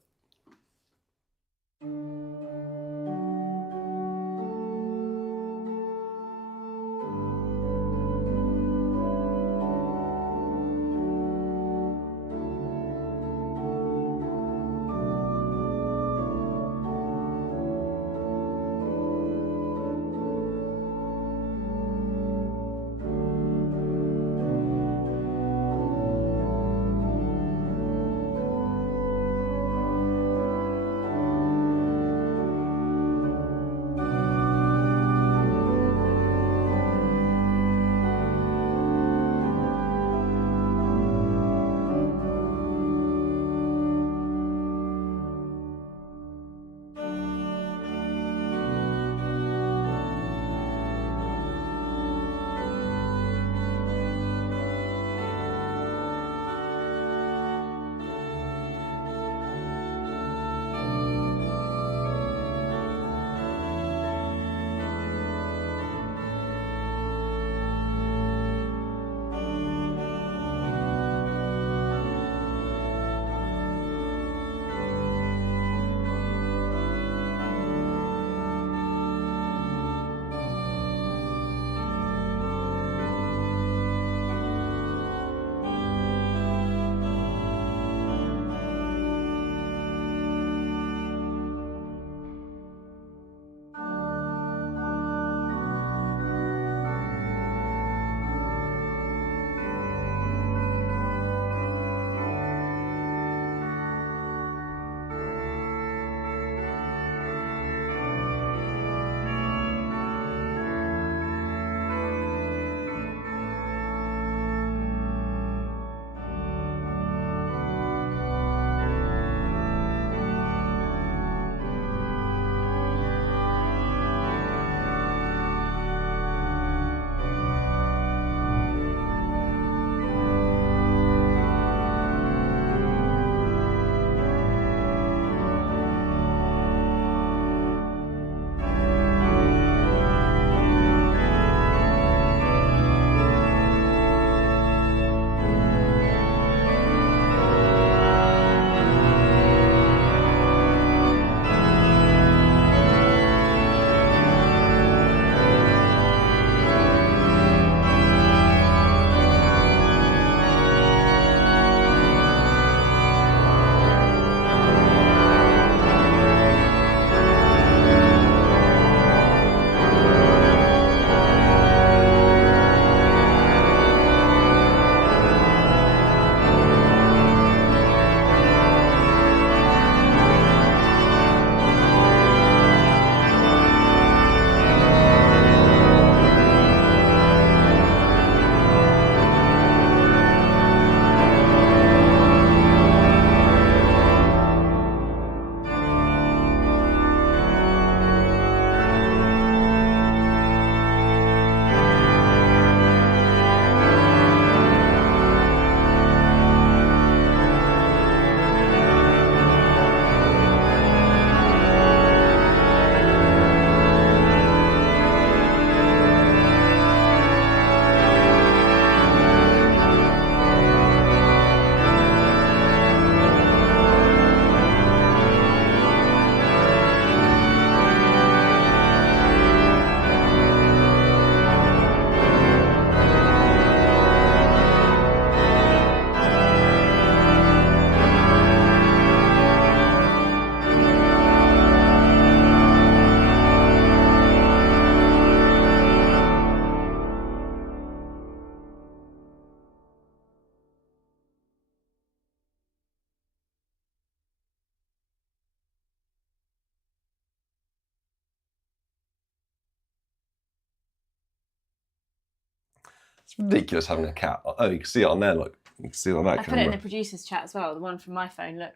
It's ridiculous having a cat. Oh, you can see it on there, look. You can see it on that I put it in the producer's chat as well, the one from my phone, look.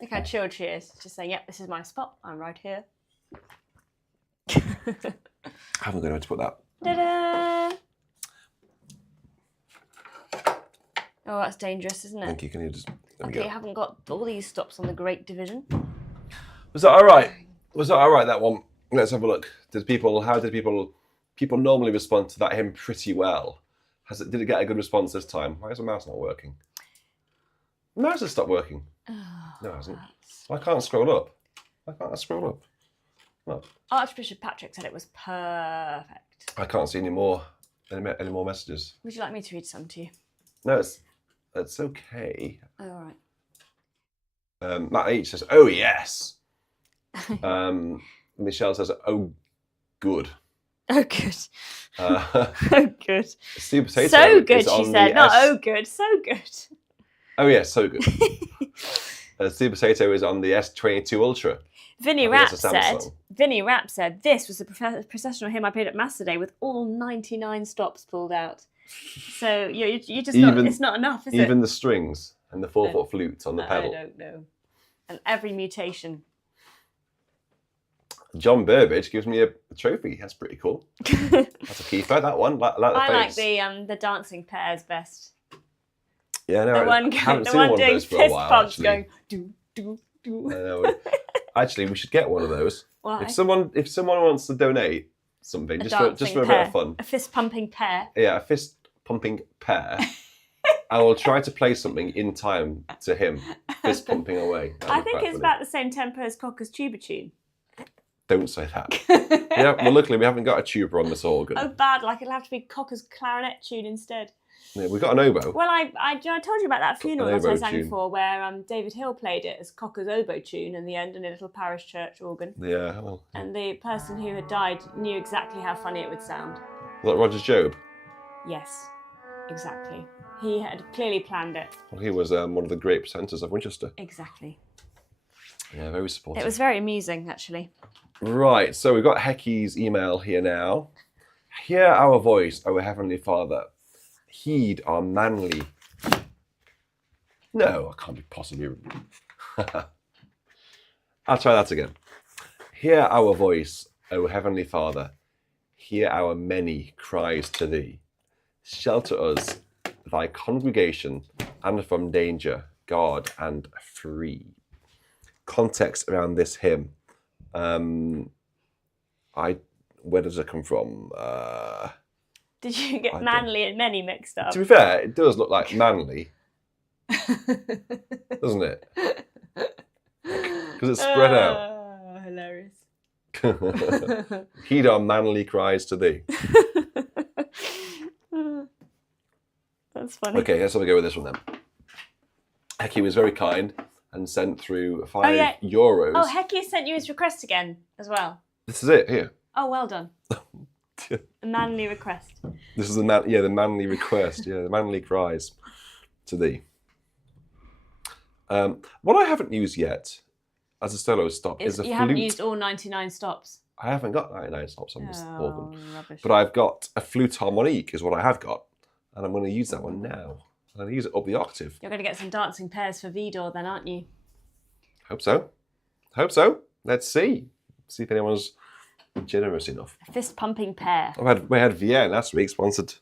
Look how chilled she is. Just saying, yep, this is my spot. I'm right here. I haven't got anywhere to put that. Ta-da! Oh, that's dangerous, isn't it? Thank you. Can you just... Okay, you haven't got all these stops on the Great Division. Was that all right? Was that all right, that one? Let's have a look. How did people normally respond to that hymn pretty well? Did it get a good response this time? Why is the mouse not working? The mouse has stopped working. No, it hasn't. I can't scroll up. Why can't I scroll up? No. Archbishop Patrick said it was perfect. I can't see any more messages. Would you like me to read some to you? No, it's okay. Oh, all right. Matt H says, "Oh yes." Michelle says, "Oh, good." Oh, good. Oh, good. Super Potato So good, is she on said. the Not oh, good. So good. Oh, yeah, so good. Super Potato is on the S22 Ultra. Vinny Rapp said, this was the processional hymn I played at Mass today with all 99 stops pulled out. So you just it's not enough, is it? Even the strings and the 4-foot flute on the pedal. I don't know. And every mutation. John Burbage gives me a trophy. That's pretty cool. That's a keeper, that one. I like the dancing pairs best. Yeah, no, the one doing fist pumps going do do do. Actually, we should get one of those. Why? If someone wants to donate something, just for a bit of fun. A fist pumping pair. Yeah, a fist pumping pair. I will try to play something in time to him, fist pumping away. I think it's about the same tempo as Cocker's tuba tune. Don't say that. Yeah, well, luckily we haven't got a tuba on this organ. Oh, bad! Like it'll have to be Cocker's clarinet tune instead. Yeah, we've got an oboe. Well, I told you about that funeral that I sang for, where David Hill played it as Cocker's oboe tune in the end in a little parish church organ. Yeah. Well, and the person who had died knew exactly how funny it would sound. Was that Roger's Job? Yes, exactly. He had clearly planned it. Well, he was one of the great presenters of Winchester. Exactly. Yeah, very supportive. It was very amusing, actually. Right, so we've got Hecky's email here now. Hear our voice, O Heavenly Father. Heed our manly... No, I can't be possibly... I'll try that again. Hear our voice, O Heavenly Father. Hear our many cries to thee. Shelter us, thy congregation, and from danger, guard and free. Context around this hymn. Where does it come from? Did you get manly and many mixed up? To be fair, it does look like manly, doesn't it? Because it's spread out. Hilarious. Heed our manly cries to thee. That's funny. Okay, let's have a go with this one then. Hecky was very kind and sent through €5. Oh, Hecky sent you his request again as well. This is it here. Oh, well done. A manly request. This is the manly request. Yeah, the manly cries to thee. What I haven't used yet as a solo stop is a flute. You haven't used all 99 stops. I haven't got 99 stops on this organ. Rubbish. But I've got a flute harmonique is what I have got. And I'm going to use that one now. I'm going to use it up the octave. You're going to get some dancing pairs for Vidor then, aren't you? Hope so. Hope so. Let's see. See if anyone's generous enough. A fist pumping pair. We had Vienne last week sponsored.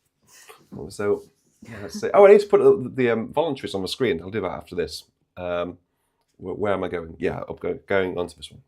So yeah, let's see. Oh, I need to put the voluntaries on the screen. I'll do that after this. Where am I going? Yeah, going on to this one.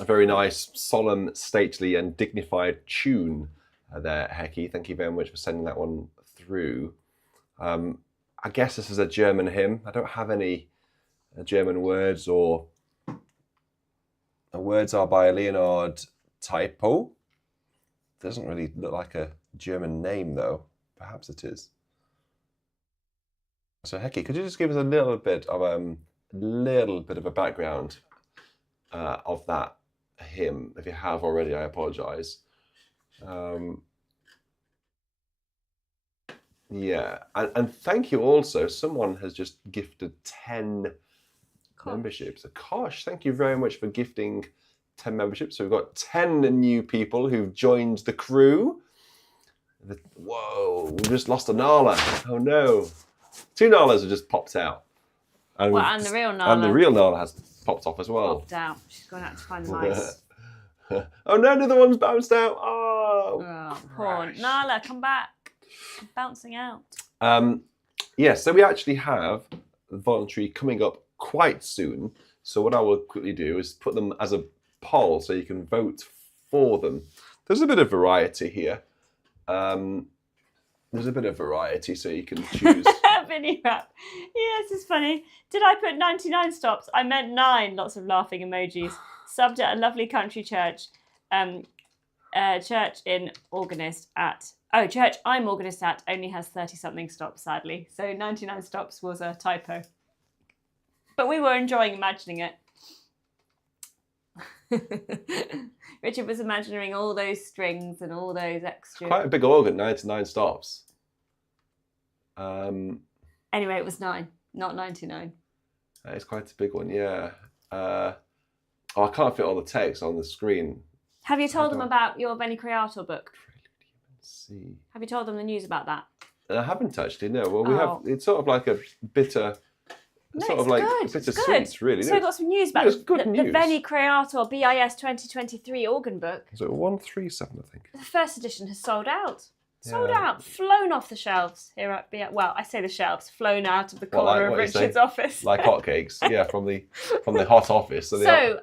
A very nice, solemn, stately, and dignified tune there, Hecky. Thank you very much for sending that one through. I guess this is a German hymn. I don't have any German words, or the words are by Leonard Typo. Doesn't really look like a German name, though. Perhaps it is. So, Hecky, could you just give us a little bit of a background of that hymn? If you have already, I apologise. Yeah, and thank you also. Someone has just gifted 10 memberships. Gosh, thank you very much for gifting 10 memberships. So we've got 10 new people who've joined the crew. Whoa, we just lost a Nala. Oh no. 2 Nalas have just popped out. And the real Nala. And the real Nala has popped off as well. Popped out. She's gone out to find the mice. Oh no, another one's bounced out. Oh poor Nala, come back. I'm bouncing out. Yes, so we actually have voluntary coming up quite soon. So what I will quickly do is put them as a poll so you can vote for them. There's a bit of variety here. There's a bit of variety, so you can choose. Mini rap. Yes, it's funny. Did I put 99 stops? I meant 9. Lots of laughing emojis. Subbed at a lovely country church. Church in organist at. Oh, church I'm organist at only has 30-something stops, sadly. So 99 stops was a typo. But we were enjoying imagining it. Richard was imagining all those strings and all those extra. Quite a big organ, 99 stops. Anyway, it was 9, not 99. It's quite a big one, yeah. I can't fit all the text on the screen. Have you told them about your Veni Creator book? See. Have you told them the news about that? I haven't actually, no. Well, we have. It's sort of like a bitter. No, sort of like good. bitter sweets, really. So we've got some news about the Veni Creator BIS 2023 organ book. Is it 137, I think? The first edition has sold out. Sold out, flown off the shelves here at BIS. Well, I say the shelves, flown out of the corner of Richard's office. Like hotcakes, yeah, from the hot office. So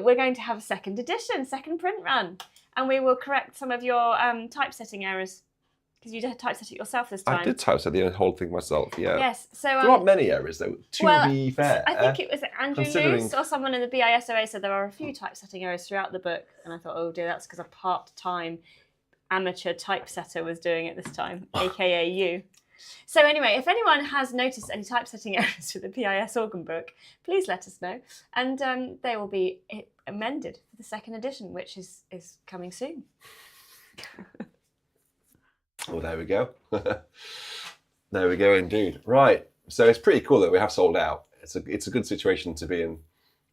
we're going to have a second edition, second print run, and we will correct some of your typesetting errors. Because you did typeset it yourself this time. I did typeset the whole thing myself, yeah. Yes, so... there aren't many errors, though, to be fair. I think it was Andrew Lewis or someone in the BISOA said there are a few typesetting errors throughout the book. And I thought, oh dear, that's because a part-time amateur typesetter was doing it this time, a.k.a. you. So anyway, if anyone has noticed any typesetting errors with the BIS organ book, please let us know. And they will be amended for the second edition, which is coming soon. Well, there we go. There we go, indeed. Right. So it's pretty cool that we have sold out. It's a good situation to be in.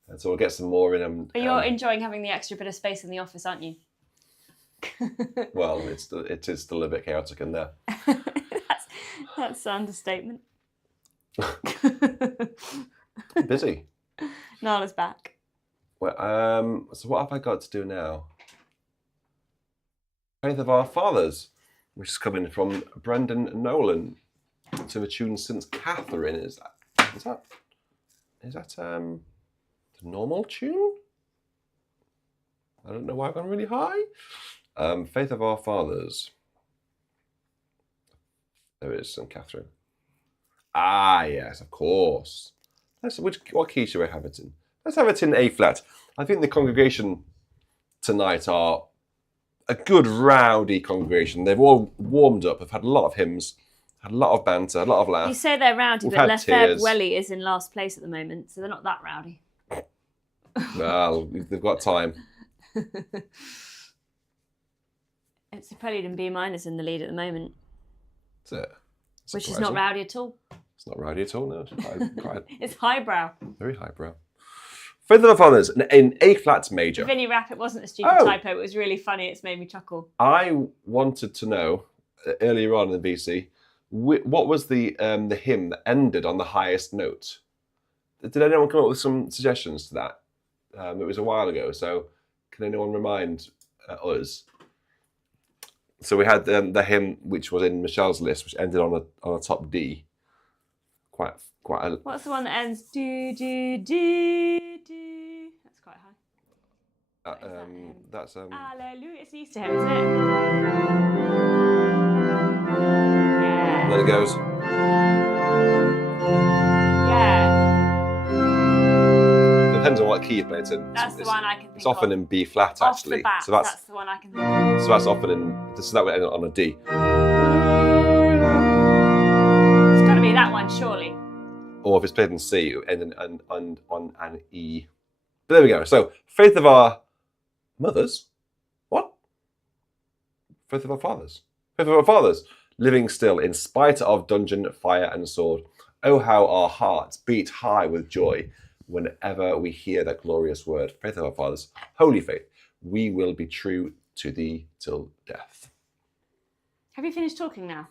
And so we'll get some more in them. But you're enjoying having the extra bit of space in the office, aren't you? Well, it is still a bit chaotic in there. That's an understatement. Busy. Nala's back. Well, so what have I got to do now? Faith of Our Fathers, which is coming from Brendan Nolan to the tune St. Catherine. Is that the normal tune? I don't know why I've gone really high. Faith of Our Fathers. There it is, St. Catherine. Ah, yes, of course. What key should we have it in? Let's have it in A flat. I think the congregation tonight are a good rowdy congregation. They've all warmed up. They've had a lot of hymns, had a lot of banter, a lot of laughs. You say they're rowdy, but Lefebvre Waly is in last place at the moment, so they're not that rowdy. Well, they've got time. It's a Prelude in B minus in the lead at the moment. That's it. Which is not rowdy at all. It's not rowdy at all, no. It's highbrow. Very highbrow. Faith of Our Fathers in A flat major. Vinny Rap, it wasn't a stupid typo. It was really funny. It's made me chuckle. I wanted to know earlier on in the VC, what was the hymn that ended on the highest note? Did anyone come up with some suggestions to that? It was a while ago, so can anyone remind us? So we had the hymn which was in Michelle's list, which ended on a top D. Quite a... What's the one that ends do do do do? That's quite high. What is that hymn? That's Alleluia. It's an Easter hymn, isn't it? Yeah. And then it goes. Yeah. Depends on what key you play it in. That's the one I can think of. It's often in B flat Off actually. the bat, So that's the one I can think of. so that's often in. So that would end on a D. It's got to be that one, surely. Or if it's played in C, it would end on an E. But there we go. So faith of our mothers. What? Faith of our fathers. Faith of our fathers. Living still in spite of dungeon, fire, and sword. Oh, how our hearts beat high with joy whenever we hear that glorious word. Faith of our fathers. Holy faith. We will be true to thee till death. Have you finished talking now?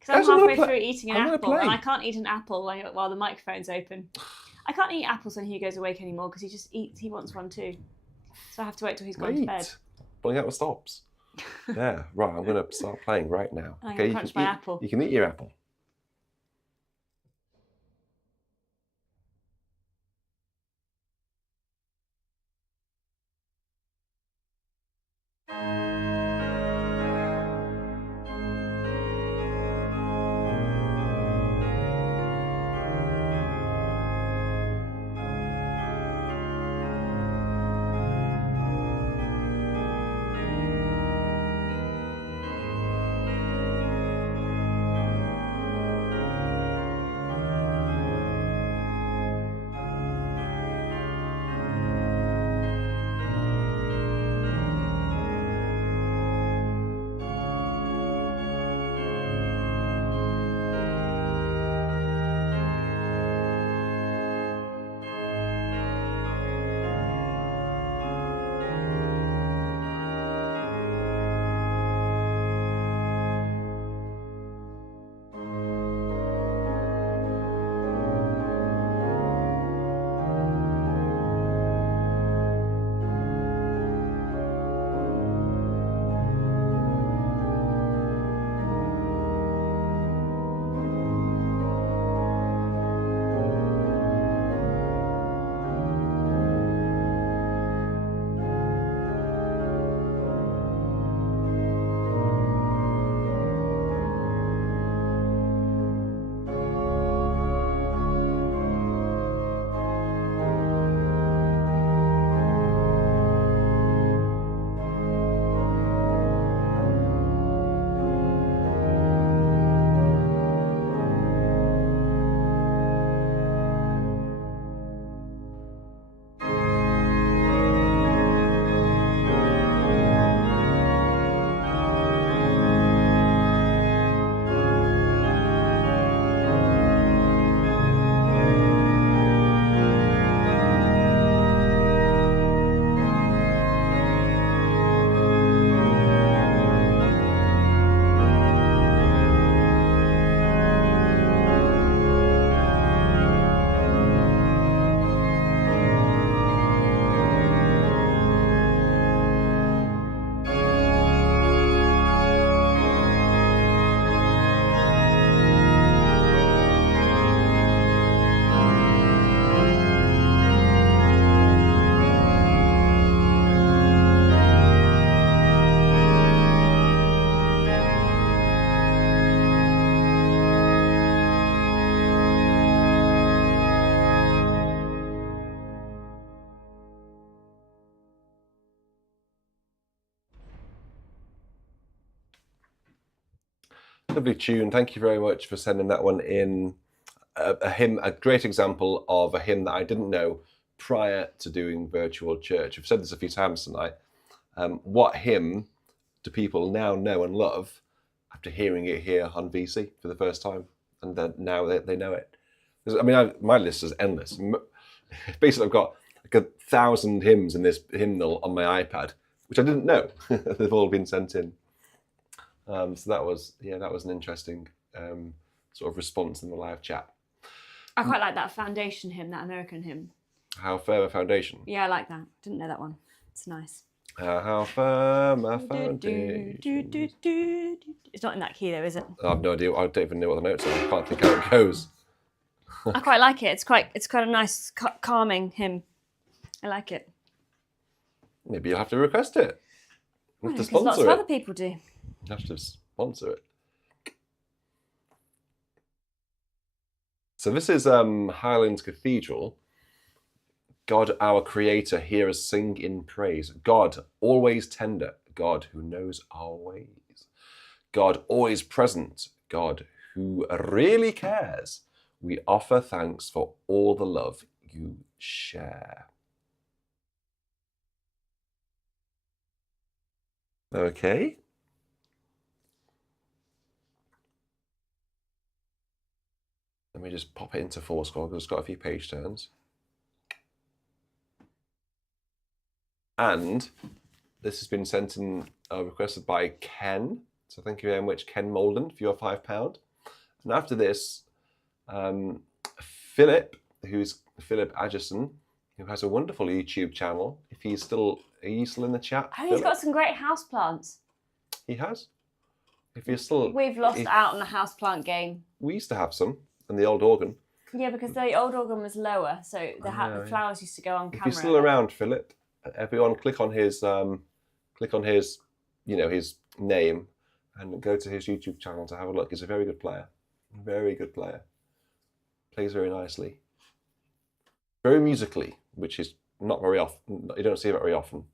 Because I'm halfway through eating an apple, and I can't eat an apple while the microphone's open. I can't eat apples when Hugo's awake anymore because he just eats. He wants one too, so I have to wait till he's gone to bed. Pulling out the stops. Yeah, right. I'm going to start playing right now. I'm going to crunch my apple. You can eat your apple. Lovely tune. Thank you very much for sending that one in. A hymn, a great example of a hymn that I didn't know prior to doing virtual church. I've said this a few times tonight. What hymn do people now know and love after hearing it here on VC for the first time? And then now they know it. I mean, my list is endless. Basically, I've got like 1,000 hymns in this hymnal on my iPad, which I didn't know. They've all been sent in. So that was an interesting sort of response in the live chat. I quite like that foundation hymn, that American hymn. How firm a foundation. Yeah, I like that. Didn't know that one. It's nice. How firm a foundation. It's not in that key though, is it? I have no idea. I don't even know what the notes are. I can't think how it goes. I quite like it. It's quite a nice calming hymn. I like it. Maybe you'll have to request it. You have to Because lots sponsor of it. other people do. You have to sponsor it. So this is Highland Cathedral. God, our Creator, hear us sing in praise. God, always tender. God, who knows our ways. God, always present. God, who really cares. We offer thanks for all the love you share. Okay. Let me just pop it into full scroll because it's got a few page turns. And this has been sent in, requested by Ken. So thank you very much, Ken Molden, for your £5. And after this, Philip, who's Philip Adgerson, who has a wonderful YouTube channel. If he's still, are you still in the chat? Oh, he's got some great houseplants. He has. If you're still, we've lost out on the houseplant game. We used to have some, and the old organ. Yeah, because the old organ was lower, so the flowers used to go on camera. If you're still around, Philip, everyone click on his, you know, his name, and go to his YouTube channel to have a look. He's a very good player. Very good player. Plays very nicely. Very musically, which is not very often. You don't see it very often.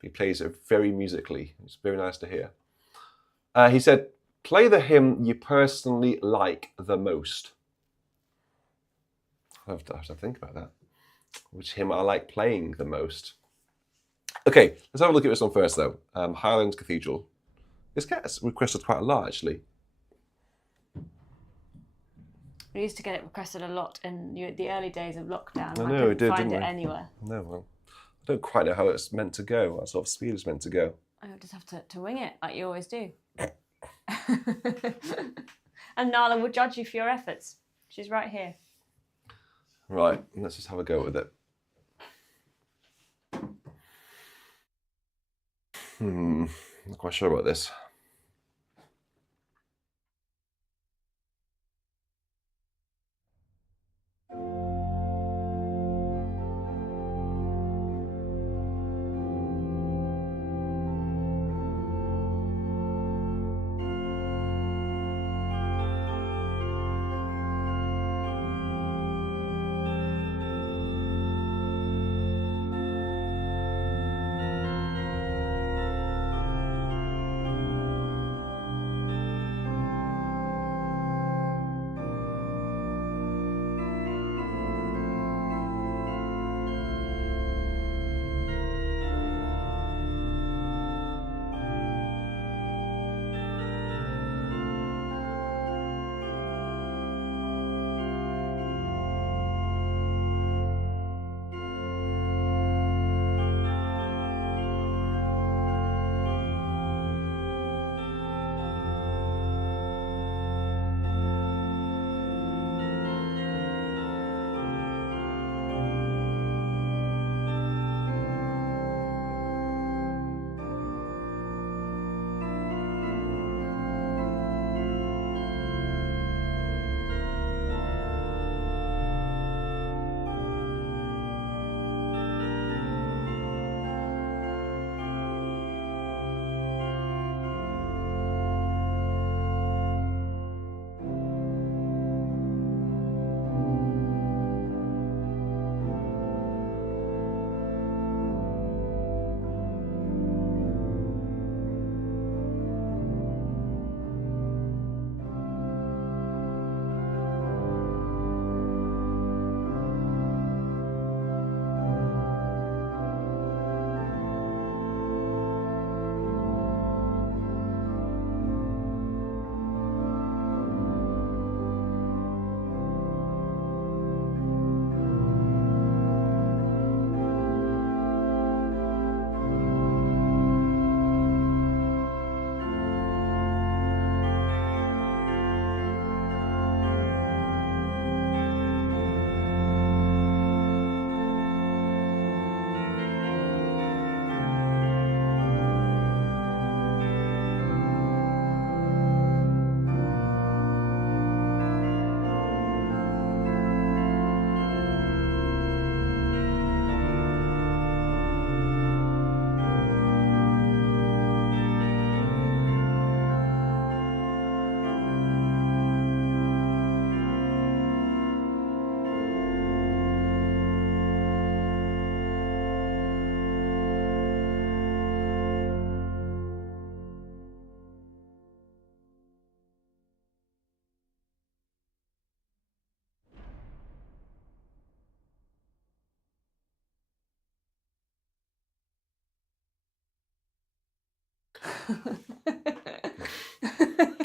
He plays it very musically. It's very nice to hear. He said, play the hymn you personally like the most. I have to think about that. Which hymn I like playing the most. Okay, let's have a look at this one first, though. Highland Cathedral. This gets requested quite a lot, actually. We used to get it requested a lot in the early days of lockdown. I know, I couldn't find it anywhere. No, well, I don't quite know how it's meant to go, what sort of speed it's meant to go. I just have to wing it, like you always do. And Nala will judge you for your efforts. She's right here. Right, let's just have a go with it. Not quite sure about this.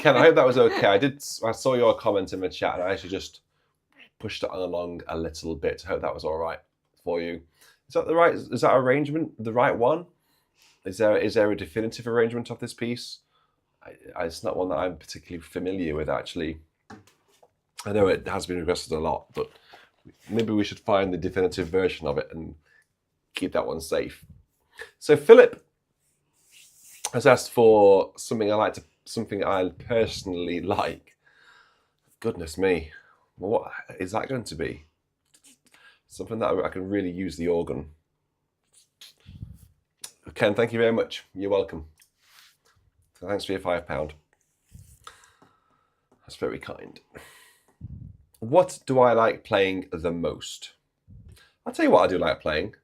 Ken, I hope that was okay. I saw your comment in the chat, and I actually just pushed it along a little bit. I hope that was all right for you. Is that arrangement the right one? Is there a definitive arrangement of this piece? It's not one that I'm particularly familiar with, actually. I know it has been requested a lot, but maybe we should find the definitive version of it and keep that one safe. So Philip has asked for something I personally like. Goodness me, what is that going to be? Something that I can really use the organ. Ken, thank you very much. You're welcome. So thanks for your £5. That's very kind. What do I like playing the most? I'll tell you what I do like playing.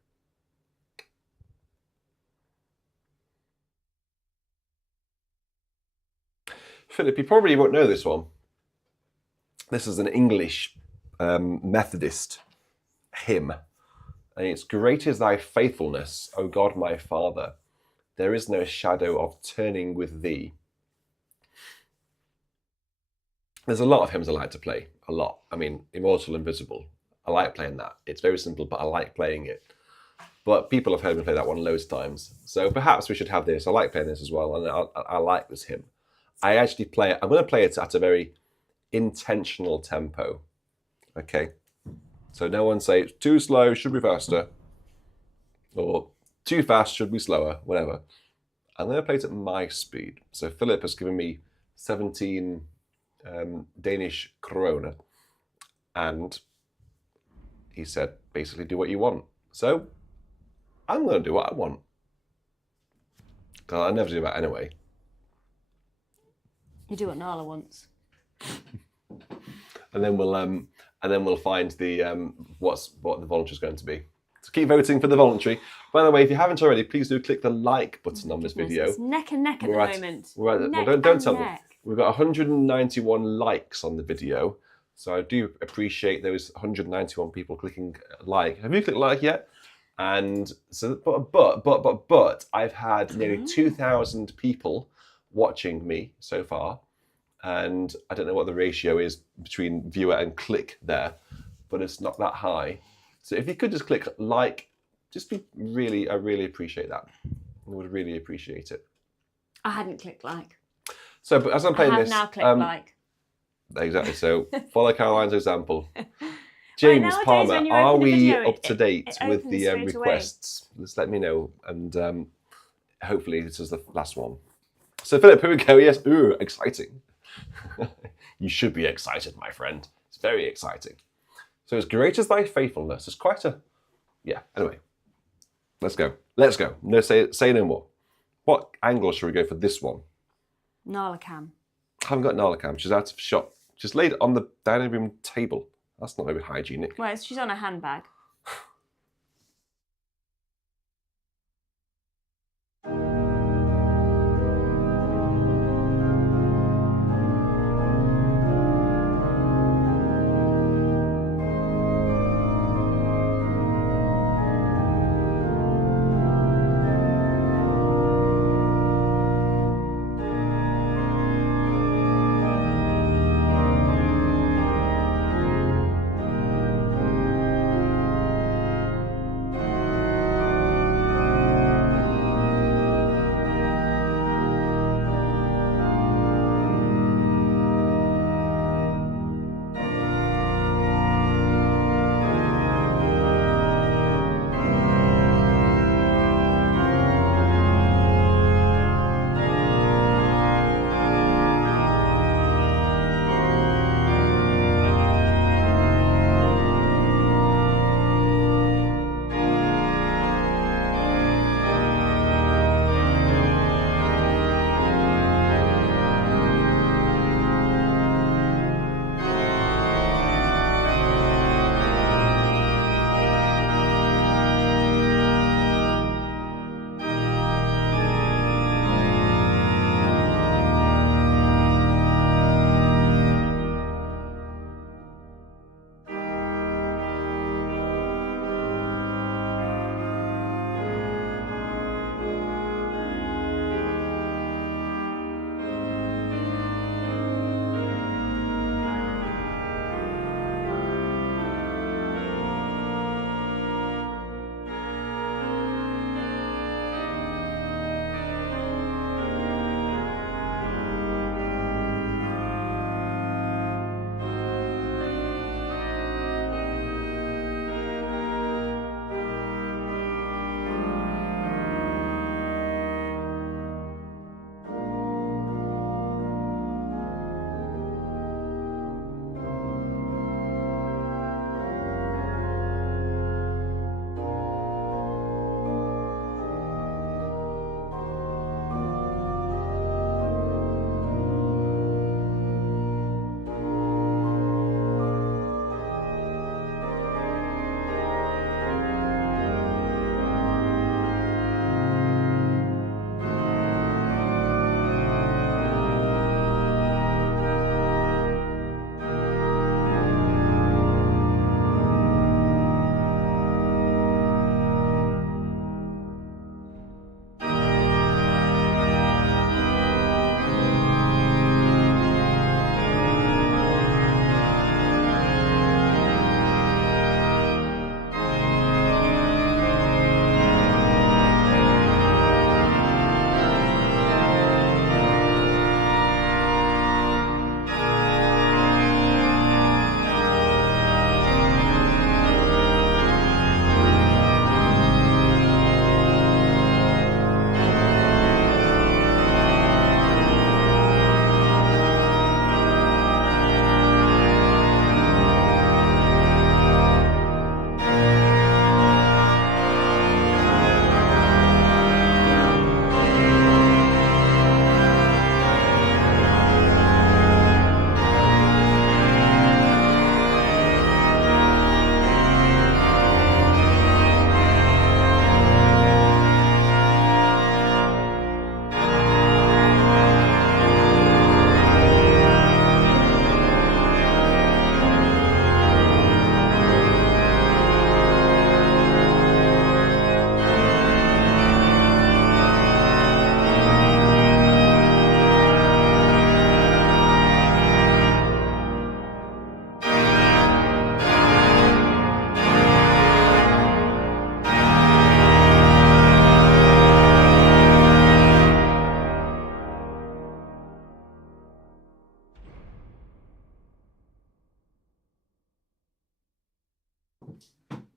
Philip, you probably won't know this one. This is an English Methodist hymn. And it's "Great is thy faithfulness, O God my Father. There is no shadow of turning with thee." There's a lot of hymns I like to play, a lot. I mean, Immortal Invisible. I like playing that. It's very simple, but I like playing it. But people have heard me play that one loads of times. So perhaps we should have this. I like playing this as well, and I like this hymn. I actually play it. I'm going to play it at a very intentional tempo. Okay? So no one say it's too slow, should be faster. Or too fast, should be slower, whatever. I'm going to play it at my speed. So Philip has given me 17 Danish krone. And he said, basically, do what you want. So I'm going to do what I want. Because I never do that anyway. You do what Nala wants. And then we'll find the what the voluntary is going to be. So keep voting for the voluntary. By the way, if you haven't already, please do click the like button on this video. It's neck and neck at the moment. Don't tell them. We've got 191 likes on the video, so I do appreciate those 191 people clicking like. Have you clicked like yet? And so, but I've had nearly 2,000 people watching me so far, and I don't know what the ratio is between viewer and click there, but it's not that high. So if you could just click like, I really appreciate that. I would really appreciate it. I hadn't clicked like. So but as I'm playing this, I have now clicked like. Exactly. So follow Caroline's example. James Palmer, are we up to date with the requests? Just let me know, and hopefully this is the last one. So Philip, here we go. Yes, ooh, exciting. You should be excited, my friend. It's very exciting. So as great as thy faithfulness, it's quite a, yeah. Anyway, let's go. Let's go. No, say no more. What angle should we go for this one? Llangloffan. I haven't got Llangloffan. She's out of shot. Just laid it on the dining room table. That's not very hygienic. Well, she's on a handbag.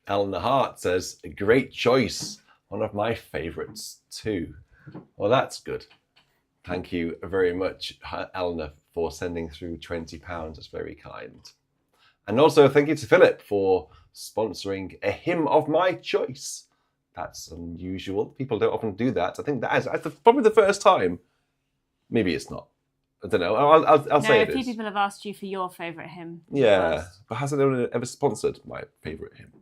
Eleanor Hart says, a great choice. One of my favourites too. Well, that's good. Thank you very much, Eleanor, for sending through £20. That's very kind. And also thank you to Philip for sponsoring a hymn of my choice. That's unusual. People don't often do that. I think that's probably the first time. Maybe it's not. I don't know. I'll say it is. A few people have asked you for your favourite hymn. Yeah, but hasn't anyone ever sponsored my favourite hymn?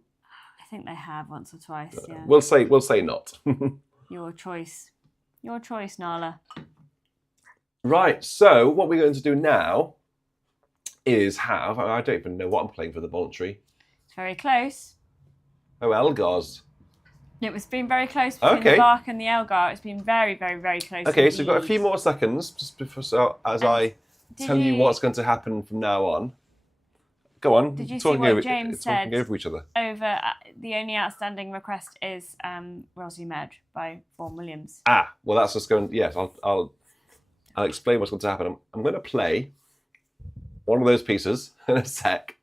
I think they have once or twice. Yeah. We'll say not. Your choice. Your choice, Nala. Right. So what we're going to do now is have. I don't even know what I'm playing for the voluntary. It's very close. Oh, Elgar's. It's been very close between the Bach and the Elgar. It's been very, very, very close. Okay, so we've got a few more seconds just before I tell you what's going to happen from now on. Go on. Did you see what James said? Talking over each other. The only outstanding request is Rosie Medge by Vaughan Williams. Well, that's just going. Yes, I'll explain what's going to happen. I'm going to play one of those pieces in a sec.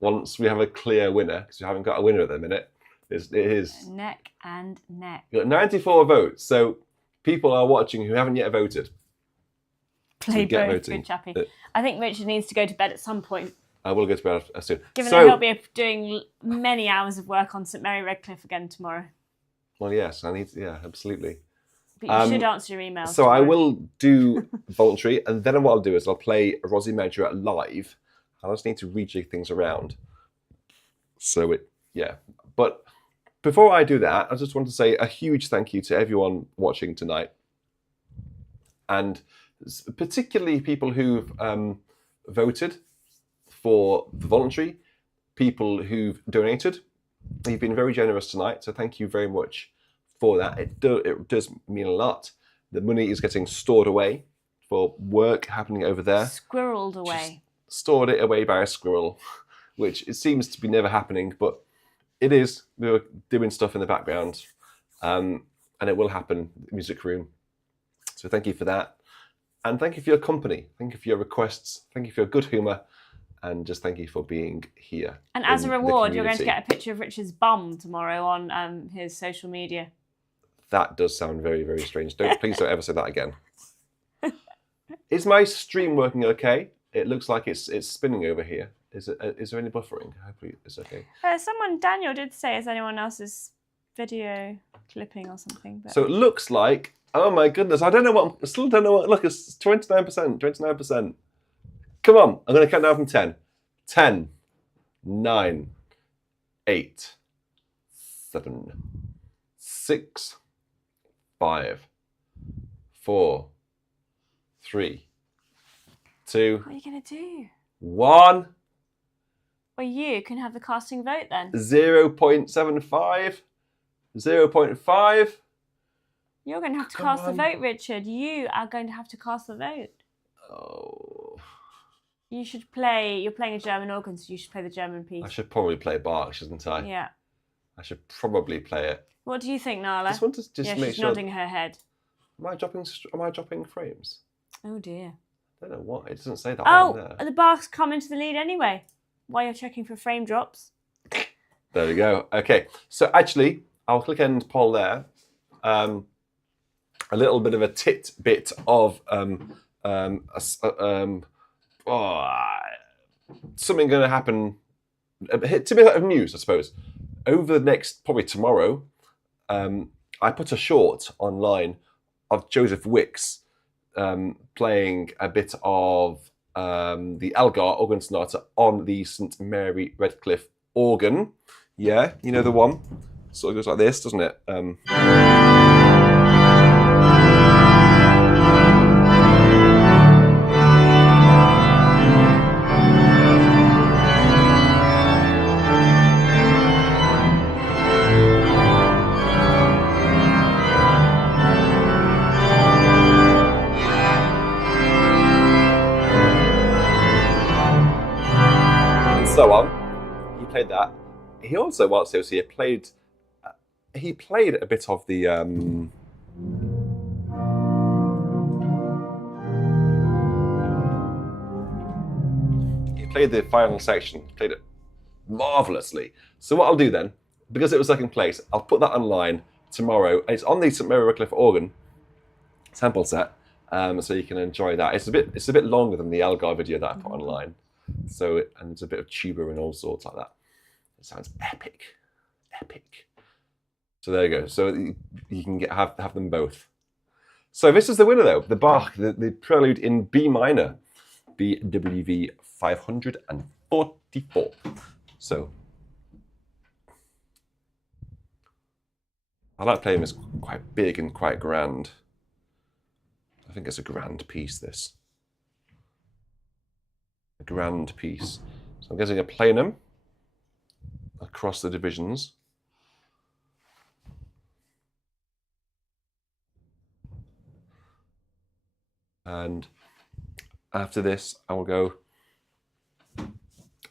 Once we have a clear winner, because we haven't got a winner at the minute. It is neck and neck. You've got 94 votes, so people are watching who haven't yet voted. Play both, good chappy. I think Richard needs to go to bed at some point. I will go to bed soon. Given that he'll be doing many hours of work on St Mary Redcliffe again tomorrow. Well, yes, absolutely. But you should answer your emails. So tomorrow. I will do voluntary, and then what I'll do is I'll play Rosie Medge live. I just need to rejig things around. So but before I do that, I just want to say a huge thank you to everyone watching tonight. And particularly people who've voted for the voluntary, people who've donated. You've been very generous tonight, so thank you very much for that. It does mean a lot. The money is getting stored away for work happening over there. Squirreled away. Just stored it away by a squirrel, which it seems to be never happening, but it is. We were doing stuff in the background, and it will happen, music room. So thank you for that. And thank you for your company. Thank you for your requests. Thank you for your good humour. And just thank you for being here. And as a reward, you're going to get a picture of Richard's bum tomorrow on his social media. That does sound very, very strange. Please don't ever say that again. Is my stream working okay? It looks like it's spinning over here. Is there any buffering? Hopefully it's okay. Daniel did say, is anyone else's video clipping or something? But... So it looks like, oh my goodness, I still don't know what, look, it's 29%. Come on, I'm going to count down from 10. 10, 9, 8, 7, 6, 5, 4, 3, 2. What are you going to do? 1. Well, you can have the casting vote then. 0.75. 0.5. You're going to have to cast the vote, Richard. You are going to have to cast the vote. Oh. You should play. You're playing a German organ, so you should play the German piece. I should probably play Bach, shouldn't I? Yeah. I should probably play it. What do you think, Nala? I just want to make she's sure. nodding her head. Am I dropping frames? Oh dear. I don't know why. It doesn't say that. Oh, the Bach's come into the lead anyway. While you're checking for frame drops. There we go. Okay. So actually, I'll click end poll there. A little bit of a tidbit of something going to happen. A bit of news, I suppose. Over the next, probably tomorrow, I put a short online of Joseph Wicks playing a bit of the Elgar organ sonata on the St Mary Redcliffe organ. Yeah, you know the one? Sort of goes like this, doesn't it? So on. He played that. He also, whilst he was here, played a bit of the he played the final section. Played it marvellously. So what I'll do then, because it was second place, I'll put that online tomorrow. It's on the St Mary Redcliffe organ sample set, so you can enjoy that. It's a bit longer than the Elgar video that I put online. So and there's a bit of tuba and all sorts like that. It sounds epic, epic. So there you go. So you can have them both. So this is the winner though, the Bach, the Prelude in B minor, BWV 544. So I like playing this quite big and quite grand. I think it's a grand piece, this. A grand piece. So I'm getting a plenum across the divisions. And after this, I will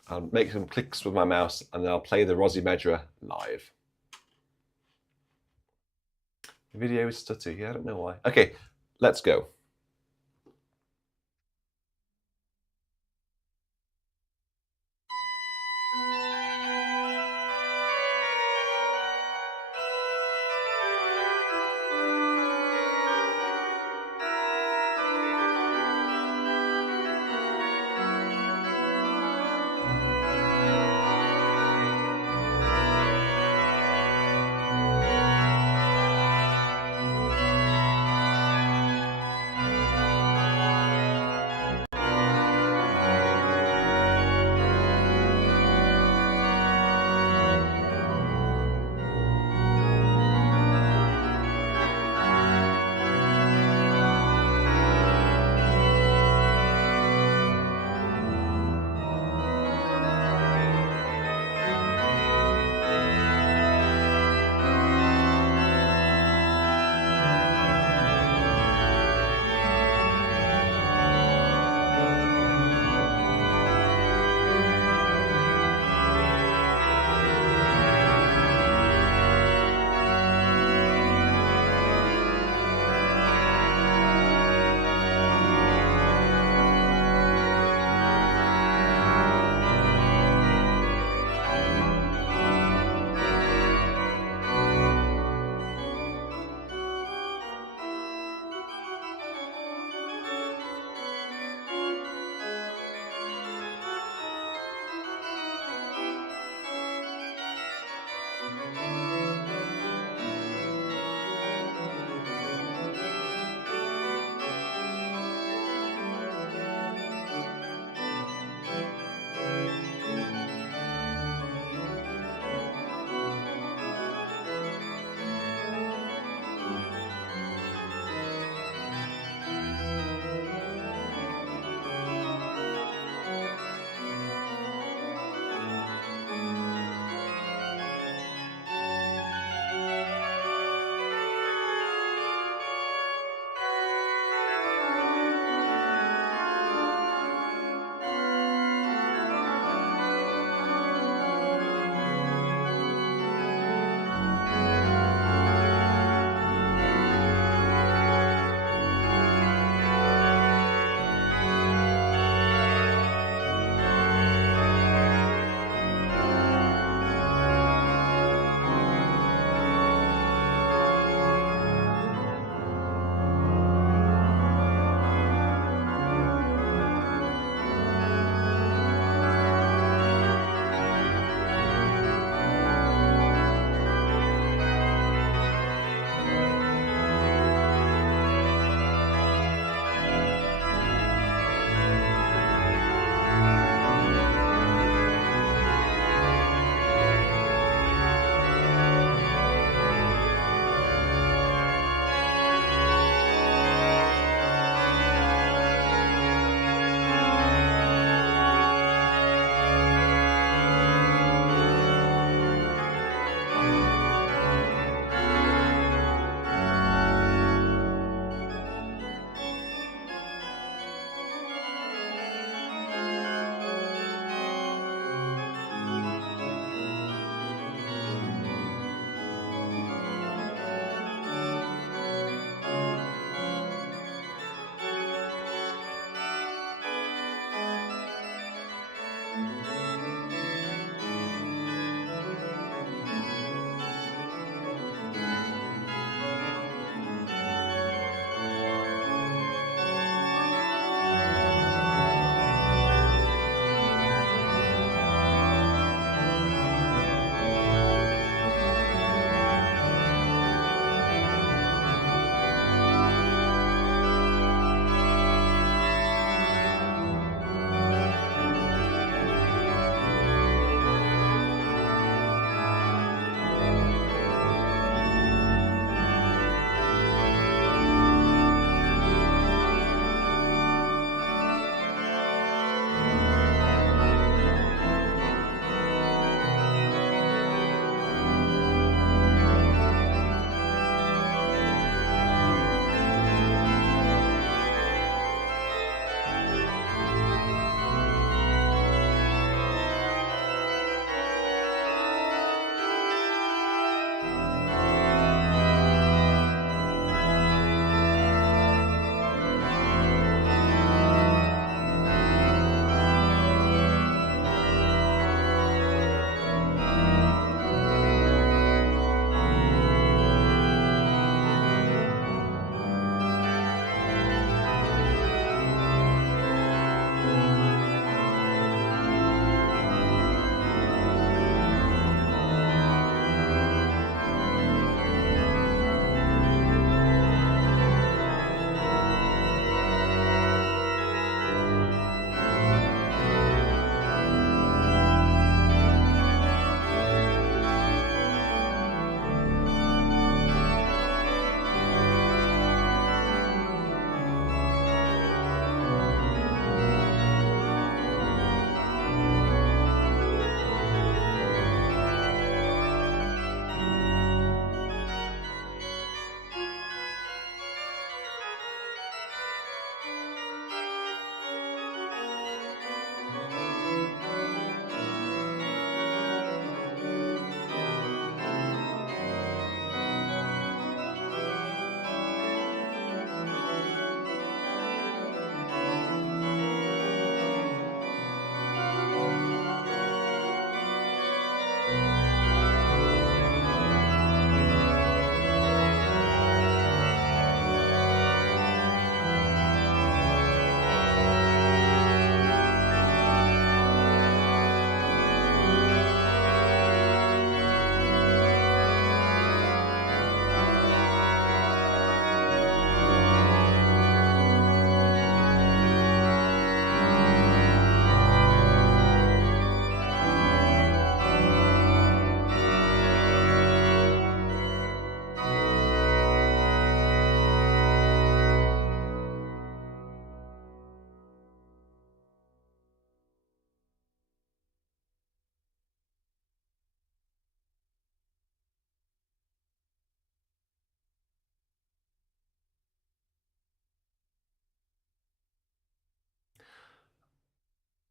I'll make some clicks with my mouse and then I'll play the Rosy Medra live. The video is stutty, yeah, I don't know why. Okay, let's go.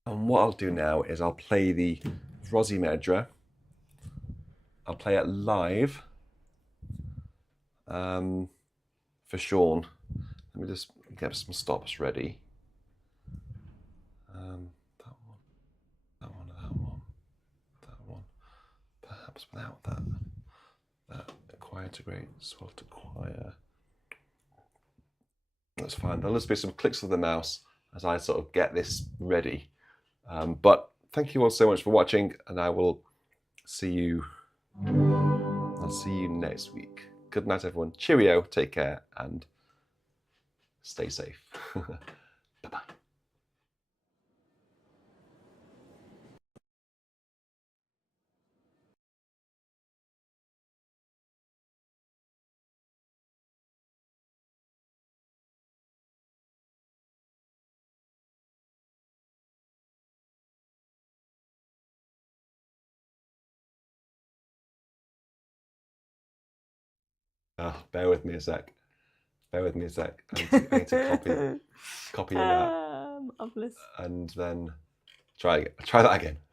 And what I'll do now is I'll play the Rosy Medra. I'll play it live for Sean. Let me just get some stops ready. That one. Perhaps without that choir to great, swell to choir. That's fine. There'll just be some clicks of the mouse as I sort of get this ready. But thank you all so much for watching, and I will see you. I'll see you next week. Good night, everyone. Cheerio. Take care and stay safe. Bye-bye. Bear with me a sec. I need to copy that. Marvelous. And then try that again.